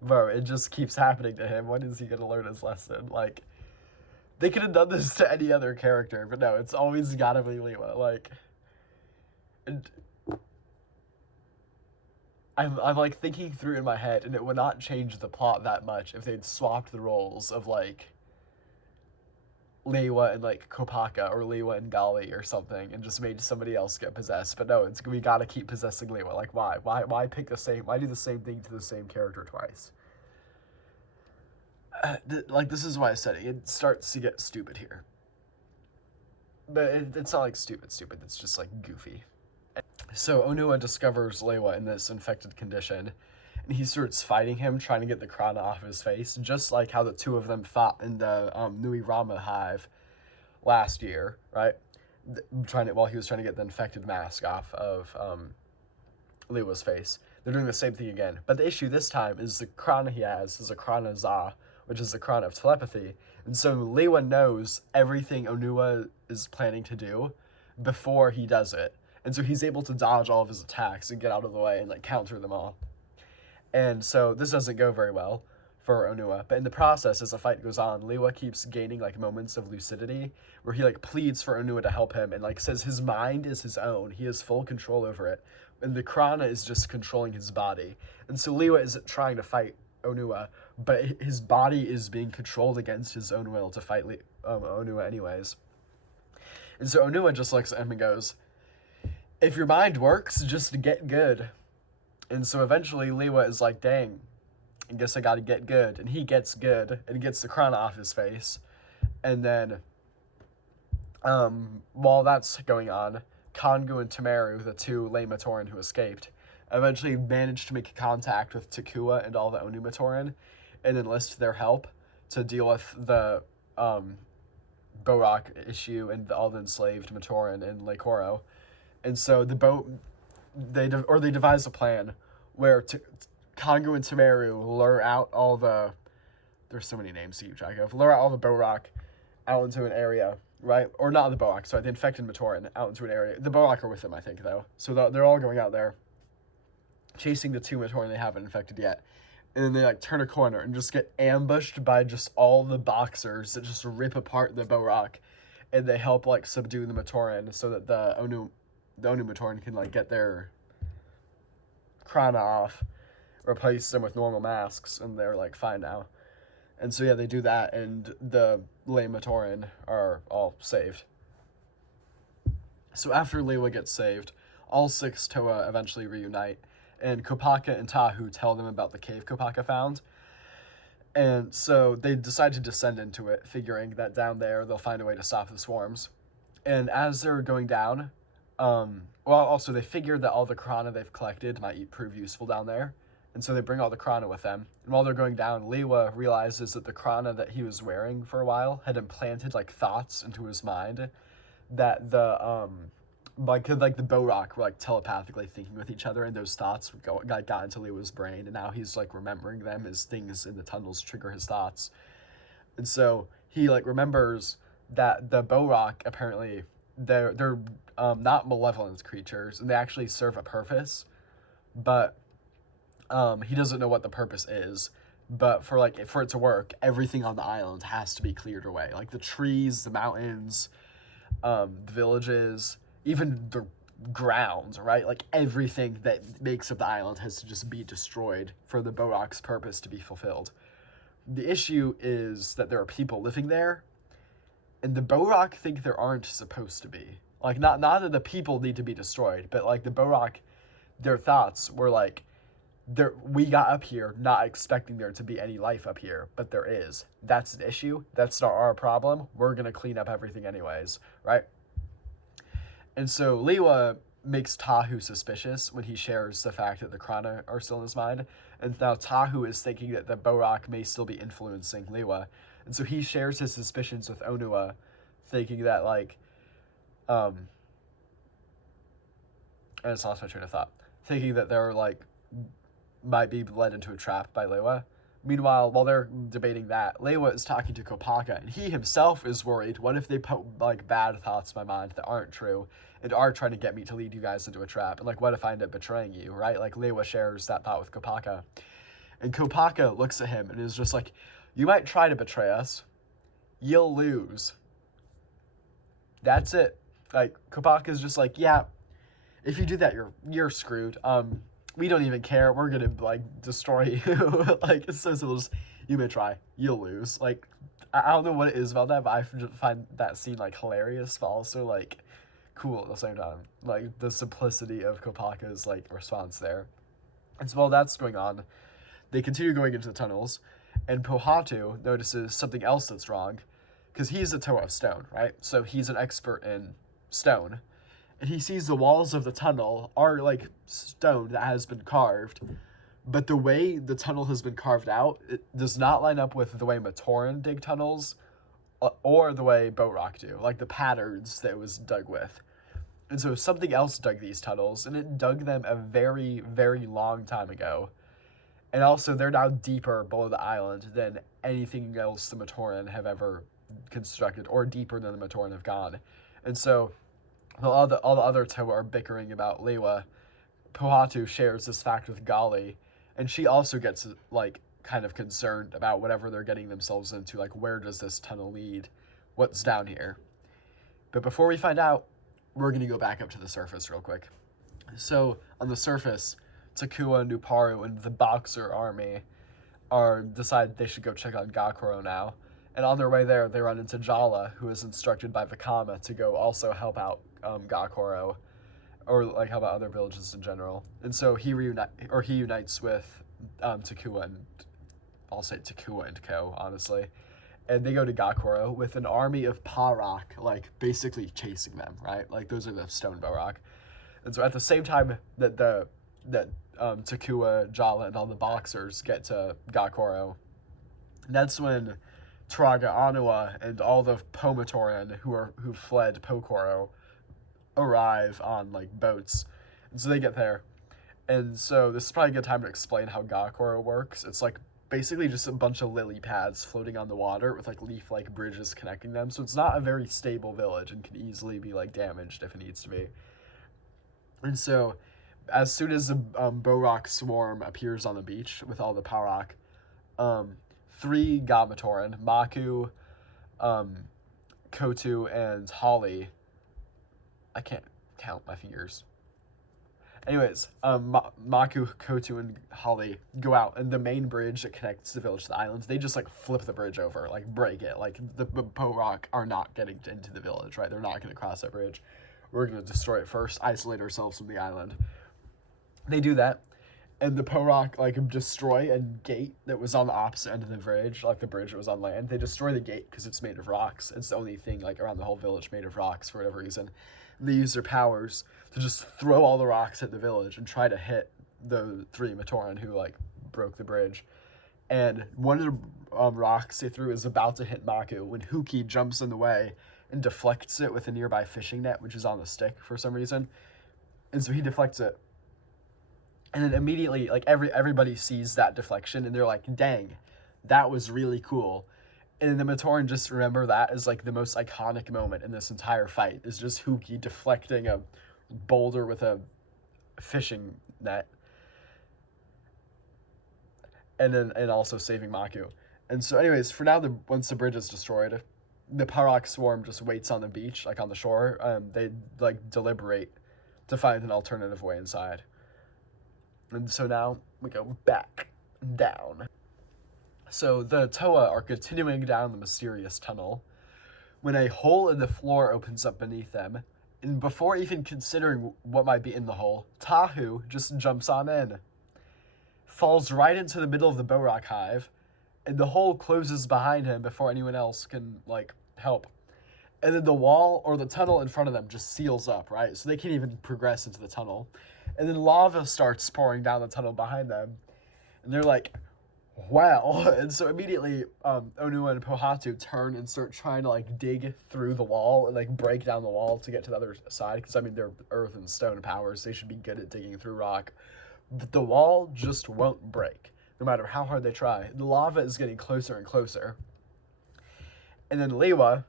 Bro, it just keeps happening to him. When is he gonna learn his lesson? Like, they could have done this to any other character, but no, it's always gotta be Lewa. Like, and I'm like thinking through in my head, and it would not change the plot that much if they'd swapped the roles of like Lewa and like Kopaka or Lewa and Gali or something, and just made somebody else get possessed. But no, we gotta keep possessing Lewa. Like, why pick the same? Why do the same thing to the same character twice? Like, this is why I said it starts to get stupid here. But it's not like stupid. It's just like goofy. So Onua discovers Lewa in this infected condition, and he starts fighting him, trying to get the Krana off his face, just like how the two of them fought in the Nui Rama hive last year, right? While he was trying to get the infected mask off of Lewa's face. They're doing the same thing again. But the issue this time is the Krana he has is a Krana Za, which is the Krana of telepathy. And so Lewa knows everything Onua is planning to do before he does it. And so he's able to dodge all of his attacks and get out of the way and like counter them all. And so this doesn't go very well for Onua. But in the process, as the fight goes on, Lewa keeps gaining like moments of lucidity where he like pleads for Onua to help him and like says his mind is his own. He has full control over it. And the Krana is just controlling his body. And so Lewa isn't trying to fight Onua, but his body is being controlled against his own will to fight Onua anyways. And so Onua just looks at him and goes, if your mind works, just get good. And so eventually Lewa is like, dang, I guess I gotta get good. And he gets good and gets the Krana off his face. And then while that's going on, Kongu and Tamaru, the 2 lay Matoran who escaped, eventually managed to make contact with Takua and all the Onu Matoran and enlist their help to deal with the Borak issue and all the enslaved Matoran in Leikoro. And so they devise a plan where Kongu and Tamaru lure out all the, there's so many names to keep track of, lure out all the Borak out into an area right? Or not the Boak, sorry, the infected Matoran out into an area. The Boak are with them, I think, though. So they're all going out there, chasing the 2 Matoran they haven't infected yet. And then they like turn a corner and just get ambushed by just all the boxers that just rip apart the Boak, and they help like subdue the Matoran so that the Onu Matoran can like get their Krana off, replace them with normal masks, and they're like fine now. And so yeah, they do that, and the Lei Matoran are all saved. So after Lewa gets saved, all 6 Toa eventually reunite, and Kopaka and Tahu tell them about the cave Kopaka found. And so they decide to descend into it, figuring that down there they'll find a way to stop the swarms. And as they're going down, also they figured that all the Krana they've collected might prove useful down there. And so they bring all the Krana with them. And while they're going down, Lewa realizes that the Krana that he was wearing for a while had implanted like thoughts into his mind that the the Boak were like telepathically thinking with each other, and those thoughts got into Lewa's brain, and now he's like remembering them as things in the tunnels trigger his thoughts. And so he like remembers that the Boak apparently they're not malevolent creatures, and they actually serve a purpose, but he doesn't know what the purpose is. But for it to work, everything on the island has to be cleared away, like the trees, the mountains, the villages, even the ground, right? Like everything that makes up the island has to just be destroyed for the Boak's purpose to be fulfilled. The issue is that there are people living there, and the Boak think there aren't supposed to be. Like not that the people need to be destroyed, but like the Boak, their thoughts were like, we got up here not expecting there to be any life up here, but there is. That's an issue. That's not our problem. We're gonna clean up everything anyways, right? And so Lewa makes Tahu suspicious when he shares the fact that the Krana are still in his mind. And now Tahu is thinking that the Boak may still be influencing Lewa. And so he shares his suspicions with Onua, thinking that I just lost my train of thought. Thinking that they're might be led into a trap by Lewa. Meanwhile, while they're debating that, Lewa is talking to Kopaka, and he himself is worried. What if they put bad thoughts in my mind that aren't true and are trying to get me to lead you guys into a trap? And what if I end up betraying you, right? Lewa shares that thought with Kopaka. And Kopaka looks at him and is just like, you might try to betray us. You'll lose. That's it. Kopaka's just like, yeah, if you do that, you're screwed. We don't even care. We're gonna destroy you. It's so simple. Just, you may try. You'll lose. I don't know what it is about that, but I find that scene hilarious, but also cool at the same time. The simplicity of Kopaka's response there. And so while that's going on, they continue going into the tunnels, and Pohatu notices something else that's wrong, because he's a Toa of stone, right? So he's an expert in stone. And he sees the walls of the tunnel are stone that has been carved, but the way the tunnel has been carved out, it does not line up with the way Matoran dig tunnels or the way Boak do, the patterns that it was dug with. And so something else dug these tunnels, and it dug them a very, very long time ago. And also, they're now deeper below the island than anything else the Matoran have ever constructed, or deeper than the Matoran have gone. And so all the other Toa are bickering about Lewa, Pohatu shares this fact with Gali, and she also gets kind of concerned about whatever they're getting themselves into. Where does this tunnel lead? What's down here? But before we find out, we're going to go back up to the surface real quick. So on the surface, Takua, Nuparu, and the Boxer army decide they should go check on Gakuro now. And on their way there, they run into Jala, who is instructed by Vakama to go also help out Gakuro, or help out other villages in general. And so he unites with Takua, and I'll say Takua and Co, honestly. And they go to Gakuro with an army of Parak, basically chasing them, right? Those are the stone Boak. And so at the same time that Takua, Jala, and all the Boxers get to Gakuro, that's when Traga Anua and all the Pomatoran who fled Pokoro arrive on boats. And so they get there. And so this is probably a good time to explain how Gakuro works. It's basically just a bunch of lily pads floating on the water with like leaf-like bridges connecting them. So it's not a very stable village and can easily be like damaged if it needs to be. And so, as soon as the Borok swarm appears on the beach with all the Parok, three Gamatoran, Maku, Kotu, and Holly. I can't count my fingers. Anyways, Maku, Kotu, and Holly go out, and the main bridge that connects the village to the islands, they just like flip the bridge over, like break it. Like the Borok are not getting into the village, right? They're not going to cross that bridge. We're going to destroy it first, isolate ourselves from the island. They do that, and the Porok like destroy a gate that was on the opposite end of the bridge, like the bridge that was on land. They destroy the gate because it's made of rocks. It's the only thing like around the whole village made of rocks for whatever reason. They use their powers to just throw all the rocks at the village and try to hit the three Matoran who like broke the bridge. And one of the rocks they threw is about to hit Maku when Huki jumps in the way and deflects it with a nearby fishing net, which is on the stick for some reason. And so he deflects it. And then immediately, like everybody sees that deflection and they're like, dang, that was really cool. And the Matoran just remember that as like the most iconic moment in this entire fight is just Huki deflecting a boulder with a fishing net. And also saving Maku. And so anyways, for now, once the bridge is destroyed, the Parok swarm just waits on the beach, like on the shore. They like deliberate to find an alternative way inside. And so now we go back down. So the Toa are continuing down the mysterious tunnel when a hole in the floor opens up beneath them. And before even considering what might be in the hole, Tahu just jumps on in, falls right into the middle of the Borok hive, and the hole closes behind him before anyone else can, like, help. And then the wall or the tunnel in front of them just seals up, right? So they can't even progress into the tunnel. And then lava starts pouring down the tunnel behind them. And they're like, wow. And so immediately, Onua and Pohatu turn and start trying to, like, dig through the wall and, like, break down the wall to get to the other side. Because, I mean, they're earth and stone powers. They should be good at digging through rock. But the wall just won't break, no matter how hard they try. The lava is getting closer and closer. And then Lewa,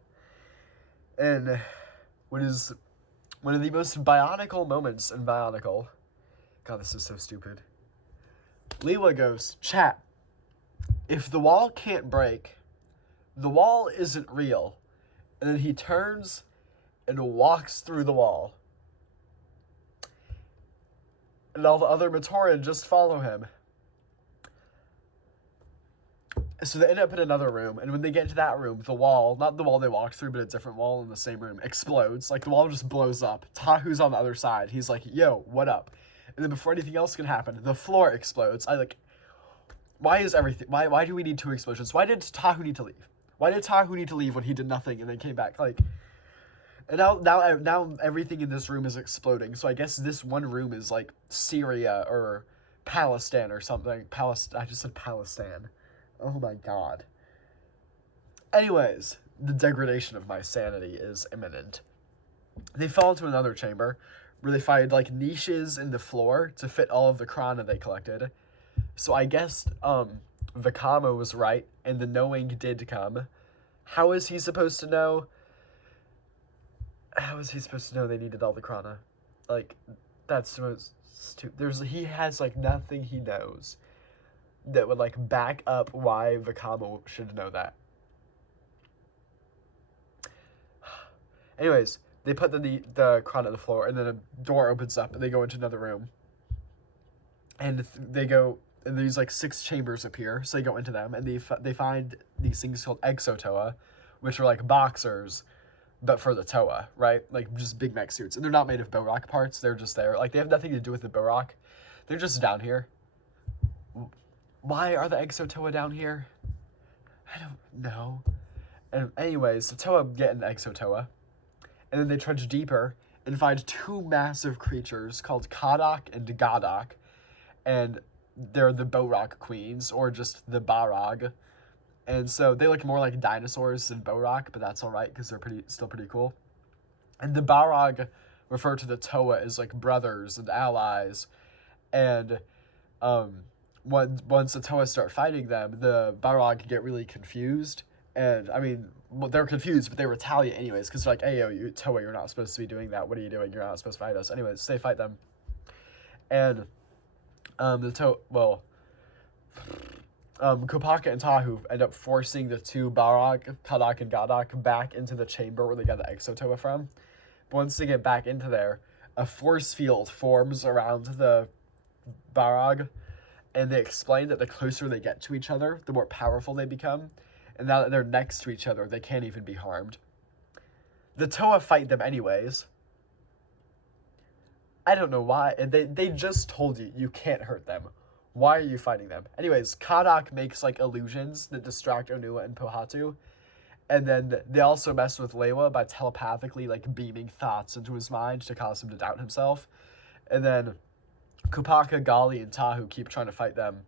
and what is one of the most Bionicle moments in Bionicle. God, this is so stupid. Lewa goes, chat, if the wall can't break, the wall isn't real. And then he turns and walks through the wall. And all the other Matoran just follow him. So they end up in another room, and when they get into that room, the wall, not the wall they walked through, but a different wall in the same room, explodes. Like, the wall just blows up. Tahu's on the other side. He's like, yo, what up? And then before anything else can happen, the floor explodes. Why is everything, why do we need two explosions? Why did Tahu need to leave? Why did Tahu need to leave when he did nothing and then came back? Like, and now everything in this room is exploding. So I guess this one room is like Syria or Palestine or something. I just said Palestine. Oh my god. Anyways, the degradation of my sanity is imminent. They fall into another chamber where they find like niches in the floor to fit all of the Krana they collected. So I guess Vakama was right and the knowing did come. How is he supposed to know? How is he supposed to know they needed all the Krana? Like, that's so stupid. He has like nothing he knows that would like back up why Vakama should know that. Anyways, they put the Krana on the floor, and then a door opens up, and they go into another room. And they go, and these like 6 chambers appear, so they go into them, and they find these things called Exotoa, which are like boxers, but for the Toa, right? Like just big mech suits, and they're not made of Borok parts. They're just there. Like they have nothing to do with the Borok. They're just down here. Why are the Exotoa down here? I don't know. And anyways, the Toa get an Exotoa, and then they trudge deeper and find 2 massive creatures called Kadak and Gadak, and they're the Borok queens, or just the Barag. And so they look more like dinosaurs than Borok, but that's alright because they're still pretty cool. And the Barag refer to the Toa as like brothers and allies, and once the Toa start fighting them, the Balrog get really confused. And, I mean, well, they're confused, but they retaliate anyways, because they're like, hey, yo, Toa, you're not supposed to be doing that. What are you doing? You're not supposed to fight us. Anyways, they fight them. And, Kopaka and Tahu end up forcing the two Balrog, Kadak and Gadak, back into the chamber where they got the Exotoa from. But once they get back into there, a force field forms around the Balrog, and they explain that the closer they get to each other, the more powerful they become, and now that they're next to each other, they can't even be harmed. The Toa fight them anyways. I don't know why, and they just told you can't hurt them. Why are you fighting them? Anyways, Kadak makes, like, illusions that distract Onua and Pohatu, and then they also mess with Lewa by telepathically, like, beaming thoughts into his mind to cause him to doubt himself. And then Kopaka, Gali, and Tahu keep trying to fight them,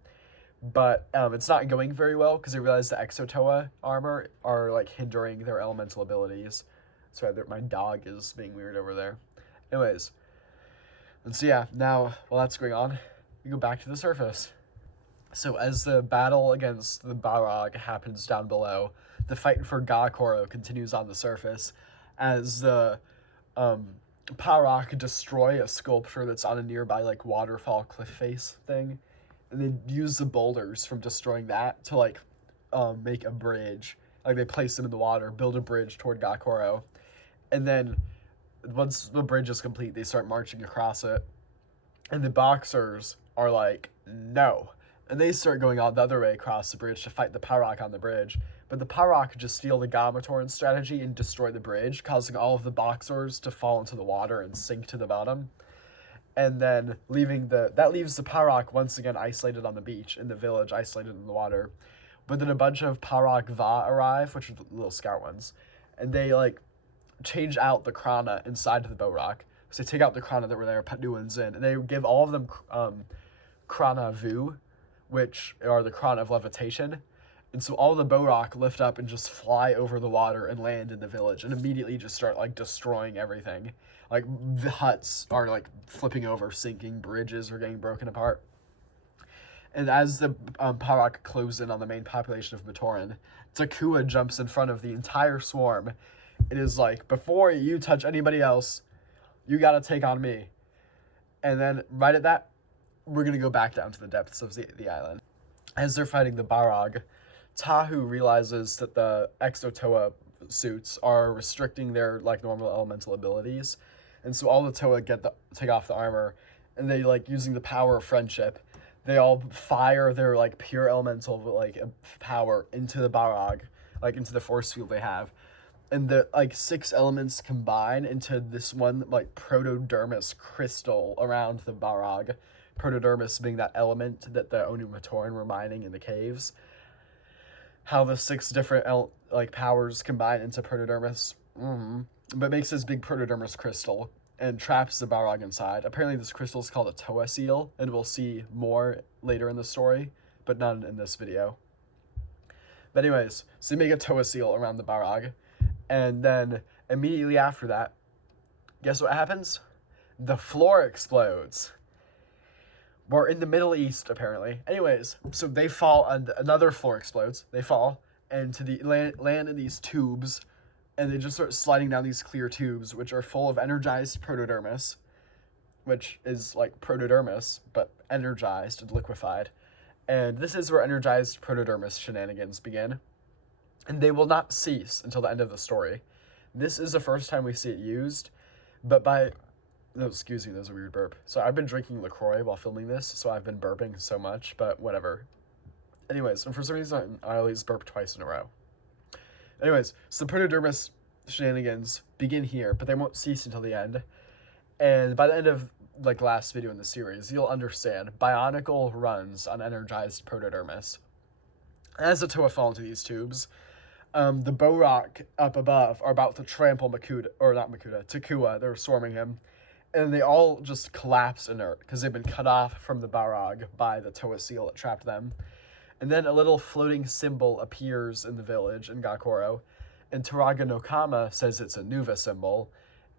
but it's not going very well because they realize the Exotoa armor are, like, hindering their elemental abilities. Sorry, my dog is being weird over there. Anyways, and so yeah, now while that's going on, we go back to the surface. So as the battle against the Balrog happens down below, the fight for Gakoro continues on the surface as the Balrog destroy a sculpture that's on a nearby, like, waterfall cliff face thing, and they use the boulders from destroying that to, like, make a bridge. Like, they place them in the water, build a bridge toward Gakoro, and then once the bridge is complete, they start marching across it, and the boxers are like, no. And they start going on the other way across the bridge to fight the Balrog on the bridge. But the Balrog just steal the Gamatoran strategy and destroy the bridge, causing all of the boxers to fall into the water and sink to the bottom. And then that leaves the Balrog once again isolated on the beach, in the village, isolated in the water. But then a bunch of Balrog Va arrive, which are the little scout ones, and they, like, change out the Krana inside of the Balrog. So they take out the Krana that were there, put new ones in, and they give all of them Krana Vu, which are the Krana of levitation. And so all the Balrog lift up and just fly over the water and land in the village and immediately just start, like, destroying everything. Like, the huts are, like, flipping over, sinking, bridges are getting broken apart. And as the Balrog close in on the main population of Matoran, Takua jumps in front of the entire swarm. It is like, before you touch anybody else, you gotta take on me. And then, right at that, we're gonna go back down to the depths of the island. As they're fighting the Balrog, Tahu realizes that the Exotoa suits are restricting their, like, normal elemental abilities. And so all the Toa take off the armor, and they, like, using the power of friendship, they all fire their, like, pure elemental, like, power into the Balrog, like, into the force field they have. And the, like, 6 elements combine into this one, like, protodermis crystal around the Balrog. Protodermis being that element that the Onu Matoran were mining in the caves. How the 6 different powers combine into protodermis. But it makes this big protodermis crystal and traps the Balrog inside. Apparently this crystal is called a Toa seal, and we'll see more later in the story, but none in this video. But anyways, so you make a Toa seal around the Balrog, and then immediately after that, guess what happens? The floor explodes. We're in the Middle East, apparently. Anyways, so they fall, and another floor explodes. They fall, and land in these tubes, and they just start sliding down these clear tubes, which are full of energized protodermis, which is like protodermis, but energized and liquefied. And this is where energized protodermis shenanigans begin. And they will not cease until the end of the story. This is the first time we see it used, but no, excuse me, that was a weird burp. So I've been drinking LaCroix while filming this, so I've been burping so much, but whatever. Anyways, and for some reason, I always burp twice in a row. Anyways, so the protodermis shenanigans begin here, but they won't cease until the end. And by the end of, like, last video in the series, you'll understand. Bionicle runs on energized protodermis. As the Toa fall into these tubes, the Balrog up above are about to trample Takua. They're swarming him. And they all just collapse inert because they've been cut off from the Balrog by the Toa seal that trapped them. And then a little floating symbol appears in the village in Gakoro, and Turaga no Kama says it's a Nuva symbol,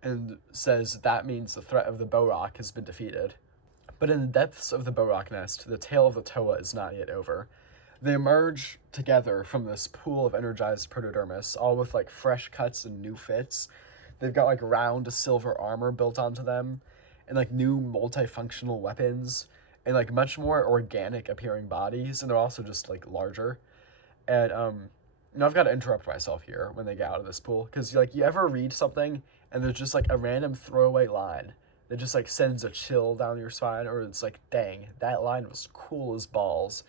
and says that means the threat of the Balrog has been defeated. But in the depths of the Borak nest, the tale of the Toa is not yet over. They emerge together from this pool of energized protodermis, all with like fresh cuts and new fits. They've got like round silver armor built onto them, and like new multifunctional weapons, and like much more organic appearing bodies, and they're also just like larger. And I've got to interrupt myself here when they get out of this pool, because like you ever read something and there's just like a random throwaway line that just like sends a chill down your spine, or it's like, dang, that line was cool as balls.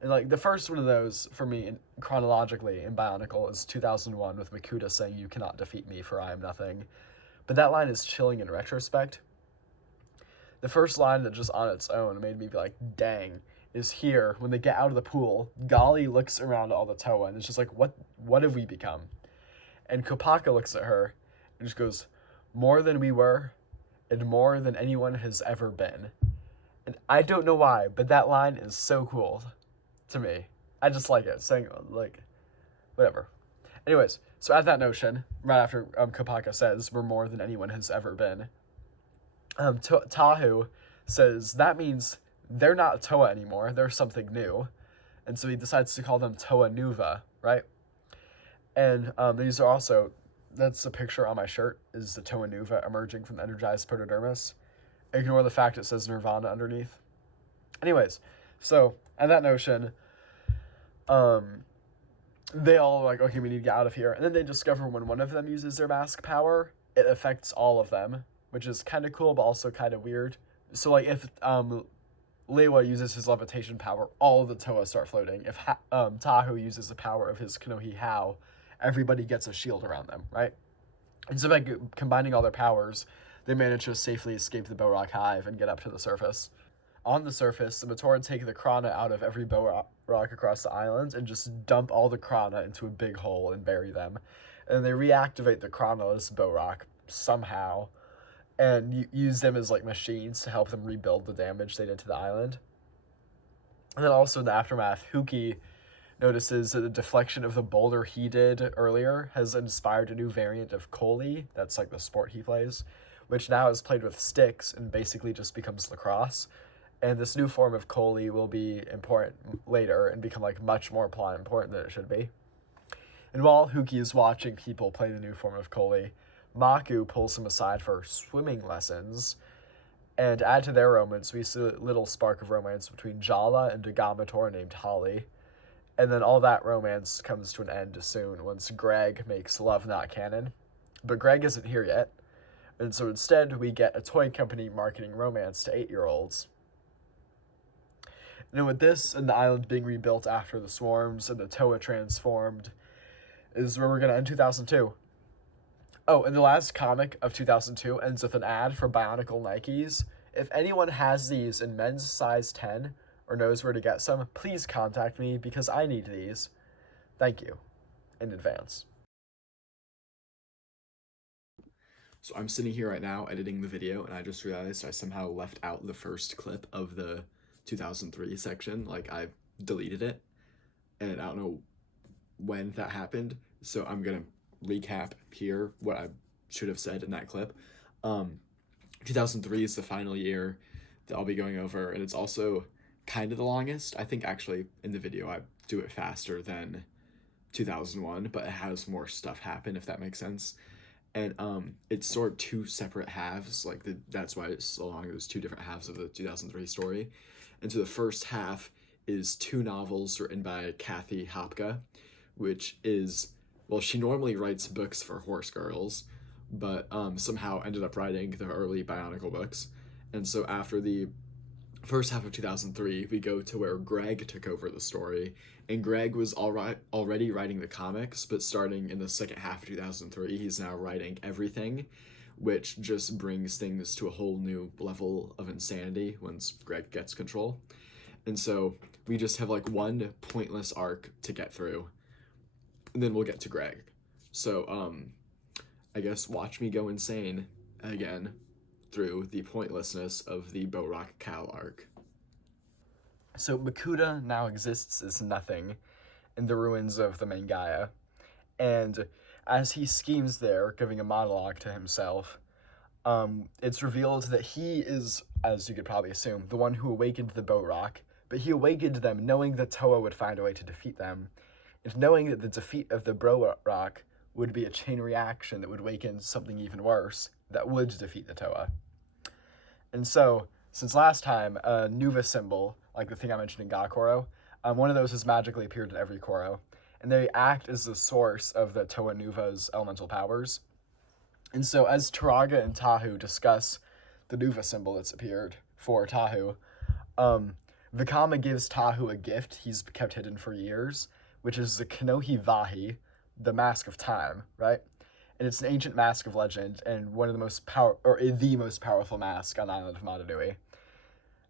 And like the first one of those for me, chronologically in Bionicle, is 2001 with Makuta saying, "You cannot defeat me, for I am nothing." But that line is chilling in retrospect. The first line that just on its own made me be like, "Dang!" is here when they get out of the pool. Gali looks around at all the Toa and it's just like, "What have we become?" And Kopaka looks at her and just goes, "More than we were, and more than anyone has ever been." And I don't know why, but that line is so cool to me. I just like it, saying like, whatever. Anyways, so at that notion, right after Kopaka says, "We're more than anyone has ever been," Tahu says that means they're not Toa anymore, they're something new. And so he decides to call them Toa Nuva, right? And these are also, that's a picture on my shirt, is the Toa Nuva emerging from the energized protodermis. Ignore the fact it says Nirvana underneath. Anyways, so at that notion, they all are like, okay, we need to get out of here. And then they discover when one of them uses their mask power, it affects all of them, which is kind of cool, but also kind of weird. So like if Leiwa uses his levitation power, all of the Toa start floating. If Tahu uses the power of his Kanohi Hao, everybody gets a shield around them, right? And so by combining all their powers, they manage to safely escape the Borak hive and get up to the surface. On the surface, the Matoran take the Krana out of every Borak across the island and just dump all the Krana into a big hole and bury them. And they reactivate the Krana-less Borak somehow and use them as like machines to help them rebuild the damage they did to the island. And then also in the aftermath, Huki notices that the deflection of the boulder he did earlier has inspired a new variant of Koli, that's like the sport he plays, which now is played with sticks and basically just becomes lacrosse. And this new form of Koli will be important later and become like much more plot important than it should be. And while Huki is watching people play the new form of Koli, Maku pulls him aside for swimming lessons. And to add to their romance, we see a little spark of romance between Jala and a Gamator named Holly. And then all that romance comes to an end soon once Greg makes love not canon. But Greg isn't here yet. And so instead, we get a toy company marketing romance to 8-year-olds. And with this and the island being rebuilt after the swarms and the Toa transformed, is where we're going to end 2002. Oh, and the last comic of 2002 ends with an ad for Bionicle Nikes. If anyone has these in men's size 10 or knows where to get some, please contact me because I need these. Thank you in advance. So I'm sitting here right now editing the video, and I just realized I somehow left out the first clip of the 2003 section. Like, I deleted it, and I don't know when that happened, so I'm gonna recap here what I should have said in that clip. 2003 is the final year that I'll be going over, and it's also kind of the longest. I think actually in the video I do it faster than 2001, but it has more stuff happen, if that makes sense. And it's sort of two separate halves, like that's why it's so long. There's two different halves of the 2003 story. And so the first half is two novels written by Kathy Hopka, which is, well, she normally writes books for horse girls, but somehow ended up writing the early Bionicle books. And so after the first half of 2003, we go to where Greg took over the story, and Greg was already writing the comics, but starting in the second half of 2003, he's now writing everything, which just brings things to a whole new level of insanity once Greg gets control. And so we just have like one pointless arc to get through, and then we'll get to Greg. So I guess watch me go insane again through the pointlessness of the Borak Cal arc. So Makuta now exists as nothing in the ruins of the main Gaia, and as he schemes there, giving a monologue to himself, it's revealed that he is, as you could probably assume, the one who awakened the Boat-Rock, but he awakened them knowing that Toa would find a way to defeat them, and knowing that the defeat of the Boat-Rock would be a chain reaction that would awaken something even worse that would defeat the Toa. And so, since last time, a Nuva symbol, like the thing I mentioned in Gakoro, one of those has magically appeared in every Koro, and they act as the source of the Toa Nuva's elemental powers. And so, as Turaga and Tahu discuss the Nuva symbol that's appeared for Tahu, Vikama gives Tahu a gift he's kept hidden for years, which is the Kanohi Vahi, the Mask of Time, right? And it's an ancient mask of legend, and one of the most the most powerful mask on the island of Madarui.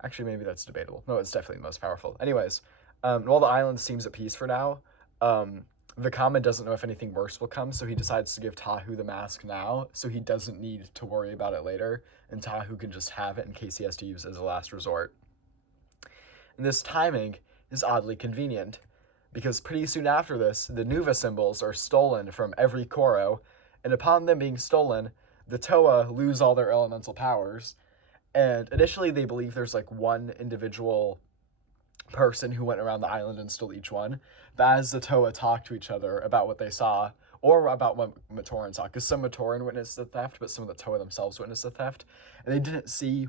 Actually, maybe that's debatable. No, it's definitely the most powerful. Anyways, while the island seems at peace for now, Vikama doesn't know if anything worse will come, so he decides to give Tahu the mask now, so he doesn't need to worry about it later, and Tahu can just have it in case he has to use it as a last resort. And this timing is oddly convenient, because pretty soon after this, the Nuva symbols are stolen from every Koro, and upon them being stolen, the Toa lose all their elemental powers, and initially they believe there's like one individual person who went around the island and stole each one, but as the Toa talk to each other about what they saw, or about what Matoran saw, because some Matoran witnessed the theft, but some of the Toa themselves witnessed the theft, and they didn't see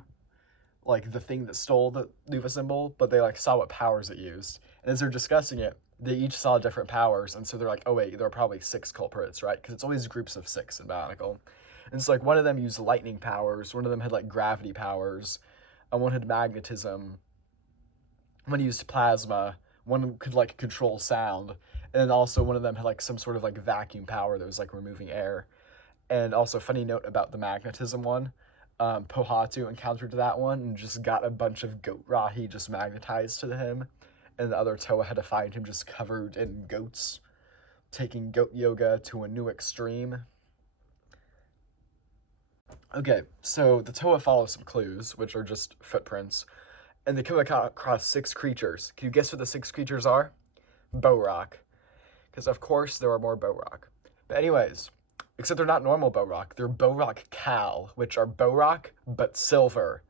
like the thing that stole the Nuva symbol, but they like saw what powers it used, and as they're discussing it, they each saw different powers, and so they're like, oh wait, there are probably 6 culprits, right? Because it's always groups of 6 in Bionicle. And so like one of them used lightning powers, one of them had like gravity powers, and one had magnetism, one used plasma, one could like control sound, and then also one of them had like some sort of like vacuum power that was like removing air. And also, funny note about the magnetism one, Pohatu encountered that one and just got a bunch of goat rahi just magnetized to him, and the other Toa had to find him just covered in goats, taking goat yoga to a new extreme. Okay, so the Toa follow some clues, which are just footprints, and they come across 6 creatures. Can you guess what the 6 creatures are? Boat-Rock. Because of course there are more Boat-Rock. But anyways, except they're not normal Boat-Rock, they're Boat-Rock Cal, which are Boat-Rock, but silver.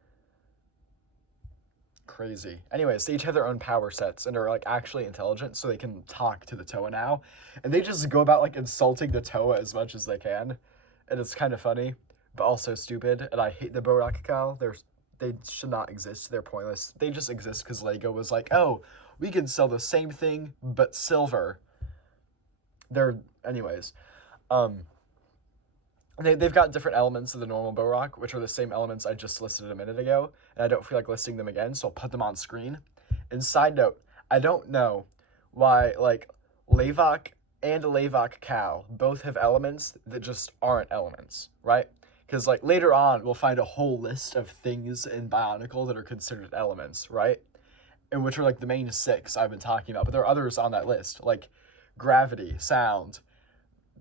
Crazy. Anyways, they each have their own power sets and are like actually intelligent, so they can talk to the Toa now. And they just go about like insulting the Toa as much as they can. And it's kind of funny, but also stupid. And I hate the Boat-Rock Cal. They should not exist. They're pointless. They just exist because Lego was like, oh, we can sell the same thing, but silver. Anyways. They've got different elements of the normal Boat-Rock, which are the same elements I just listed a minute ago, and I don't feel like listing them again, so I'll put them on screen. And side note, I don't know why, like, Lavok and Lavok Cow both have elements that just aren't elements, right? Because, like, later on, we'll find a whole list of things in Bionicle that are considered elements, right? And which are, like, the main 6 I've been talking about, but there are others on that list, like gravity, sound,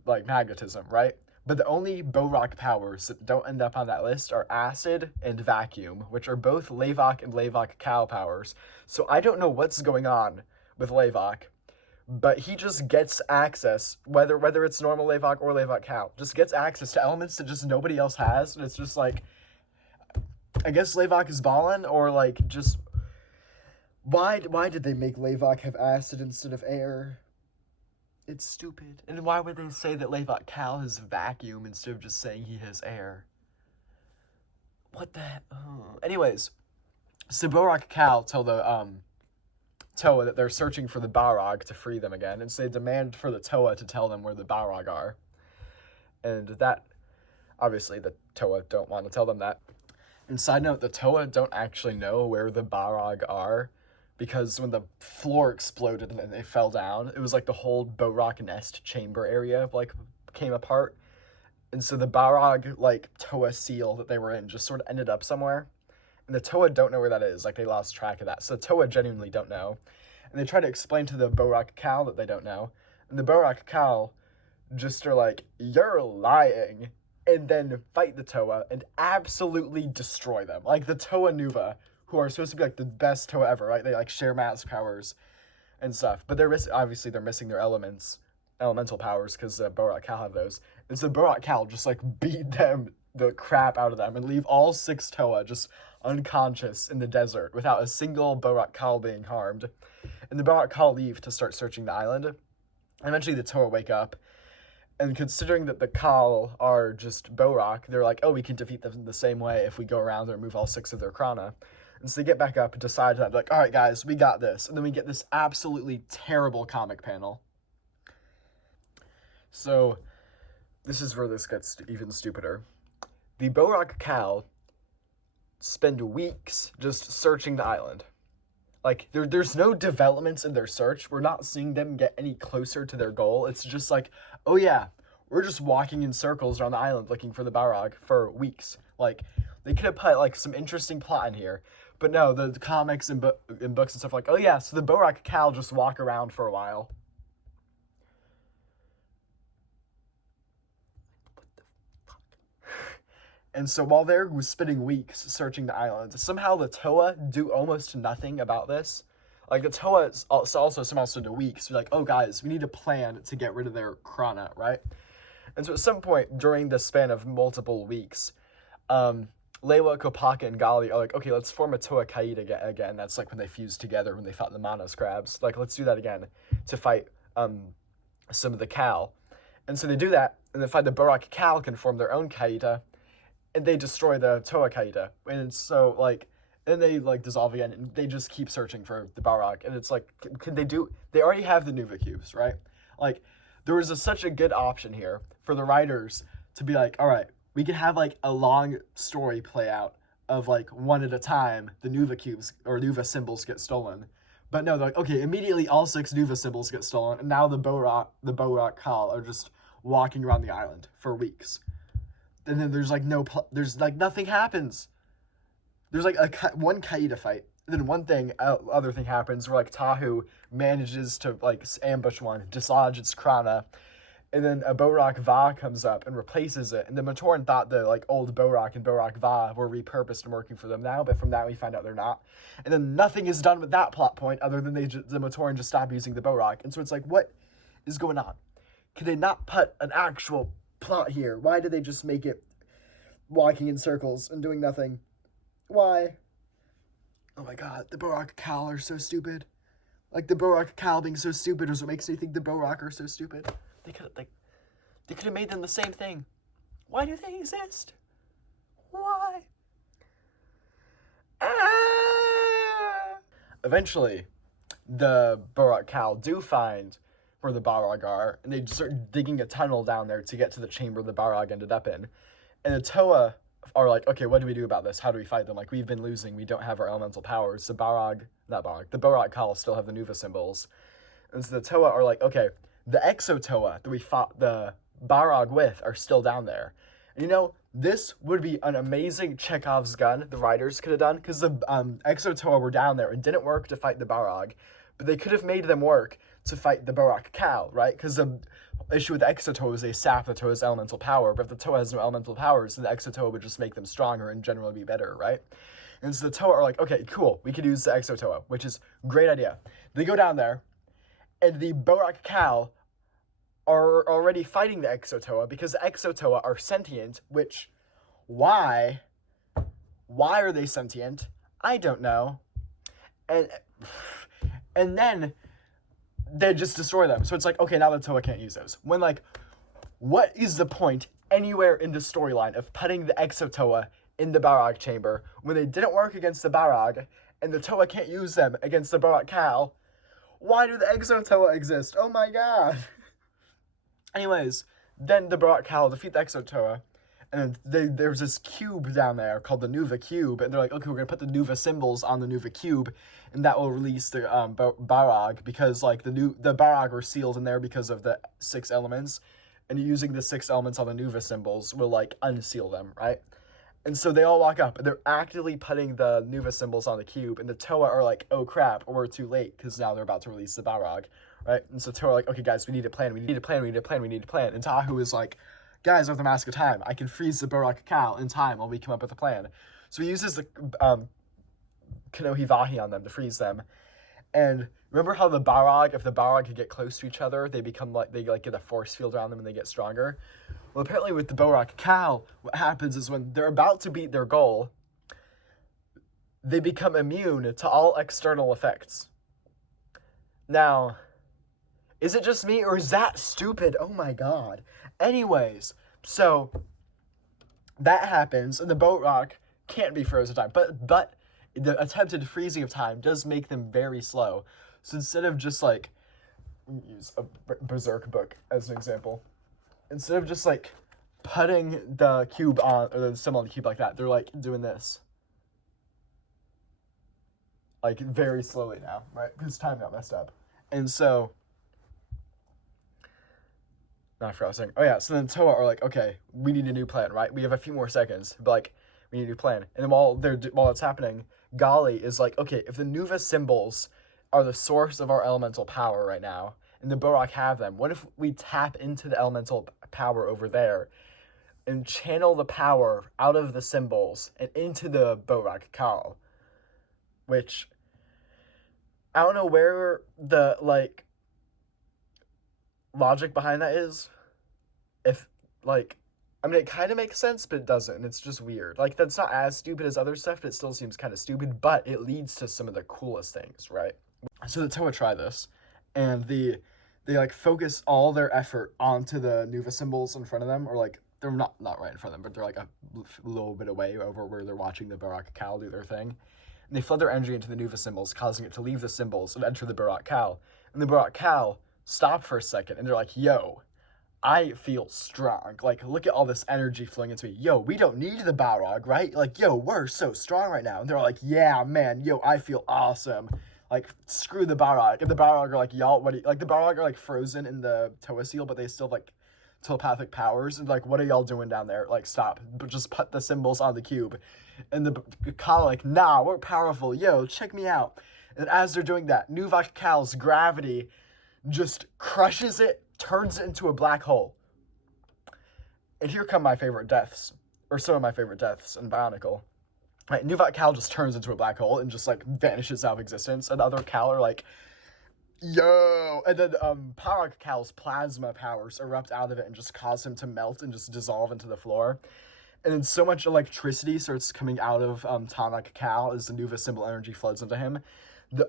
like magnetism, right? But the only Boat-Rock powers that don't end up on that list are acid and vacuum, which are both Lavok and Lavok Cow powers. So I don't know what's going on with Lavok, but he just gets access, whether it's normal Lavok or Lavok Cow, just gets access to elements that just nobody else has, and it's just like, I guess Lavok is ballin', or like just, why did they make Lavok have acid instead of air? It's stupid. And why would they say that Lavok Cal has vacuum instead of just saying he has air? What the heck? Oh. Anyways, so Boat-Rock Cal tell the Toa that they're searching for the Balrog to free them again, and so they demand for the Toa to tell them where the Balrog are. And that, obviously, the Toa don't want to tell them that. And side note, the Toa don't actually know where the Balrog are, because when the floor exploded and they fell down, it was like the whole Boat-Rock nest chamber area like came apart. And so the Balrog like Toa seal that they were in just sort of ended up somewhere. And the Toa don't know where that is, like they lost track of that. So the Toa genuinely don't know. And they try to explain to the Boat-Rock Cow that they don't know. And the Boat-Rock Cow just are like, you're lying. And then fight the Toa and absolutely destroy them. Like the Toa Nuva, who are supposed to be like the best Toa ever, right? They like share mask powers and stuff, but they're missing their elemental powers because Boat-Rock Cal have those, and so Boat-Rock Cal just like beat them the crap out of them and leave all 6 Toa just unconscious in the desert without a single Bionicle being harmed. And the Bionicle leave to start searching the island. And eventually the Toa wake up, and considering that the Kal are just Borok, they're like, oh, we can defeat them the same way if we go around and remove all 6 of their Krana. And so they get back up and decide that, like, all right, guys, we got this. And then we get this absolutely terrible comic panel. So this is where this gets even stupider. The Borok Kal spend weeks just searching the island. Like, there's no developments in their search. We're not seeing them get any closer to their goal. It's just like, oh yeah, we're just walking in circles around the island looking for the Balrog for weeks. Like, they could have put, like, some interesting plot in here. But no, the comics and books and stuff like, oh yeah, so the Borok Kal just walk around for a while. What the fuck? And so while they're spending weeks searching the island, somehow the Toa do almost nothing about this. Like, the Toa also somehow spend a week, so like, oh guys, we need a plan to get rid of their Krana, right? And so at some point during the span of multiple weeks, Lewa, Kopaka, and Gali are like, okay, let's form a Toa Kaida again. That's like when they fused together when they fought the Mana Scrabs. Like, let's do that again to fight some of the Kal. And so they do that, and then find the Borok Kal can form their own Kaida, and they destroy the Toa Kaida. And so, like, and they, like, dissolve again, and they just keep searching for the Balrog. And it's like, can they do... They already have the Nuva Cubes, right? Like, there was such a good option here for the writers to be like, all right, we can have, like, a long story play out of, like, one at a time, the Nuva Cubes, or Nuva symbols get stolen. But no, they're like, okay, immediately all 6 Nuva symbols get stolen, and now the Borok Kal are just walking around the island for weeks. And then there's, like, there's, like, nothing happens. There's, like, one Kaida fight. And then other thing happens where, like, Tahu manages to, like, ambush one, dislodge its Krana. And then a Borok Va comes up and replaces it. And the Matoran thought the, like, old Borok and Borok Va were repurposed and working for them now. But from that, we find out they're not. And then nothing is done with that plot point other than the Matoran just stop using the Borok. And so it's like, what is going on? Could they not put an actual plot here? Why did they just make it walking in circles and doing nothing? Why? Oh my god, the Borok Kal are so stupid. Like, the Borok Kal being so stupid is what makes me think the Borok are so stupid. They could have made them the same thing. Why do they exist? Why? Eventually, the Borok Kal do find where the Balrog are, and they just start digging a tunnel down there to get to the chamber the Balrog ended up in. And the Toa are like, okay, what do we do about this? How do we fight them? Like, we've been losing. We don't have our elemental powers. The Borok Kal still have the Nuva symbols. And so the Toa are like, okay, the Exo Toa that we fought the Balrog with are still down there. And, you know, this would be an amazing Chekhov's gun the writers could have done, because the Exo Toa were down there and didn't work to fight the Balrog, but they could have made them work to fight the Borok Kal, right? Because the issue with the Exo Toa is they sap the Toa's elemental power, but if the Toa has no elemental powers, then the Exo Toa would just make them stronger and generally be better, right? And so the Toa are like, okay, cool, we could use the Exo Toa, which is a great idea. They go down there, and the Borok Kal are already fighting the Exo Toa because the Exo Toa are sentient, which, why? Why are they sentient? I don't know. And then they just destroy them. So it's like, okay, now the Toa can't use those. When, like, what is the point anywhere in the storyline of putting the Exo Toa in the Balrog chamber when they didn't work against the Balrog and the Toa can't use them against the Borok Kal? Why do the Exo Toa exist? Oh my god. Anyways, then the Borok Kal defeat the Exo Toa, and there's this cube down there called the Nuva Cube, and they're like, okay, we're gonna put the Nuva symbols on the Nuva Cube, and that will release the Balrog, because, like, the Balrog were sealed in there because of the 6 elements, and using the 6 elements on the Nuva symbols will, like, unseal them, right? And so they all walk up, and they're actively putting the Nuva symbols on the cube, and the Toa are like, oh crap, we're too late, because now they're about to release the Balrog, right? And so Toa are like, okay guys, we need a plan, we need a plan, we need a plan, we need a plan. And Tahu is like, guys, I have the Mask of Time. I can freeze the Borok Kal in time while we come up with a plan. So he uses the Kanohi Vahi on them to freeze them. And remember how the Balrog, if the Balrog could get close to each other, they become like, they like get a force field around them and they get stronger? Well, apparently with the Balrog cow, what happens is when they're about to beat their goal, they become immune to all external effects. Now, is it just me or is that stupid? Oh my god. Anyways, so that happens and the Balrog can't be frozen time, but the attempted freezing of time does make them very slow. So instead of just like, use a Berserk book as an example, instead of just like putting the cube on, or the symbol on the cube like that, they're like doing this. Like very slowly now, right? Because time got messed up. And so, not frozen. Oh yeah, so then Toa are like, okay, we need a new plan, right? We have a few more seconds, but like, we need a new plan. And then while it's happening, Gali is like, okay, if the Nuva symbols are the source of our elemental power right now, and the Borak have them, what if we tap into the elemental power over there and channel the power out of the symbols and into the Borak Kal? Which, I don't know where the, like, logic behind that is. If, like, I mean, it kind of makes sense, but it doesn't, and it's just weird. Like, that's not as stupid as other stuff, but it still seems kind of stupid, but it leads to some of the coolest things, right? So the Toa try this, and they like, focus all their effort onto the Nuva symbols in front of them, or, like, they're not right in front of them, but they're, like, a little bit away over where they're watching the Barak Kal do their thing. And they flood their energy into the Nuva symbols, causing it to leave the symbols and enter the Barak Kal. And the Barak Kal stop for a second, and they're like, yo, I feel strong. Like, look at all this energy flowing into me. Yo, we don't need the Balrog, right? Like, yo, we're so strong right now. And they're like, yeah, man, yo, I feel awesome. Like, screw the Balrog. And the Balrog are like, y'all, what do you, like, the Balrog are, like, frozen in the Toa seal, but they still have, like, telepathic powers. And, like, what are y'all doing down there? Like, stop. But just put the symbols on the cube. And the Kal like, nah, we're powerful. Yo, check me out. And as they're doing that, Nuvak Kal's gravity just crushes it, turns it into a black hole. And here come my favorite deaths, or some of my favorite deaths in Bionicle. Right, Nuvak Kal just turns into a black hole and just, like, vanishes out of existence, and other Kal are like, yo! And then Parak Kal's plasma powers erupt out of it and just cause him to melt and just dissolve into the floor. And then so much electricity starts coming out of Tanak Kal as the Nuva symbol energy floods into him.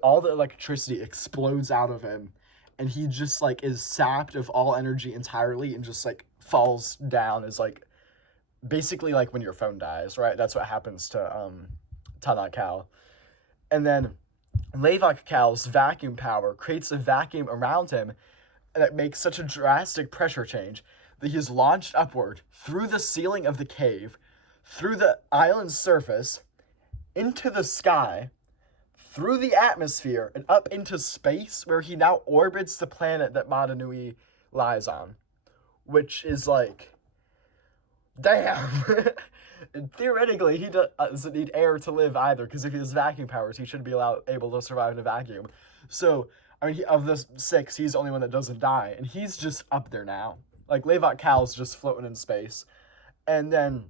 All the electricity explodes out of him, and he just, like, is sapped of all energy entirely and just, like, falls down as, like, basically like when your phone dies, right? That's what happens to Tanak Kal. And then Levak Kal's vacuum power creates a vacuum around him that makes such a drastic pressure change that he is launched upward through the ceiling of the cave, through the island's surface, into the sky, through the atmosphere, and up into space, where he now orbits the planet that Madanui lies on. Which is like, damn. And theoretically, he doesn't need air to live either, because if he has vacuum powers, he should be able to survive in a vacuum. So, I mean, of the 6, he's the only one that doesn't die, and he's just up there now. Like, Levak Kal's just floating in space. And then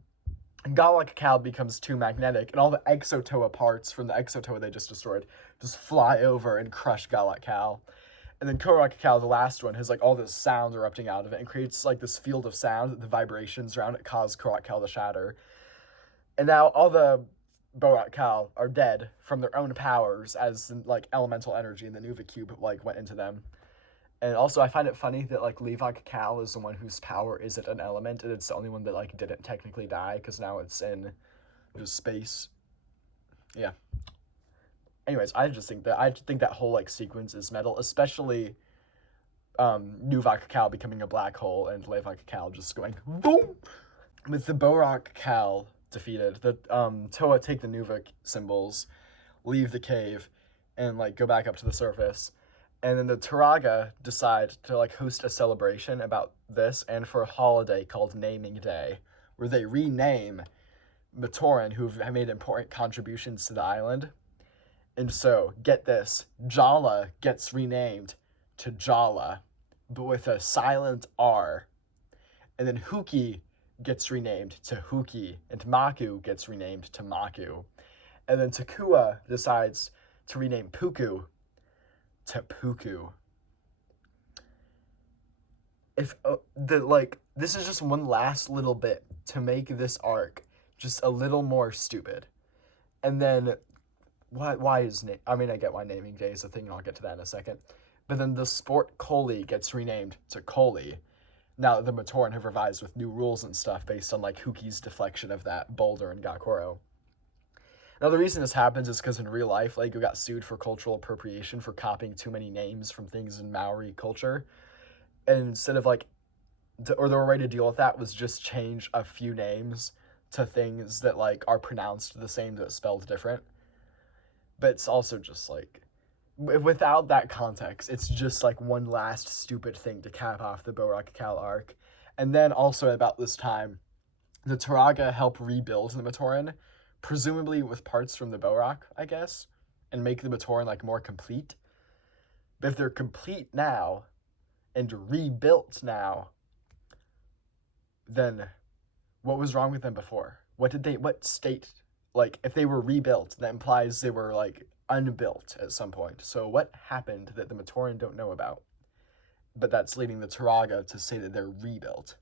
Galak Kal becomes too magnetic, and all the Exotoa parts from the Exotoa they just destroyed just fly over and crush Galak Kal. And then Korak Kal, the last one, has, like, all this sound erupting out of it and creates, like, this field of sound that the vibrations around it cause Korak Kal to shatter. And now all the Borak Kal are dead from their own powers as, like, elemental energy, and the Nuva Cube, like, went into them. And also, I find it funny that, like, Levak Kal is the one whose power isn't an element, and it's the only one that, like, didn't technically die, because now it's in just space. Yeah. Anyways, I think that whole, like, sequence is metal, especially Nuvak Kal becoming a black hole and Levak Kal just going boom. With the Borak Kal defeated, the Toa take the Nuva symbols, leave the cave, and, like, go back up to the surface. And then the Turaga decide to, like, host a celebration about this, and for a holiday called Naming Day, where they rename Matoran, who've made important contributions to the island. And so, get this, Jala gets renamed to Jala, but with a silent R. And then Huki gets renamed to Huki, and Maku gets renamed to Maku. And then Takua decides to rename Puku, Tepuku. If this is just one last little bit to make this arc just a little more stupid, and then why is I mean, I get why naming Day is a thing, and I'll get to that in a second. But then the sport Coley gets renamed to Coley. Now that the Matoran have revised with new rules and stuff based on like Huki's deflection of that boulder in Gakuro. Now the reason this happens is because in real life, Lego got sued for cultural appropriation for copying too many names from things in Maori culture. And instead of like, or the way to deal with that was just change a few names to things that like are pronounced the same but spelled different. But it's also just like, without that context, it's just like one last stupid thing to cap off the Borak Cal arc. And then also about this time, the Turaga help rebuild the Matoran, presumably with parts from the Borak, I guess, and make the Matoran like more complete. But if they're complete now and rebuilt now, then what was wrong with them before? What state, like, if they were rebuilt, that implies they were, like, unbuilt at some point. So what happened that the Matoran don't know about? But that's leading the Turaga to say that they're rebuilt.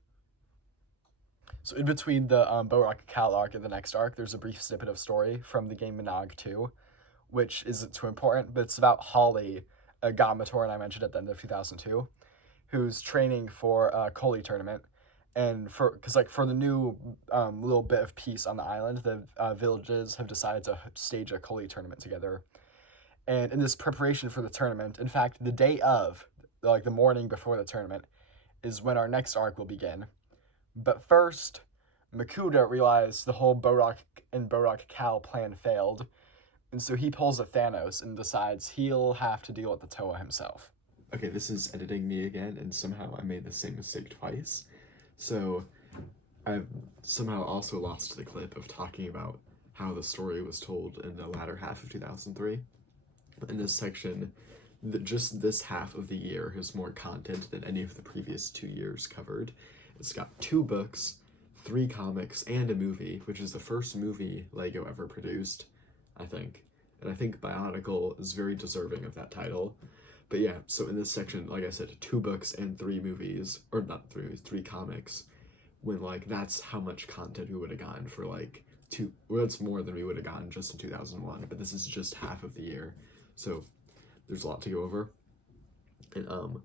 So in between the Borak Cal arc and the next arc, there's a brief snippet of story from the game Minog 2, which isn't too important, but it's about Holly, a God Matoran I mentioned at the end of 2002, who's training for a Coley tournament. And for the new little bit of peace on the island, the villages have decided to stage a Coley tournament together. And in this preparation for the tournament, in fact, the day of, like the morning before the tournament, is when our next arc will begin. But first, Makuta realized the whole Borak and Borak Cal plan failed, and so he pulls a Thanos and decides he'll have to deal with the Toa himself. Okay, this is editing me again, and somehow I made the same mistake twice. So I've somehow also lost the clip of talking about how the story was told in the latter half of 2003. In this section, just this half of the year has more content than any of the previous 2 years covered. It's got 2 books, 3 comics, and a movie, which is the first movie LEGO ever produced, I think. And I think Bionicle is very deserving of that title. But yeah, so in this section, like I said, 2 books and 3 movies, or not 3 movies, 3 comics, when like that's how much content we would have gotten for like that's more than we would have gotten just in 2001, but this is just half of the year. So there's a lot to go over. And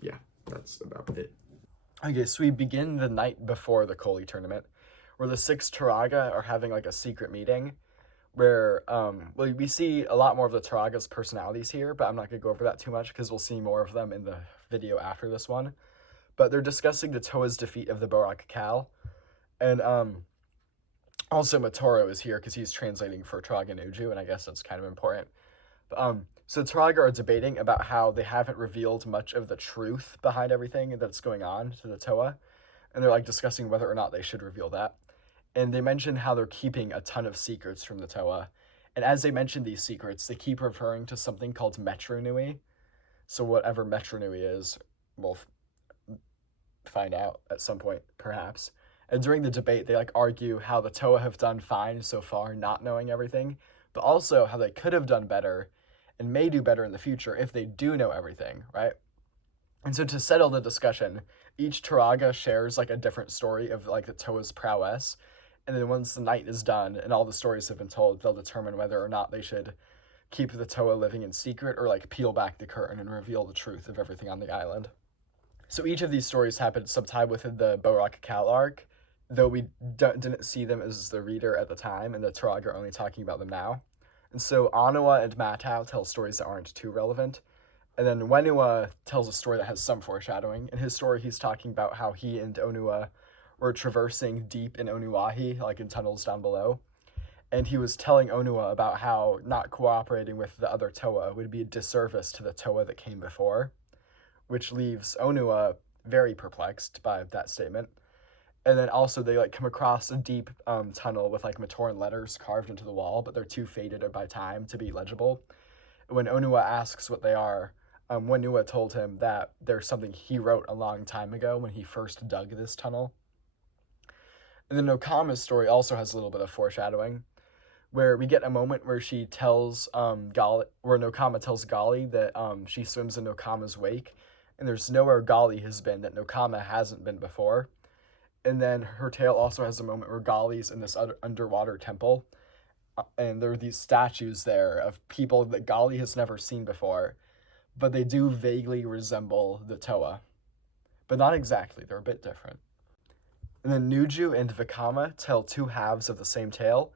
yeah, that's about it. Okay, so we begin the night before the Coley tournament, where the 6 Turaga are having like a secret meeting, where we see a lot more of the Turaga's personalities here, but I'm not going to go over that too much because we'll see more of them in the video after this one. But they're discussing the Toa's defeat of the Borak Cal, and also Matoro is here because he's translating for Turaga and Uju, and I guess that's kind of important. But, so the Turaga are debating about how they haven't revealed much of the truth behind everything that's going on to the Toa, and they're like discussing whether or not they should reveal that. And they mention how they're keeping a ton of secrets from the Toa. And as they mention these secrets, they keep referring to something called Metro Nui. So whatever Metro Nui is, we'll find out at some point, perhaps. And during the debate, they like argue how the Toa have done fine so far, not knowing everything, but also how they could have done better and may do better in the future if they do know everything, right? And so to settle the discussion, each Turaga shares like a different story of like the Toa's prowess. And then once the night is done and all the stories have been told, they'll determine whether or not they should keep the Toa living in secret or like peel back the curtain and reveal the truth of everything on the island. So each of these stories happened sometime within the Borak Cal arc, though we didn't see them as the reader at the time, and the Turaga are only talking about them now. And so Anua and Matau tell stories that aren't too relevant. And then Wenua tells a story that has some foreshadowing. In his story, he's talking about how he and Onua were traversing deep in Onuahi, like in tunnels down below. And he was telling Onua about how not cooperating with the other Toa would be a disservice to the Toa that came before, which leaves Onua very perplexed by that statement. And then also they like come across a deep tunnel with like Matoran letters carved into the wall, but they're too faded by time to be legible. When Onua asks what they are, Wenua told him that there's something he wrote a long time ago when he first dug this tunnel. And then Okama's story also has a little bit of foreshadowing, where we get a moment where she tells Gali, where Nokama tells Gali that she swims in Nokama's wake, and there's nowhere Gali has been that Nokama hasn't been before. And then her tale also has a moment where Gali's in this underwater temple, and there are these statues there of people that Gali has never seen before, but they do vaguely resemble the Toa, but not exactly. They're a bit different. And then Nuju and Vikama tell two halves of the same tale,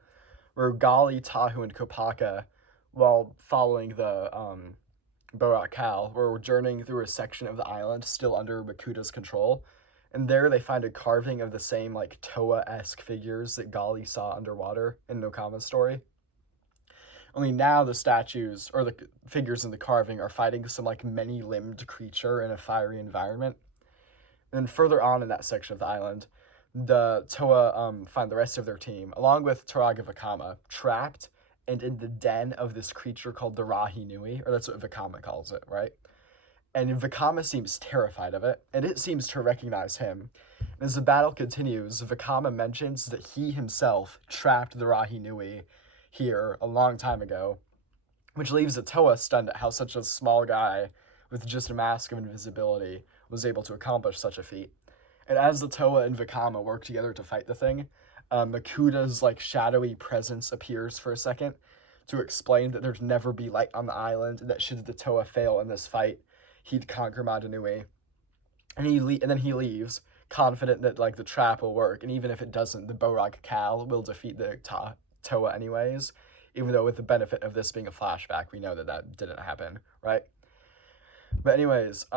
where Gali, Tahu, and Kopaka, while following the Bionicle, were journeying through a section of the island still under Makuta's control, and there they find a carving of the same like Toa-esque figures that Gali saw underwater in Nokama's story. Only now the statues, or the figures in the carving, are fighting some like many-limbed creature in a fiery environment. And then further on in that section of the island, the Toa find the rest of their team, along with Turaga Vikama, trapped and in the den of this creature called the Rahi Nui, or that's what Vikama calls it, right? And Vikama seems terrified of it, and it seems to recognize him. And as the battle continues, Vikama mentions that he himself trapped the Rahi Nui here a long time ago, which leaves the Toa stunned at how such a small guy with just a mask of invisibility was able to accomplish such a feat. And as the Toa and Vikama work together to fight the thing, Makuta's like shadowy presence appears for a second to explain that there'd never be light on the island, and that should the Toa fail in this fight, he'd conquer Madanui. And then he leaves, confident that like the trap will work, and even if it doesn't, the Borag Cal will defeat the Toa anyways, even though with the benefit of this being a flashback, we know that that didn't happen, right? But anyways,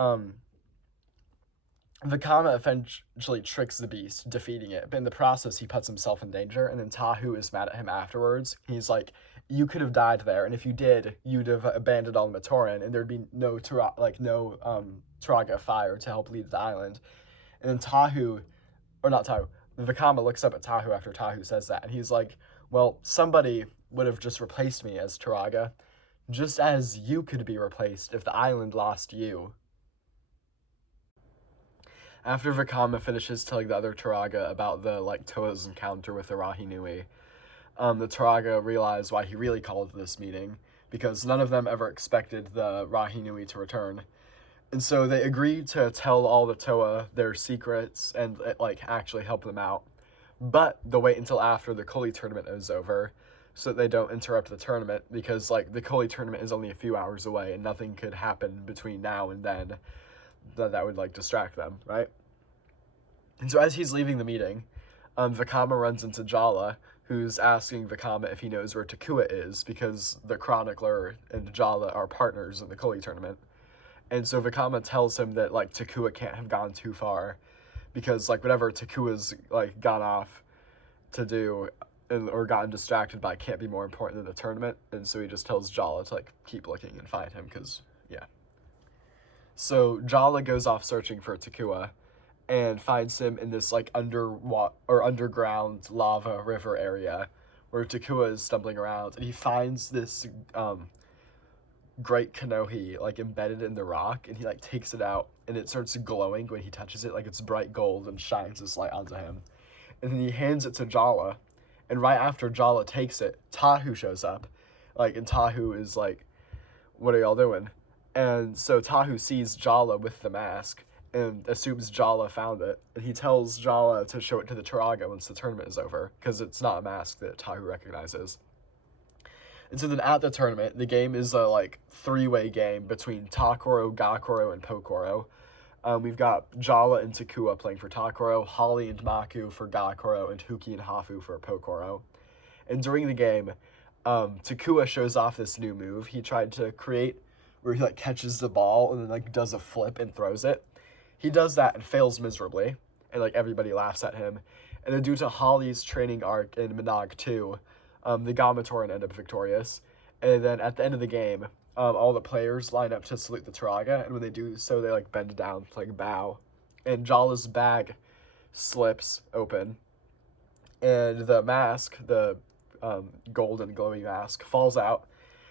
Vikama eventually tricks the beast, defeating it, but in the process, he puts himself in danger, and then Tahu is mad at him afterwards. He's like, you could have died there, and if you did, you'd have abandoned all Matoran, and there'd be no Turaga fire to help lead the island. And then Vikama looks up at Tahu after Tahu says that, and he's like, well, somebody would have just replaced me as Turaga, just as you could be replaced if the island lost you. After Vikama finishes telling the other Turaga about the like Toa's encounter with the Rahi Nui, the Turaga realize why he really called this meeting, because none of them ever expected the Rahi Nui to return. And so they agreed to tell all the Toa their secrets and like actually help them out. But they'll wait until after the Koli tournament is over, so that they don't interrupt the tournament, because like the Koli tournament is only a few hours away and nothing could happen between now and then that would like distract them, right? And so as he's leaving the meeting, Vikama runs into Jala, who's asking Vikama if he knows where Takua is, because the Chronicler and Jala are partners in the Koli tournament. And so Vikama tells him that like Takua can't have gone too far, because like whatever Takua's like gone off to do or gotten distracted by can't be more important than the tournament. And so he just tells Jala to like keep looking and find him, because yeah. So Jala goes off searching for Takua and finds him in this like underground lava river area where Takua is stumbling around, and he finds this great Kanohi like embedded in the rock, and he like takes it out, and it starts glowing when he touches it, like it's bright gold, and shines this light onto him. And then he hands it to Jala, and right after Jala takes it, Tahu shows up, like, and Tahu is like, what are y'all doing? And so Tahu sees Jala with the mask and assumes Jala found it, and he tells Jala to show it to the Turaga once the tournament is over, because it's not a mask that Tahu recognizes. And so then at the tournament, the game is a like three-way game between Takoro, Gakoro, and Pokoro. We've got Jala and Takua playing for Takoro, Holly and Maku for Gakoro, and Huki and Hafu for Pokoro. And during the game, Takua shows off this new move he tried to create, where he like catches the ball and then like does a flip and throws it. He does that and fails miserably, and like everybody laughs at him. And then due to Holly's training arc in Minag 2, the Gamatoran end up victorious. And then at the end of the game, all the players line up to salute the Turaga, and when they do so, they like bend down to like bow. And Jala's bag slips open, and the mask, the golden glowing mask, falls out,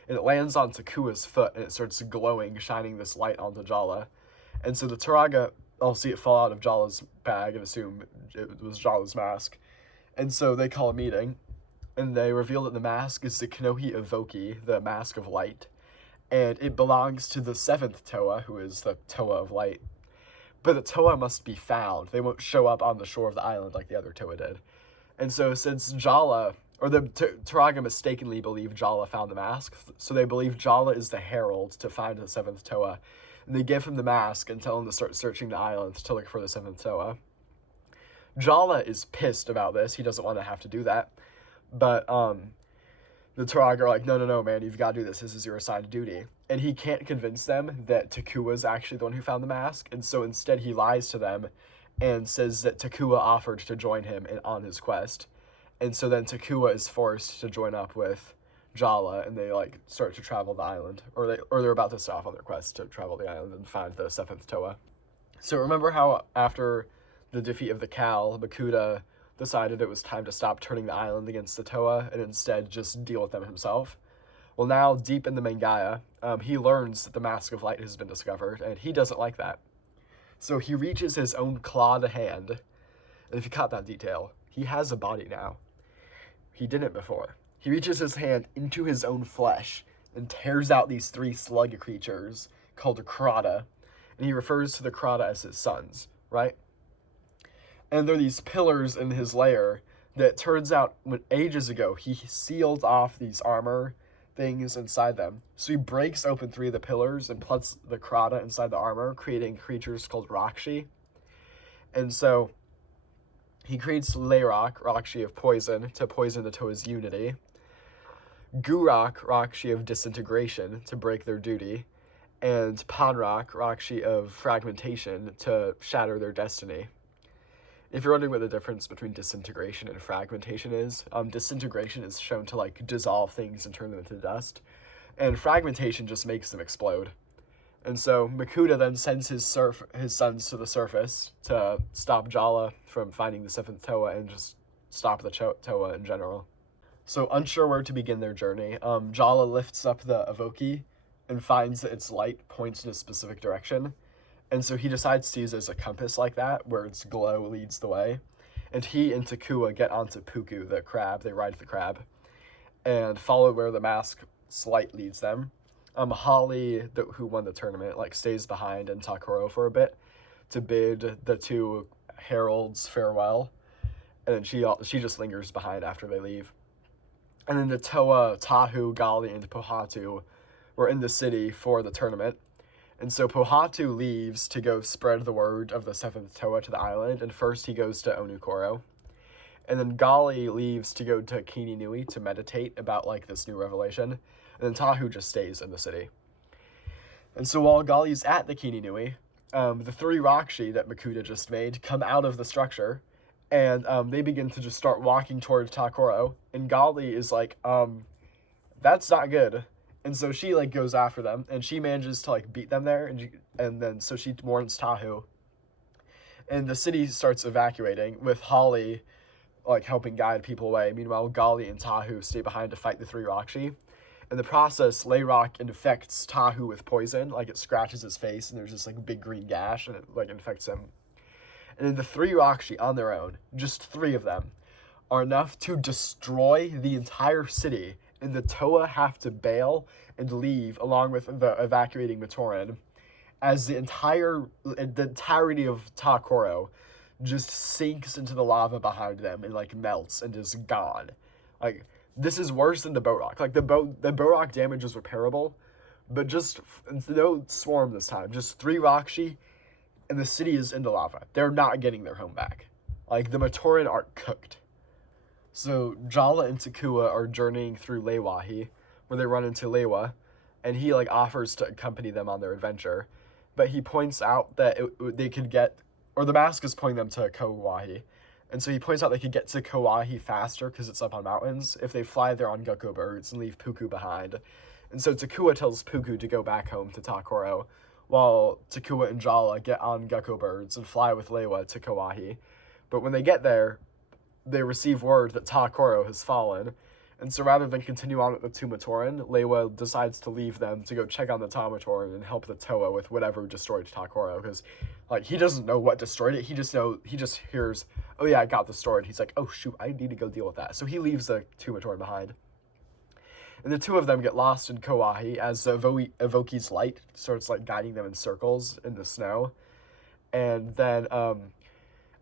and it lands on Takua's foot, and it starts glowing, shining this light onto Jala. And so the Turaga all see it fall out of Jala's bag and assume it was Jala's mask. And so they call a meeting, and they reveal that the mask is the Kanohi Evoki, the Mask of Light, and it belongs to the 7th Toa, who is the Toa of Light. But the Toa must be found. They won't show up on the shore of the island like the other Toa did. And so since Jala, or the Turaga mistakenly believe Jala found the mask, so they believe Jala is the herald to find the 7th Toa. And they give him the mask and tell him to start searching the island to look for the 7th Toa. Jala is pissed about this. He doesn't want to have to do that. But the Turaga are like, no, man, you've got to do this. This is your assigned duty. And he can't convince them that Takua is actually the one who found the mask. And so instead he lies to them and says that Takua offered to join him on his quest. And so then Takua is forced to join up with Jala, and they like start to travel the island, or they're about to set off on their quest to travel the island and find the 7th Toa. So remember how after the defeat of the Cal, Makuta decided it was time to stop turning the island against the Toa and instead just deal with them himself? Well, now deep in the Mangaya, he learns that the Mask of Light has been discovered, and he doesn't like that. So he reaches his own clawed hand, and if you caught that detail, he has a body now. He didn't before. He reaches his hand into his own flesh and tears out these 3 slug creatures called Krata, and he refers to the Krata as his sons, right? And they're these pillars in his lair that turns out ages ago he sealed off these armor things inside them. So he breaks open 3 of the pillars and puts the Krata inside the armor, creating creatures called Rakshi. And so he creates Layrock, Rakshi of poison, to poison the Toa's unity. Gurak, Rakshi of disintegration, to break their duty. And Panrak, Rakshi of fragmentation, to shatter their destiny. If you're wondering what the difference between disintegration and fragmentation is, disintegration is shown to like dissolve things and turn them into dust, and fragmentation just makes them explode. And so Makuta then sends his sons to the surface to stop Jala from finding the 7th Toa and just stop the Toa in general. So unsure where to begin their journey, Jala lifts up the Evoki and finds that its light points in a specific direction. And so he decides to use it as a compass like that, where its glow leads the way. And he and Takua get onto Puku, the crab. They ride the crab and follow where the mask's light leads them. Holly, who won the tournament, like stays behind in Takoro for a bit to bid the 2 heralds farewell. And then she just lingers behind after they leave. And then the Toa, Tahu, Gali, and Pohatu were in the city for the tournament. And so Pohatu leaves to go spread the word of the 7th Toa to the island, and first he goes to Onukoro. And then Gali leaves to go to Kininui to meditate about like this new revelation, and then Tahu just stays in the city. And so while Gali's at the Kininui, the 3 Rakshi that Makuta just made come out of the structure, and they begin to just start walking towards Takoro, and Gali is like, that's not good. And so she like goes after them, and she manages to like beat them there, and then so she warns Tahu. And the city starts evacuating with Holly like helping guide people away. Meanwhile, Gali and Tahu stay behind to fight the 3 Rakshi. In the process, Layrock infects Tahu with poison, like it scratches his face, and there's this like big green gash, and it like infects him. And then the 3 Rakshi on their own, just 3 of them, are enough to destroy the entire city, and the Toa have to bail and leave along with the evacuating Matoran, as the entirety of Takoro just sinks into the lava behind them and like melts and is gone. Like, this is worse than the boat rock. Like the boat rock damage is repairable, but just no swarm this time. Just 3 Rakshi, and the city is in the lava. They're not getting their home back. Like, the Matoran are cooked. So Jala and Takua are journeying through Leiwahi, where they run into Leiwa, and he like offers to accompany them on their adventure, but he points out that they could get, or the mask is pointing them to Kauahi, and so he points out they could get to Kauahi faster because it's up on mountains if they fly there on Gecko birds and leave Puku behind. And so Takua tells Puku to go back home to Takoro, while Takua and Jala get on Gecko birds and fly with Leiwa to Kauahi. But when they get there, they receive word that Takoro has fallen, And so rather than continue on with the two Matoran, Leiwa decides to leave them to go check on the Tamatoran and help the Toa with whatever destroyed Takoro, because like he doesn't know what destroyed it. He just hears, oh yeah, I got destroyed. He's like, oh shoot, I need to go deal with that. So he leaves the two Matoran behind. And the two of them get lost in Kauai as Evoki's light starts like guiding them in circles in the snow. And then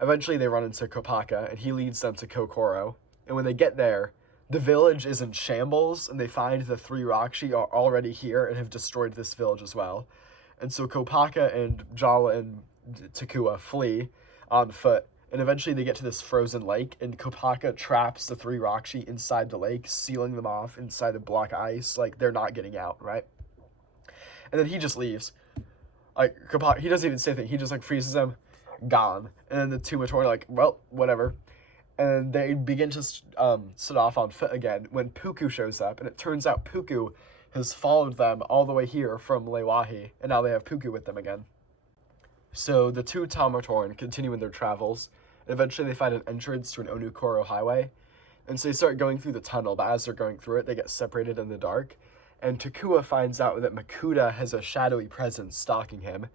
eventually they run into Kopaka and he leads them to Kokoro. And when they get there, the village is in shambles and they find the three Rakshi are already here and have destroyed this village as well. And so Kopaka and Jala and Takua flee on foot. And eventually they get to this frozen lake, and Kopaka traps the three Rakshi inside the lake, sealing them off inside a block of ice. Like, they're not getting out, right? And then he just leaves. Like, Kopaka, he doesn't even say anything. He just, like, freezes them, gone. And then the two Matoran are like, well, whatever. And they begin to set off on foot again when Puku shows up. And it turns out Puku has followed them all the way here from Leiwahi, and now they have Puku with them again. So the two Tamatoran continue in their travels, and eventually they find an entrance to an Onukoro highway, and so they start going through the tunnel, but as they're going through it, they get separated in the dark, and Takua finds out that Makuta has a shadowy presence stalking him,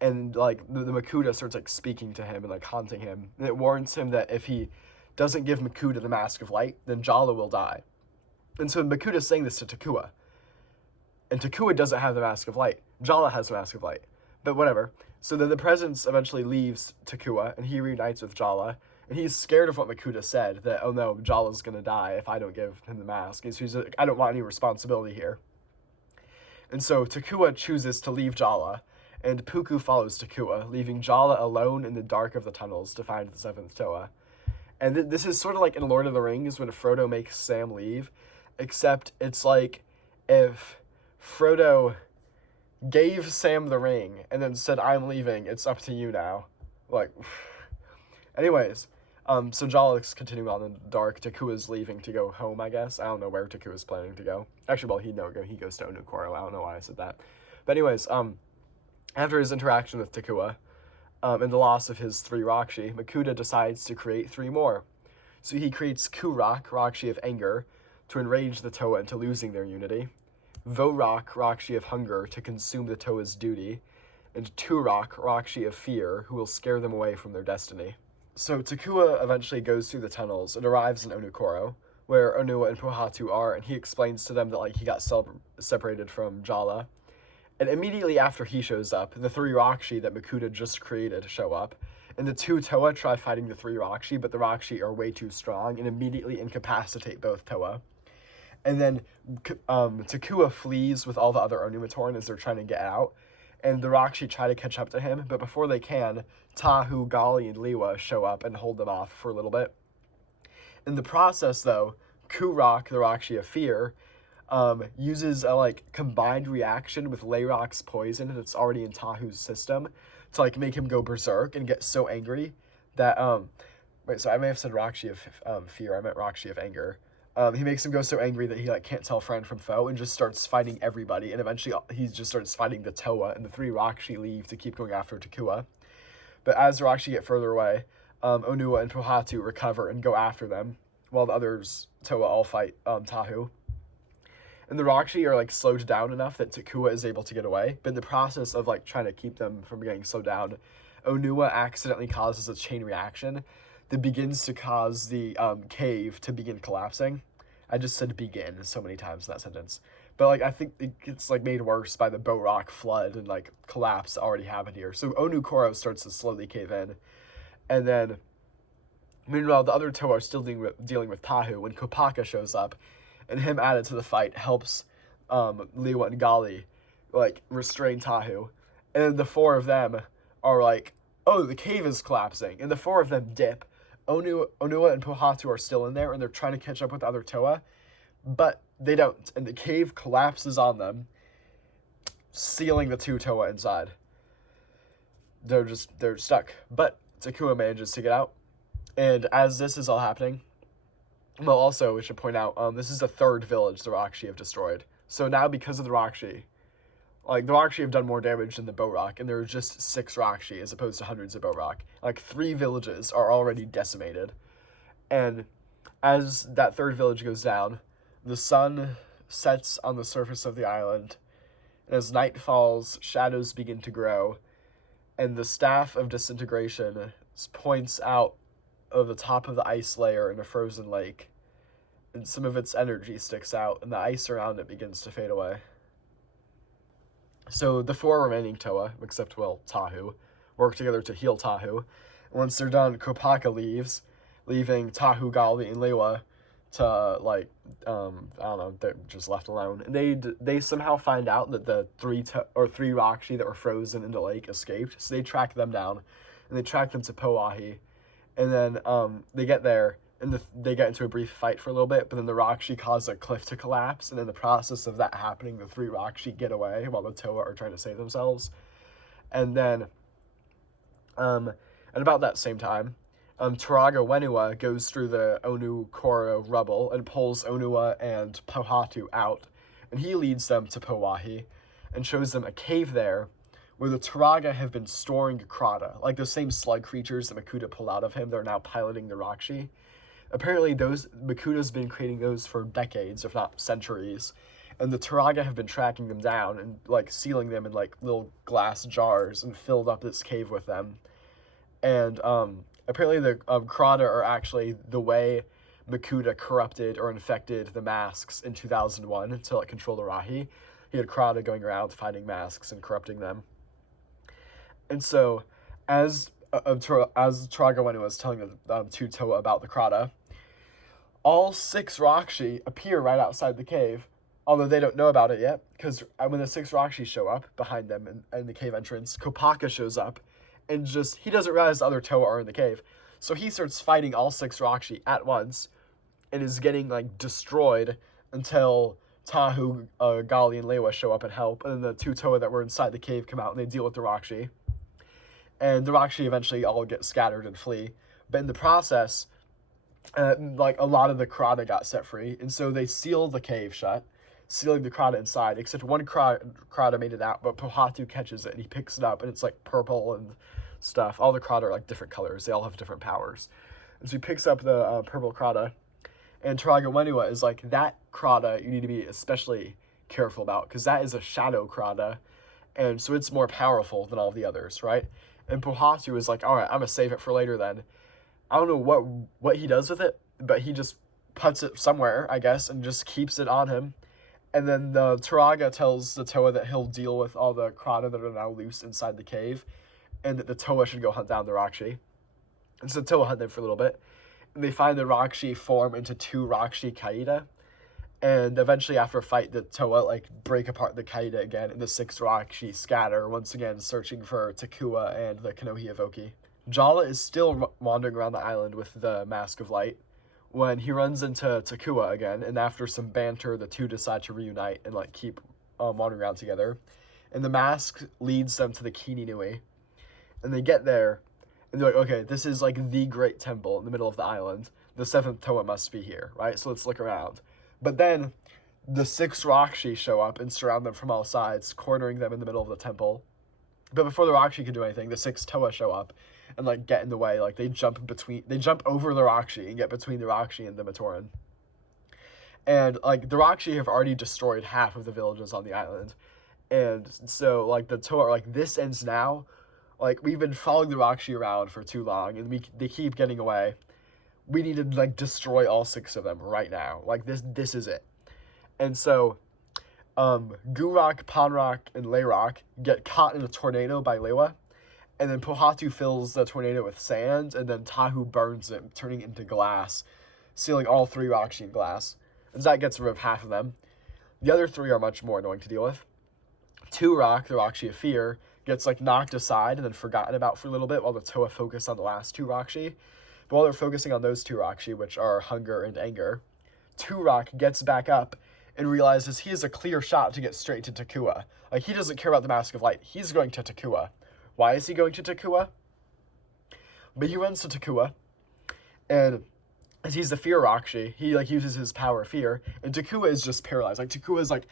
and, like, the Makuta starts, like, speaking to him and, like, haunting him, and it warns him that if he doesn't give Makuta the Mask of Light, then Jala will die. And so Makuta's saying this to Takua, and Takua doesn't have the Mask of Light. Jala has the Mask of Light, but whatever. So then the presence eventually leaves Takua, and he reunites with Jala, and he's scared of what Makuta said, that, oh no, Jala's gonna die if I don't give him the mask. And so he's like, I don't want any responsibility here. And so Takua chooses to leave Jala, and Puku follows Takua, leaving Jala alone in the dark of the tunnels to find the seventh Toa. And this is sort of like in Lord of the Rings when Frodo makes Sam leave, except it's like if Frodo gave Sam the ring and then said, I'm leaving, it's up to you now. Like, anyways, so Jala's continuing on in the dark. Takua's leaving to go home, I guess. I don't know where Takua's planning to go. Actually, well, he goes to Onukoro. I don't know why I said that. But anyways, after his interaction with Takua, and the loss of his three Rakshi, Makuta decides to create three more. So he creates Kurak, Rakshi of Anger, to enrage the Toa into losing their unity, Vorak, Rakshi of Hunger, to consume the Toa's duty, and Turak, Rakshi of Fear, who will scare them away from their destiny. So Takua eventually goes through the tunnels and arrives in Onukoro, where Onua and Pohatu are, and he explains to them that, like, he got separated from Jala. And immediately after he shows up, the three Rakshi that Makuta just created show up, and the two Toa try fighting the three Rakshi, but the Rakshi are way too strong and immediately incapacitate both Toa. And then Takua flees with all the other Onumatoran as they're trying to get out, and the Rakshi try to catch up to him, but before they can, Tahu, Gali, and Liwa show up and hold them off for a little bit. In the process, though, Kurak, the Rakshi of Fear, uses a, like, combined reaction with Layrok's poison that's already in Tahu's system to, like, make him go berserk and get so angry that, wait, so I may have said Rakshi of Fear, I meant Rakshi of Anger. He makes him go so angry that he, like, can't tell friend from foe and just starts fighting everybody, and eventually he just starts fighting the Toa, and the three Rakshi leave to keep going after Takua. But as the Rakshi get further away, Onua and Pohatu recover and go after them, while the others, Toa, all fight Tahu. And the Rakshi are, like, slowed down enough that Takua is able to get away, but in the process of, like, trying to keep them from getting slowed down, Onua accidentally causes a chain reaction that begins to cause the cave to begin collapsing. I just said begin so many times in that sentence. But, like, I think it gets, like, made worse by the Boat flood and, like, collapse that already happened here. So Onukoro starts to slowly cave in. And then, meanwhile, the other Toa are still dealing with Tahu when Kopaka shows up, and him added to the fight helps Liwa and Gali, like, restrain Tahu. And then the four of them are like, oh, the cave is collapsing. And the four of them dip. Onua and Pohatu are still in there, and they're trying to catch up with the other Toa, but they don't. And the cave collapses on them, sealing the two Toa inside. They're stuck. But Takua manages to get out. And as this is all happening, well, also, we should point out, this is the third village the Rakshi have destroyed. So now, because of the Rakshi, like, the Rakshi have done more damage than the Boat, and there are just 6 Rakshi as opposed to hundreds of Boat. Like, 3 villages are already decimated. And as that third village goes down, The sun sets on the surface of the island, and as night falls, shadows begin to grow, and the staff of disintegration points out of the top of the ice layer in a frozen lake, and some of its energy sticks out, and the ice around it begins to fade away. So the 4 remaining Toa, except, well, Tahu, work together to heal Tahu. Once they're done, Kopaka leaves, leaving Tahu, Gali, and Lewa to, like, I don't know, they're just left alone. And they somehow find out that the three Rakshi that were frozen in the lake escaped, so they track them down, and they track them to Poahi. And then they get there, and they get into a brief fight for a little bit, but then the Rakshi cause a cliff to collapse, and in the process of that happening, the 3 Rakshi get away while the Toa are trying to save themselves. And then, at about that same time, Turaga Wenua goes through the Onu Koro rubble and pulls Onua and Pohatu out, and he leads them to Poahi and shows them a cave there where the Turaga have been storing Krata, like the same slug creatures that Makuta pulled out of him. They're now piloting the Rakshi. Apparently, Makuta's been creating those for decades, if not centuries, and the Turaga have been tracking them down and, like, sealing them in, like, little glass jars and filled up this cave with them. And apparently the Krata are actually the way Makuta corrupted or infected the masks in 2001 to, like, control the Rahi. He had Krata going around finding masks and corrupting them. And so, as Turaga Wenua was telling the two Toa about the Krata, all 6 Rakshi appear right outside the cave, although they don't know about it yet, because when the 6 Rakshi show up behind them in the cave entrance, Kopaka shows up, and he doesn't realize the other Toa are in the cave. So he starts fighting all 6 Rakshi at once, and is getting, like, destroyed until Tahu, Gali, and Lewa show up and help, and then the 2 Toa that were inside the cave come out, and they deal with the Rakshi. And the Rakshi eventually all get scattered and flee. But in the process, like, a lot of the Krata got set free, and so they sealed the cave shut, sealing the Krata inside, except one Krata made it out, but Pohatu catches it, and he picks it up, and it's, like, purple and stuff. All the Krata are, like, different colors. They all have different powers. And so he picks up the purple Krata, and Turaga Wenua is like, that Krata you need to be especially careful about, because that is a shadow Krata, and so it's more powerful than all the others, right? And Pohatu is like, all right, I'm going to save it for later then. I don't know what he does with it, but he just puts it somewhere, I guess, and just keeps it on him. And then the Turaga tells the Toa that he'll deal with all the Krata that are now loose inside the cave, and that the Toa should go hunt down the Rakshi. And so Toa hunt them for a little bit, and they find the Rakshi form into 2 Rakshi Kaida. And eventually, after a fight, the Toa, like, break apart the Kaida again, and the 6 Rakshi scatter, once again searching for Takua and the Kanohi Evoki. Jala is still wandering around the island with the Mask of Light when he runs into Takua again, and after some banter, the 2 decide to reunite and, like, keep wandering around together. And the mask leads them to the Kini Nui. And they get there, and they're like, okay, this is, like, the great temple in the middle of the island. The 7th Toa must be here, right? So let's look around. But then the 6 Rakshi show up and surround them from all sides, cornering them in the middle of the temple. But before the Rakshi can do anything, the 6 Toa show up and, like, get in the way. Like, they jump over the Rakshi and get between the Rakshi and the Matoran. And, like, the Rakshi have already destroyed half of the villages on the island. And so, like, the Toa are like, this ends now. Like, we've been following the Rakshi around for too long, and they keep getting away. We need to, like, destroy all 6 of them right now. Like, this is it. And so, Gurak, Panrak, and Layrak get caught in a tornado by Lewa, and then Pohatu fills the tornado with sand, and then Tahu burns it, turning it into glass, sealing all 3 Rakshi in glass. And that gets rid of half of them. The other 3 are much more annoying to deal with. Turak, the Rakshi of Fear, gets, like, knocked aside and then forgotten about for a little bit while the Toa focus on the last 2 Rakshi. But while they're focusing on those 2 Rakshi, which are Hunger and Anger, Turak gets back up and realizes he has a clear shot to get straight to Takua. Like, he doesn't care about the Mask of Light. He's going to Takua. Why is he going to Takua? But he runs to Takua, and as he's the Fear Rakshi, he, like, uses his power Fear, and Takua is just paralyzed. Like, Takua is like,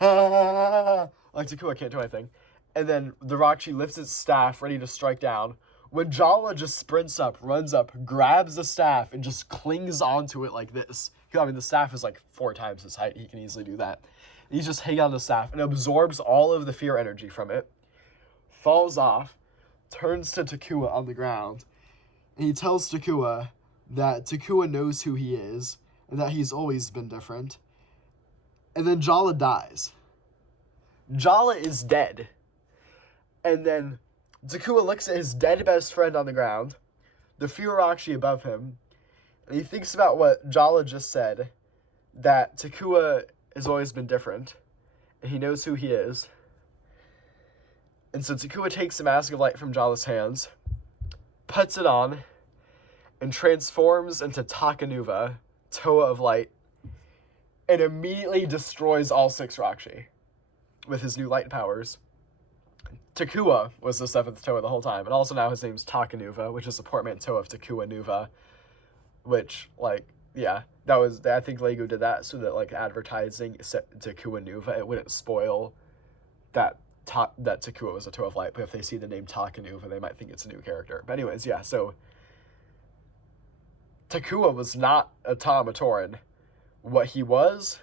ah! Like, Takua can't do anything. And then the Rakshi lifts its staff, ready to strike down, when Jala just sprints up, runs up, grabs the staff, and just clings onto it like this, I mean, the staff is like 4 times his height. He can easily do that. He's just hanging on the staff and absorbs all of the fear energy from it, falls off, turns to Takua on the ground, and he tells Takua that Takua knows who he is and that he's always been different. And then Jala dies. Jala is dead. And then Takua looks at his dead best friend on the ground, the Furarakshi above him, and he thinks about what Jala just said, that Takua has always been different, and he knows who he is. And so Takua takes the Mask of Light from Jala's hands, puts it on, and transforms into Takanuva, Toa of Light, and immediately destroys all 6 Rakshi with his new light powers. Takua was the 7th Toa the whole time, and also now his name's Takanuva, which is a portmanteau of Takua Nuva, which, like, yeah, that was, I think Lego did that so that, like, advertising set Takua Nuva, it wouldn't spoil that Takua was a Toa of Light, but if they see the name Takanuva, they might think it's a new character. But anyways, yeah, so Takua was not a Tamatoran. What he was,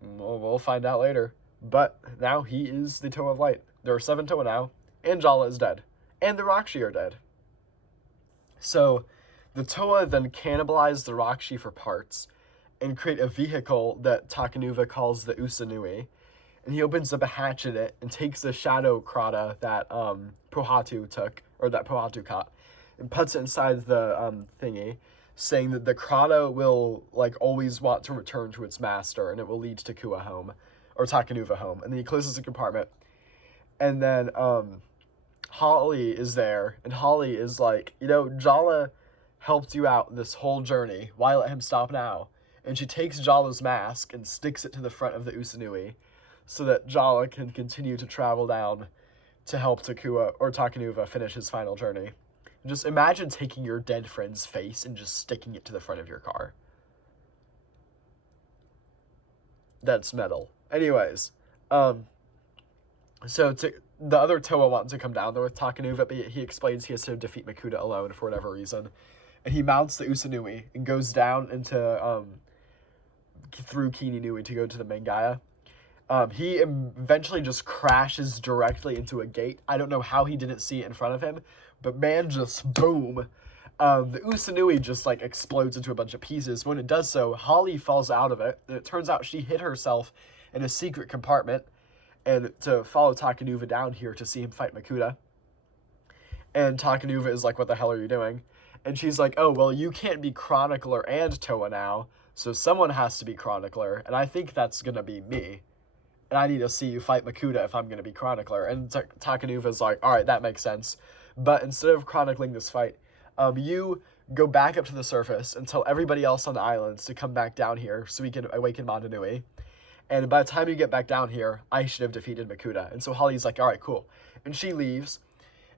we'll find out later. But now he is the Toa of Light. There are 7 Toa now, and Jala is dead. And the Rakshi are dead. So, the Toa then cannibalize the Rakshi for parts, and create a vehicle that Takanuva calls the Usanui. And he opens up a hatch in it, and takes the Shadow Krata that Pohatu took, or that Pohatu caught, and puts it inside the thingy, saying that the Krata will, like, always want to return to its master, and it will lead Takua home, or Takanuva home. And then he closes the compartment. And then Holly is there, and Holly is like, you know, Jala helped you out this whole journey. Why let him stop now? And she takes Jala's mask and sticks it to the front of the Usanui so that Jala can continue to travel down to help Takua, or Takanuva, finish his final journey. Just imagine taking your dead friend's face and just sticking it to the front of your car. That's metal. Anyways, so the other Toa wants to come down there with Takanuva, but he explains he has to defeat Makuta alone for whatever reason. And he mounts the Usanui and goes down into, through Kininui to go to the Mangaya. He eventually just crashes directly into a gate. I don't know how he didn't see it in front of him, but man, just boom. The Usanui just, like, explodes into a bunch of pieces. When it does so, Holly falls out of it, and it turns out she hid herself in a secret compartment, and to follow Takanuva down here to see him fight Makuta. And Takanuva is like, what the hell are you doing? And she's like, oh, well, you can't be Chronicler and Toa now, so someone has to be Chronicler, and I think that's gonna be me. And I need to see you fight Makuta if I'm gonna be Chronicler. And Takanuva's like, alright, that makes sense. But instead of chronicling this fight, you go back up to the surface and tell everybody else on the islands to come back down here so we can awaken Mandanui. And by the time you get back down here, I should have defeated Makuta. And so Holly's like, alright, cool. And she leaves,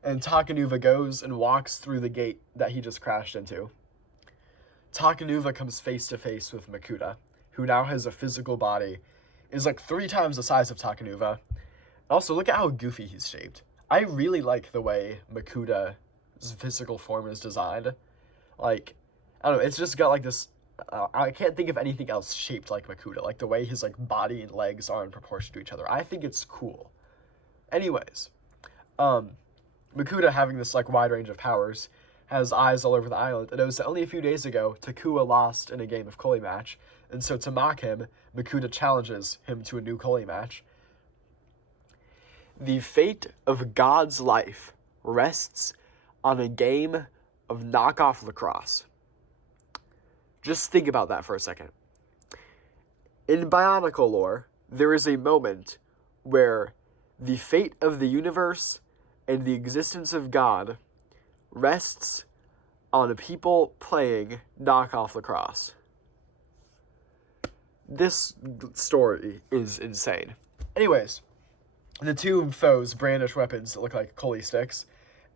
and Takanuva goes and walks through the gate that he just crashed into. Takanuva comes face to face with Makuta, who now has a physical body, is like 3 times the size of Takanuva. Also, look at how goofy he's shaped. I really like the way Makuta's physical form is designed. Like, I don't know, it's just got like this, I can't think of anything else shaped like Makuta. Like the way his like body and legs are in proportion to each other. I think it's cool. Anyways, Makuta, having this like wide range of powers, has eyes all over the island, and knows that only a few days ago, Takua lost in a game of Koli match, and so to mock him, Makuta challenges him to a new Koli match. The fate of God's life rests on a game of knockoff lacrosse. Just think about that for a second. In Bionicle lore, there is a moment where the fate of the universe and the existence of God rests on people playing knockoff lacrosse. This story is insane. Anyways, the two foes brandish weapons that look like Koli sticks,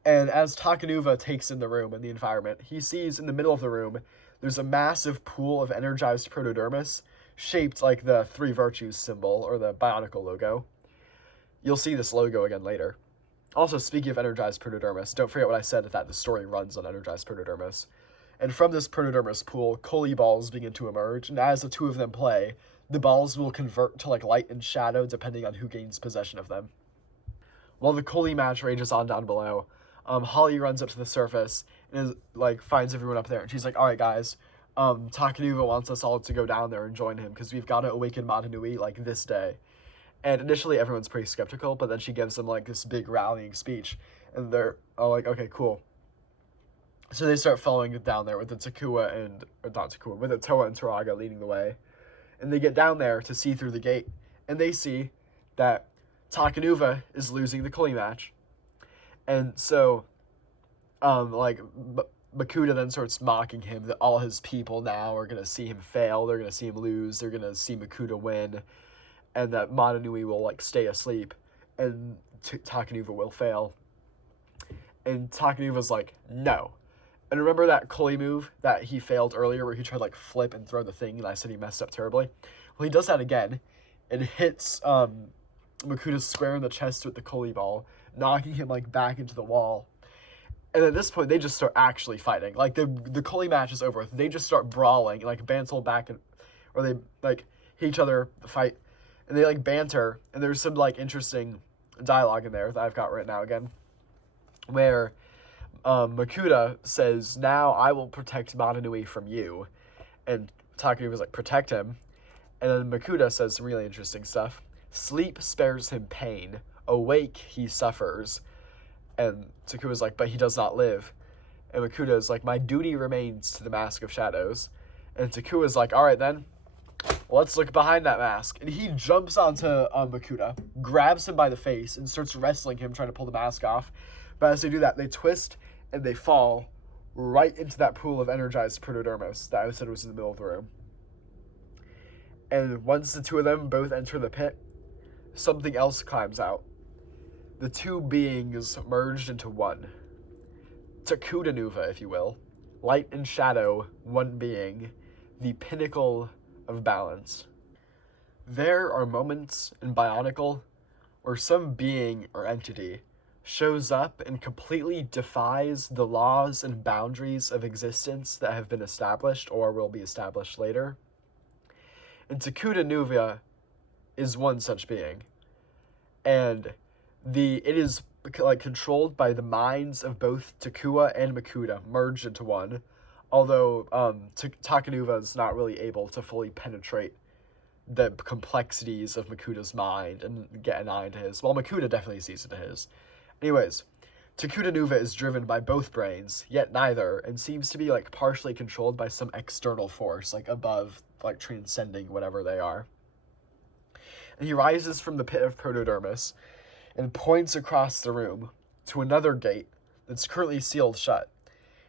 and as Takanuva takes in the room and the environment, he sees in the middle of the room there's a massive pool of energized protodermis shaped like the 3 virtues symbol or the Bionicle logo. You'll see this logo again later. Also, speaking of energized protodermis, don't forget what I said that the story runs on energized protodermis. And from this protodermis pool, Coley balls begin to emerge, and as the two of them play, the balls will convert to like light and shadow depending on who gains possession of them. While the Coley match rages on down below, Holly runs up to the surface and is, like, finds everyone up there, and she's like, "All right, guys, Takanuva wants us all to go down there and join him because we've got to awaken Madanui like this day." And initially, everyone's pretty skeptical, but then she gives them like this big rallying speech, and they're all like, "Okay, cool." So they start following it down there with the with the Toa and Turaga leading the way, and they get down there to see through the gate, and they see that Takanuva is losing the Coley match. And so, Makuta then starts mocking him that all his people now are going to see him fail, they're going to see him lose, they're going to see Makuta win, and that Madanui will, like, stay asleep, and Takanuva will fail. And Takanuva's like, no. And remember that Coley move that he failed earlier where he tried, like, flip and throw the thing, and I said he messed up terribly? Well, he does that again, and hits, Makuta square in the chest with the Coley ball, knocking him, like, back into the wall. And at this point, they just start actually fighting. Like, the Coley match is over. They just start brawling, like, banter back, or they, like, hit each other, fight, and they, like, banter. And there's some, like, interesting dialogue in there that I've got written out again, where Makuta says, "Now I will protect Madanui from you." And Takanuva's like, "Protect him." And then Makuta says some really interesting stuff. "Sleep spares him pain. Awake, he suffers." And Takua's like, "But he does not live." And Makuta is like, "My duty remains to the Mask of Shadows." And Takua's like, "All right, then. Let's look behind that mask." And he jumps onto Makuta, grabs him by the face, and starts wrestling him, trying to pull the mask off. But as they do that, they twist, and they fall right into that pool of energized protodermis that I said was in the middle of the room. And once the two of them both enter the pit, something else climbs out. The two beings merged into one. Takudanuva, if you will. Light and shadow, one being. The pinnacle of balance. There are moments in Bionicle where some being or entity shows up and completely defies the laws and boundaries of existence that have been established or will be established later. And Takudanuva is one such being. And it is, like, controlled by the minds of both Takua and Makuta merged into one, although Takanuva is not really able to fully penetrate the complexities of Makuta's mind and get an eye into his, while Makuta definitely sees into his. Anyways, Takudanuva is driven by both brains, yet neither, and seems to be, like, partially controlled by some external force, like, above, like, transcending whatever they are. And he rises from the pit of protodermis and points across the room to another gate that's currently sealed shut.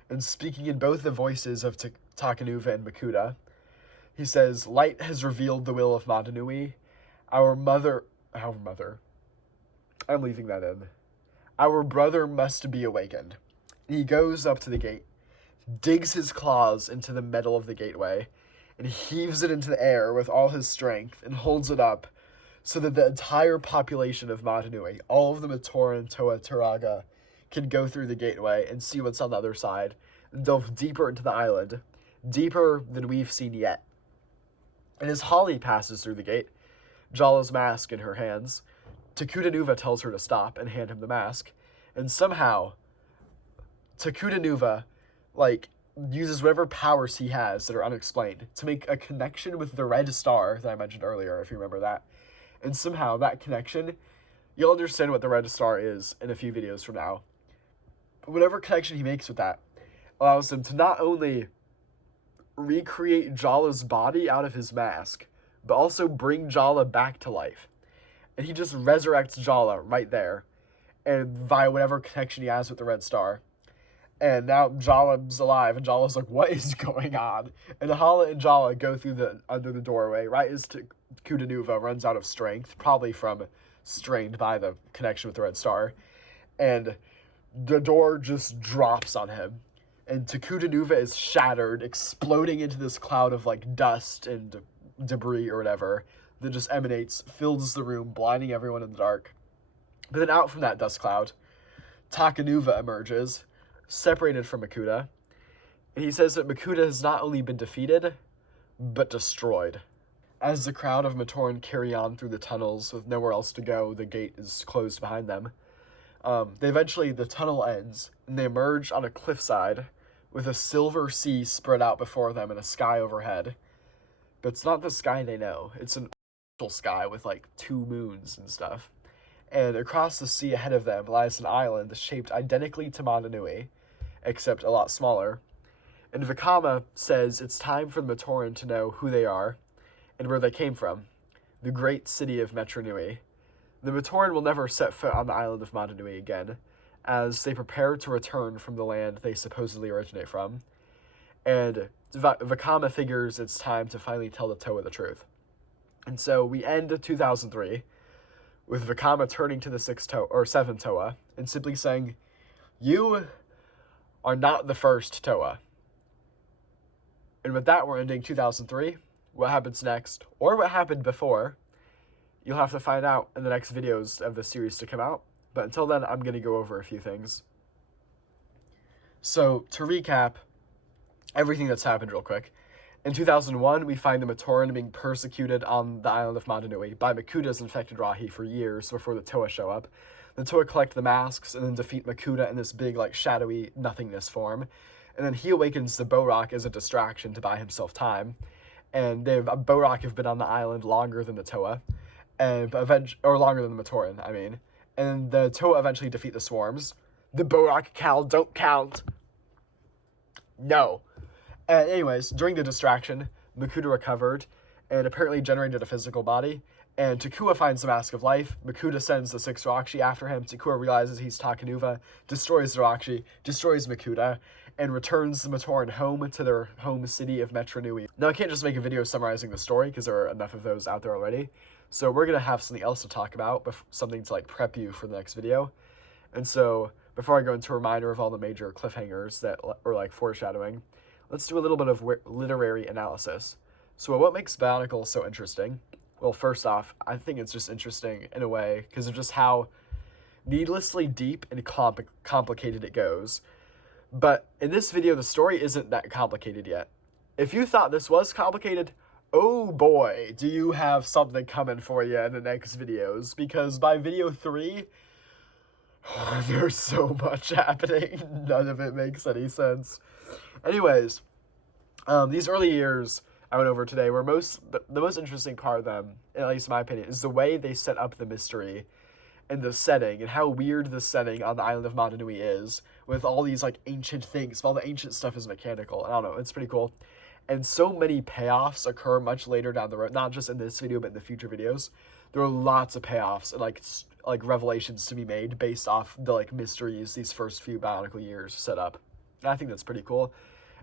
And speaking in both the voices of Takanuva and Makuta, he says, "Light has revealed the will of Madanui. Our mother, I'm leaving that in. Our brother must be awakened." And he goes up to the gate, digs his claws into the metal of the gateway, and heaves it into the air with all his strength and holds it up so that the entire population of Madanui, all of the Matoran, Toa, Turaga, can go through the gateway and see what's on the other side and delve deeper into the island, deeper than we've seen yet. And as Holly passes through the gate, Jala's mask in her hands, Takudanuva tells her to stop and hand him the mask, and somehow Takudanuva, like, uses whatever powers he has that are unexplained to make a connection with the red star that I mentioned earlier, if you remember that. And somehow that connection, you'll understand what the red star is in a few videos from now. But whatever connection he makes with that allows him to not only recreate Jala's body out of his mask, but also bring Jala back to life. And he just resurrects Jala right there, and via whatever connection he has with the red star. And now Jala's alive, and Jala's like, "What is going on?" And Hala and Jala go through under the doorway, right as Takudanuva runs out of strength, probably from strained by the connection with the red star. And the door just drops on him, and Takudanuva is shattered, exploding into this cloud of, like, dust and debris or whatever that just emanates, fills the room, blinding everyone in the dark. But then out from that dust cloud, Takanuva emerges, separated from Makuta, And he says that Makuta has not only been defeated, but destroyed. As the crowd of Matoran carry on through the tunnels with nowhere else to go, the gate is closed behind them. The tunnel ends, and they emerge on a cliffside with a silver sea spread out before them and a sky overhead. But it's not the sky they know. It's an artificial sky with like 2 moons and stuff. And across the sea ahead of them lies an island shaped identically to Mananui, except a lot smaller. And Vakama says it's time for the Matoran to know who they are and where they came from, the great city of Metronui. The Matoran will never set foot on the island of Mananui again, as they prepare to return from the land they supposedly originate from. And Vakama figures it's time to finally tell the Toa the truth. And so we end 2003 with Vakama turning to the 7 Toa and simply saying, "You are not the first Toa." And with that, we're ending 2003. What happens next, or what happened before, you'll have to find out in the next videos of the series to come out. But until then, I'm going to go over a few things. So, to recap everything that's happened real quick. In 2001, we find the Matoran being persecuted on the island of Mananui by Makuta's infected Rahi for years before the Toa show up. The Toa collect the masks and then defeat Makuta in this big, like, shadowy nothingness form. And then he awakens the Borak as a distraction to buy himself time. And Borak have been on the island longer than the Toa, or longer than the Matoran, I mean. And the Toa eventually defeat the swarms. The Borak Cal don't count. No. And anyways, during the distraction, Makuta recovered and apparently generated a physical body. And Takua finds the Mask of Life. Makuta sends the 6 Rakshi after him. Takua realizes he's Takanuva, destroys the Rakshi, destroys Makuta, and returns the Matoran home to their home city of Metronui. Now, I can't just make a video summarizing the story, because there are enough of those out there already. So we're going to have something else to talk about, something to like prep you for the next video. And so, before I go into a reminder of all the major cliffhangers that are like foreshadowing, let's do a little bit of literary analysis. So what makes Bionicle so interesting? Well, first off, I think it's just interesting in a way because of just how needlessly deep and complicated it goes. But in this video, the story isn't that complicated yet. If you thought this was complicated, oh boy, do you have something coming for you in the next videos, because by video 3, there's so much happening, none of it makes any sense. Anyways, these early years I went over today were the most interesting part of them, at least in my opinion, is the way they set up the mystery and the setting, and how weird the setting on the island of Mananui is, with all these like ancient things. All the ancient stuff is mechanical. I don't know, it's pretty cool. And so many payoffs occur much later down the road, not just in this video, but in the future videos. There are lots of payoffs and like revelations to be made based off the like mysteries these first few Bionicle years set up. And I think that's pretty cool.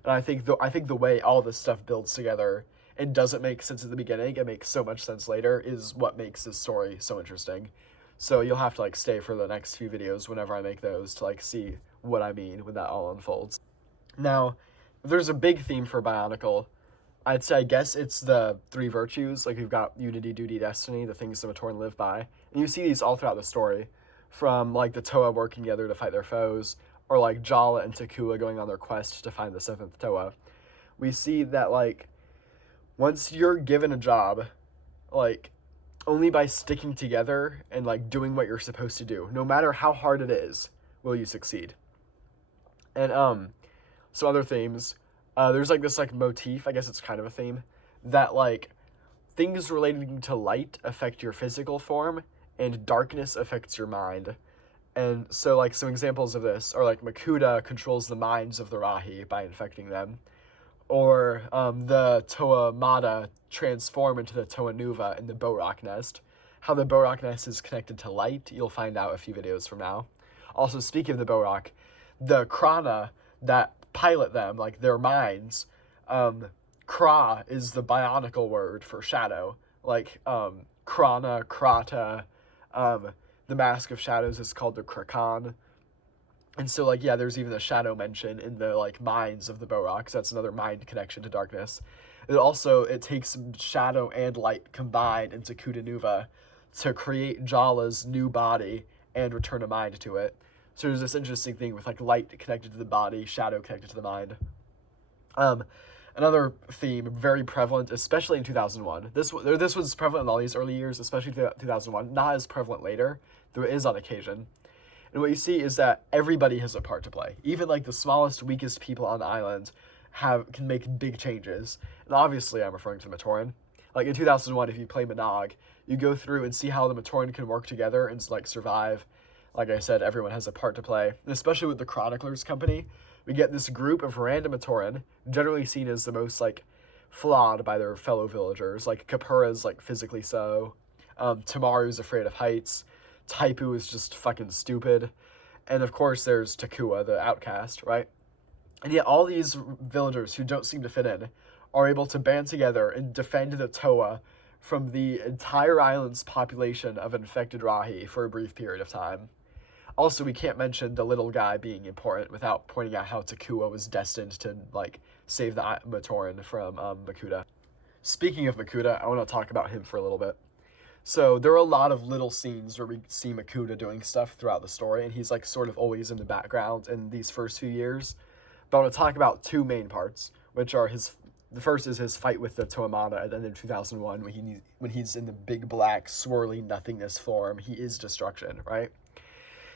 And I think the way all this stuff builds together and doesn't make sense at the beginning, it makes so much sense later, is what makes this story so interesting. So you'll have to like stay for the next few videos whenever I make those to like see what I mean when that all unfolds. Now, there's a big theme for Bionicle. I'd say, I guess it's the 3 virtues. Like, we've got unity, duty, destiny, the things the Matoran live by. And you see these all throughout the story, from like the Toa working together to fight their foes, or like Jala and Takua going on their quest to find the 7th Toa. We see that like once you're given a job, like only by sticking together and like doing what you're supposed to do, no matter how hard it is, will you succeed. And some other themes, there's like this like motif, I guess it's kind of a theme, that like things relating to light affect your physical form and darkness affects your mind. And so like some examples of this are like Makuta controls the minds of the Rahi by infecting them, or the Toa Mata transform into the Toa Nuva in the Borak Nest. How the Borak Nest is connected to light, you'll find out a few videos from now. Also, speaking of the Borak, the Krana that pilot them, like their minds, Kra is the Bionicle word for shadow. Like Krana, Krata, the Mask of Shadows is called the Krakan. And so, like, yeah, there's even a shadow mention in the, like, minds of the Borak, so that's another mind connection to darkness. It takes shadow and light combined into Kudanuva to create Jala's new body and return a mind to it. So there's this interesting thing with, like, light connected to the body, shadow connected to the mind. Um, Another theme very prevalent, especially in 2001. This was prevalent in all these early years, especially 2001. Not as prevalent later, though it is on occasion. And what you see is that everybody has a part to play. Even like the smallest, weakest people on the island can make big changes. And obviously, I'm referring to the Matoran. Like in 2001, if you play Monog, you go through and see how the Matoran can work together and like survive. Like I said, everyone has a part to play, and especially with the Chroniclers Company. We get this group of random Matoran, generally seen as the most like flawed by their fellow villagers. Like Kapura's like physically so. Tamaru's afraid of heights. Taipu is just fucking stupid. And of course, there's Takua, the outcast, right? And yet, all these villagers who don't seem to fit in are able to band together and defend the Toa from the entire island's population of infected Rahi for a brief period of time. Also, we can't mention the little guy being important without pointing out how Takua was destined to, like, save the Matoran from Makuta. Speaking of Makuta, I want to talk about him for a little bit. So there are a lot of little scenes where we see Makuta doing stuff throughout the story, and he's like sort of always in the background in these first few years. But I want to talk about two main parts, which are the first is his fight with the Toamana at the end of 2001, when he's in the big black swirly nothingness form. He is destruction, right?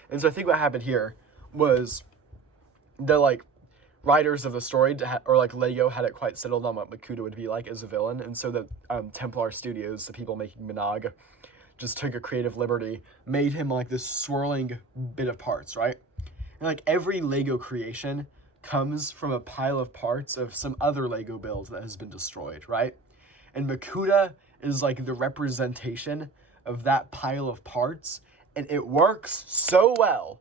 And so I think what happened here was the like writers of the story or like Lego hadn't quite settled on what Makuta would be like as a villain, and so the Templar Studios, the people making Monog, just took a creative liberty, made him like this swirling bit of parts, right? And like every Lego creation comes from a pile of parts of some other Lego build that has been destroyed, right? And Makuta is like the representation of that pile of parts, and it works so well.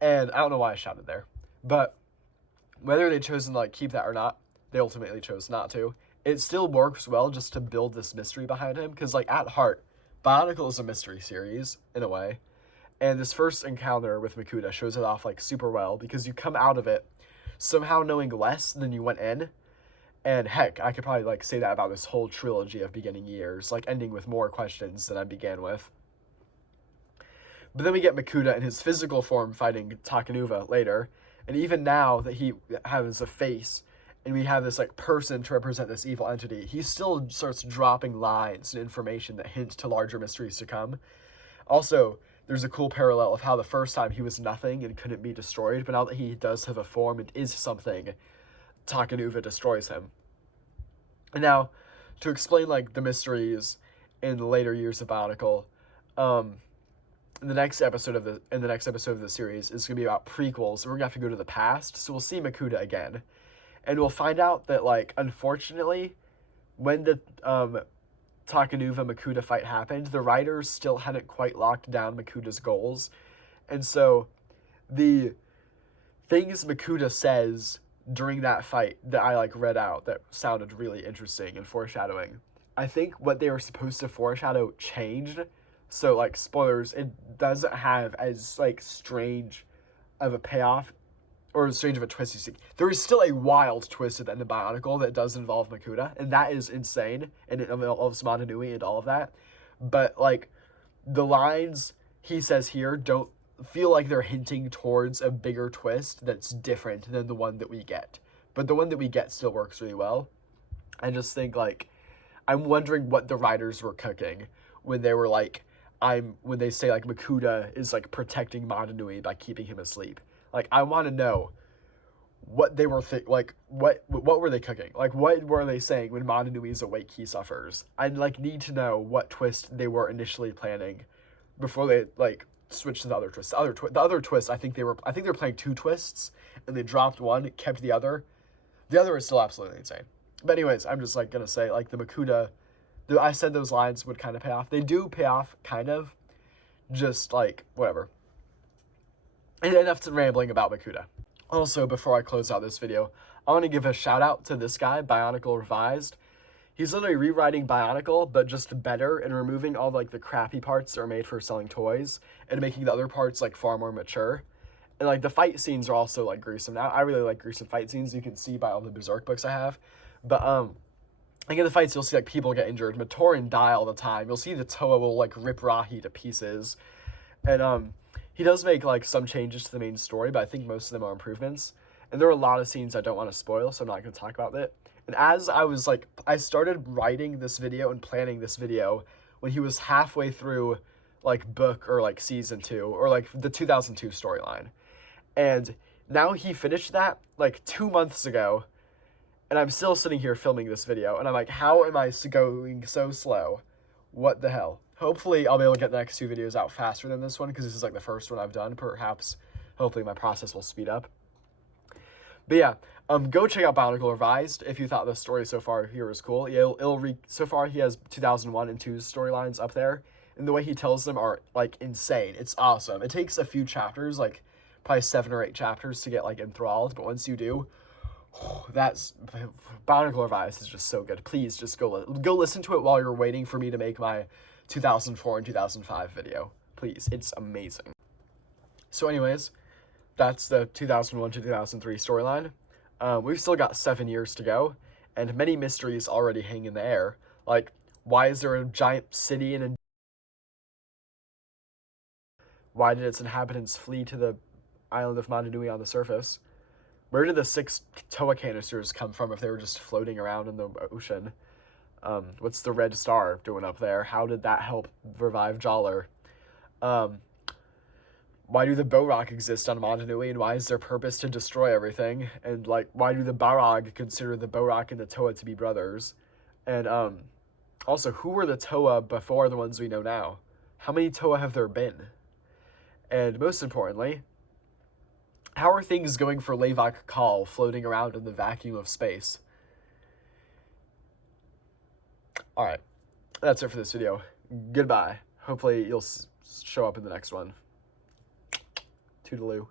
And I don't know why I shouted there, but whether they chose to like keep that or not, they ultimately chose not to. It still works well just to build this mystery behind him, because like at heart, Bionicle is a mystery series in a way, and this first encounter with Makuta shows it off like super well, because you come out of it somehow knowing less than you went in. And heck, I could probably like say that about this whole trilogy of beginning years, like ending with more questions than I began with. But then we get Makuta in his physical form fighting Takanuva later, and even now that he has a face and we have this like person to represent this evil entity, he still starts dropping lines and information that hint to larger mysteries to come. Also, there's a cool parallel of how the first time he was nothing and couldn't be destroyed, but now that he does have a form and is something, Takanuva destroys him. And now, to explain like the mysteries in the later years of Bionicle, in the next episode of the series is gonna be about prequels. We're gonna have to go to the past, so we'll see Makuta again, and we'll find out that like unfortunately, when the Takanuva Makuta fight happened, the writers still hadn't quite locked down Makuta's goals, and so the things Makuta says during that fight that I like read out that sounded really interesting and foreshadowing. I think what they were supposed to foreshadow changed. So, like, spoilers, it doesn't have as, like, strange of a payoff, or as strange of a twist you see. There is still a wild twist at the end of Bionicle that does involve Makuta, and that is insane, and it involves Mananui and all of that. But, like, the lines he says here don't feel like they're hinting towards a bigger twist that's different than the one that we get. But the one that we get still works really well. I just think, like, I'm wondering what the writers were cooking when they were, like, when they say like Makuta is like protecting Mananui by keeping him asleep. Like I want to know what they were what were they cooking? Like what were they saying when Mananui is awake he suffers? I like need to know what twist they were initially planning before they like switched to the other twist. The other twist I think they were playing two twists and they dropped one, kept the other. The other is still absolutely insane. But anyways, I'm just like gonna say like the Makuta. I said those lines would kind of pay off. They do pay off, kind of. Just, like, whatever. And enough to rambling about Makuta. Also, before I close out this video, I want to give a shout out to this guy, Bionicle Revised. He's literally rewriting Bionicle, but just better, and removing all, like, the crappy parts that are made for selling toys, and making the other parts, like, far more mature. And, like, the fight scenes are also, like, gruesome. Now, I really like gruesome fight scenes. You can see by all the Berserk books I have. But, like in the fights, you'll see like people get injured. Matoran die all the time. You'll see the Toa will like rip Rahi to pieces, and he does make like some changes to the main story, but I think most of them are improvements. And there are a lot of scenes I don't want to spoil, so I'm not going to talk about it. And as I was like, I started writing this video and planning this video when he was halfway through like book or like season 2 or like the 2002 storyline. And now he finished that like 2 months ago, and I'm still sitting here filming this video, and I'm like, how am I going so slow? What the hell? Hopefully I'll be able to get the next 2 videos out faster than this one, because this is like the first one I've done. Perhaps, hopefully my process will speed up. But yeah, go check out Bionicle Revised if you thought the story so far here was cool. Yeah, so far he has 2001 and 2's storylines up there, and the way he tells them are like insane. It's awesome. It takes a few chapters, like probably 7 or 8 chapters to get like enthralled, but once you do, that's Bionicle Revised is just so good. Please just go listen to it while you're waiting for me to make my 2004 and 2005 video. Please, it's amazing. So anyways, that's the 2001 to 2003 storyline. We've still got 7 years to go, and many mysteries already hang in the air. Like, why is there a giant city and why did its inhabitants flee to the island of Mananui on the surface? Where did the 6 Toa canisters come from if they were just floating around in the ocean? What's the red star doing up there? How did that help revive Jollar? Why do the Borog exist on Mananui, and why is their purpose to destroy everything? And, like, why do the Barog consider the Borog and the Toa to be brothers? And, also, who were the Toa before the ones we know now? How many Toa have there been? And most importantly, how are things going for Levok Kal floating around in the vacuum of space? Alright, that's it for this video. Goodbye. Hopefully you'll show up in the next one. Toodaloo.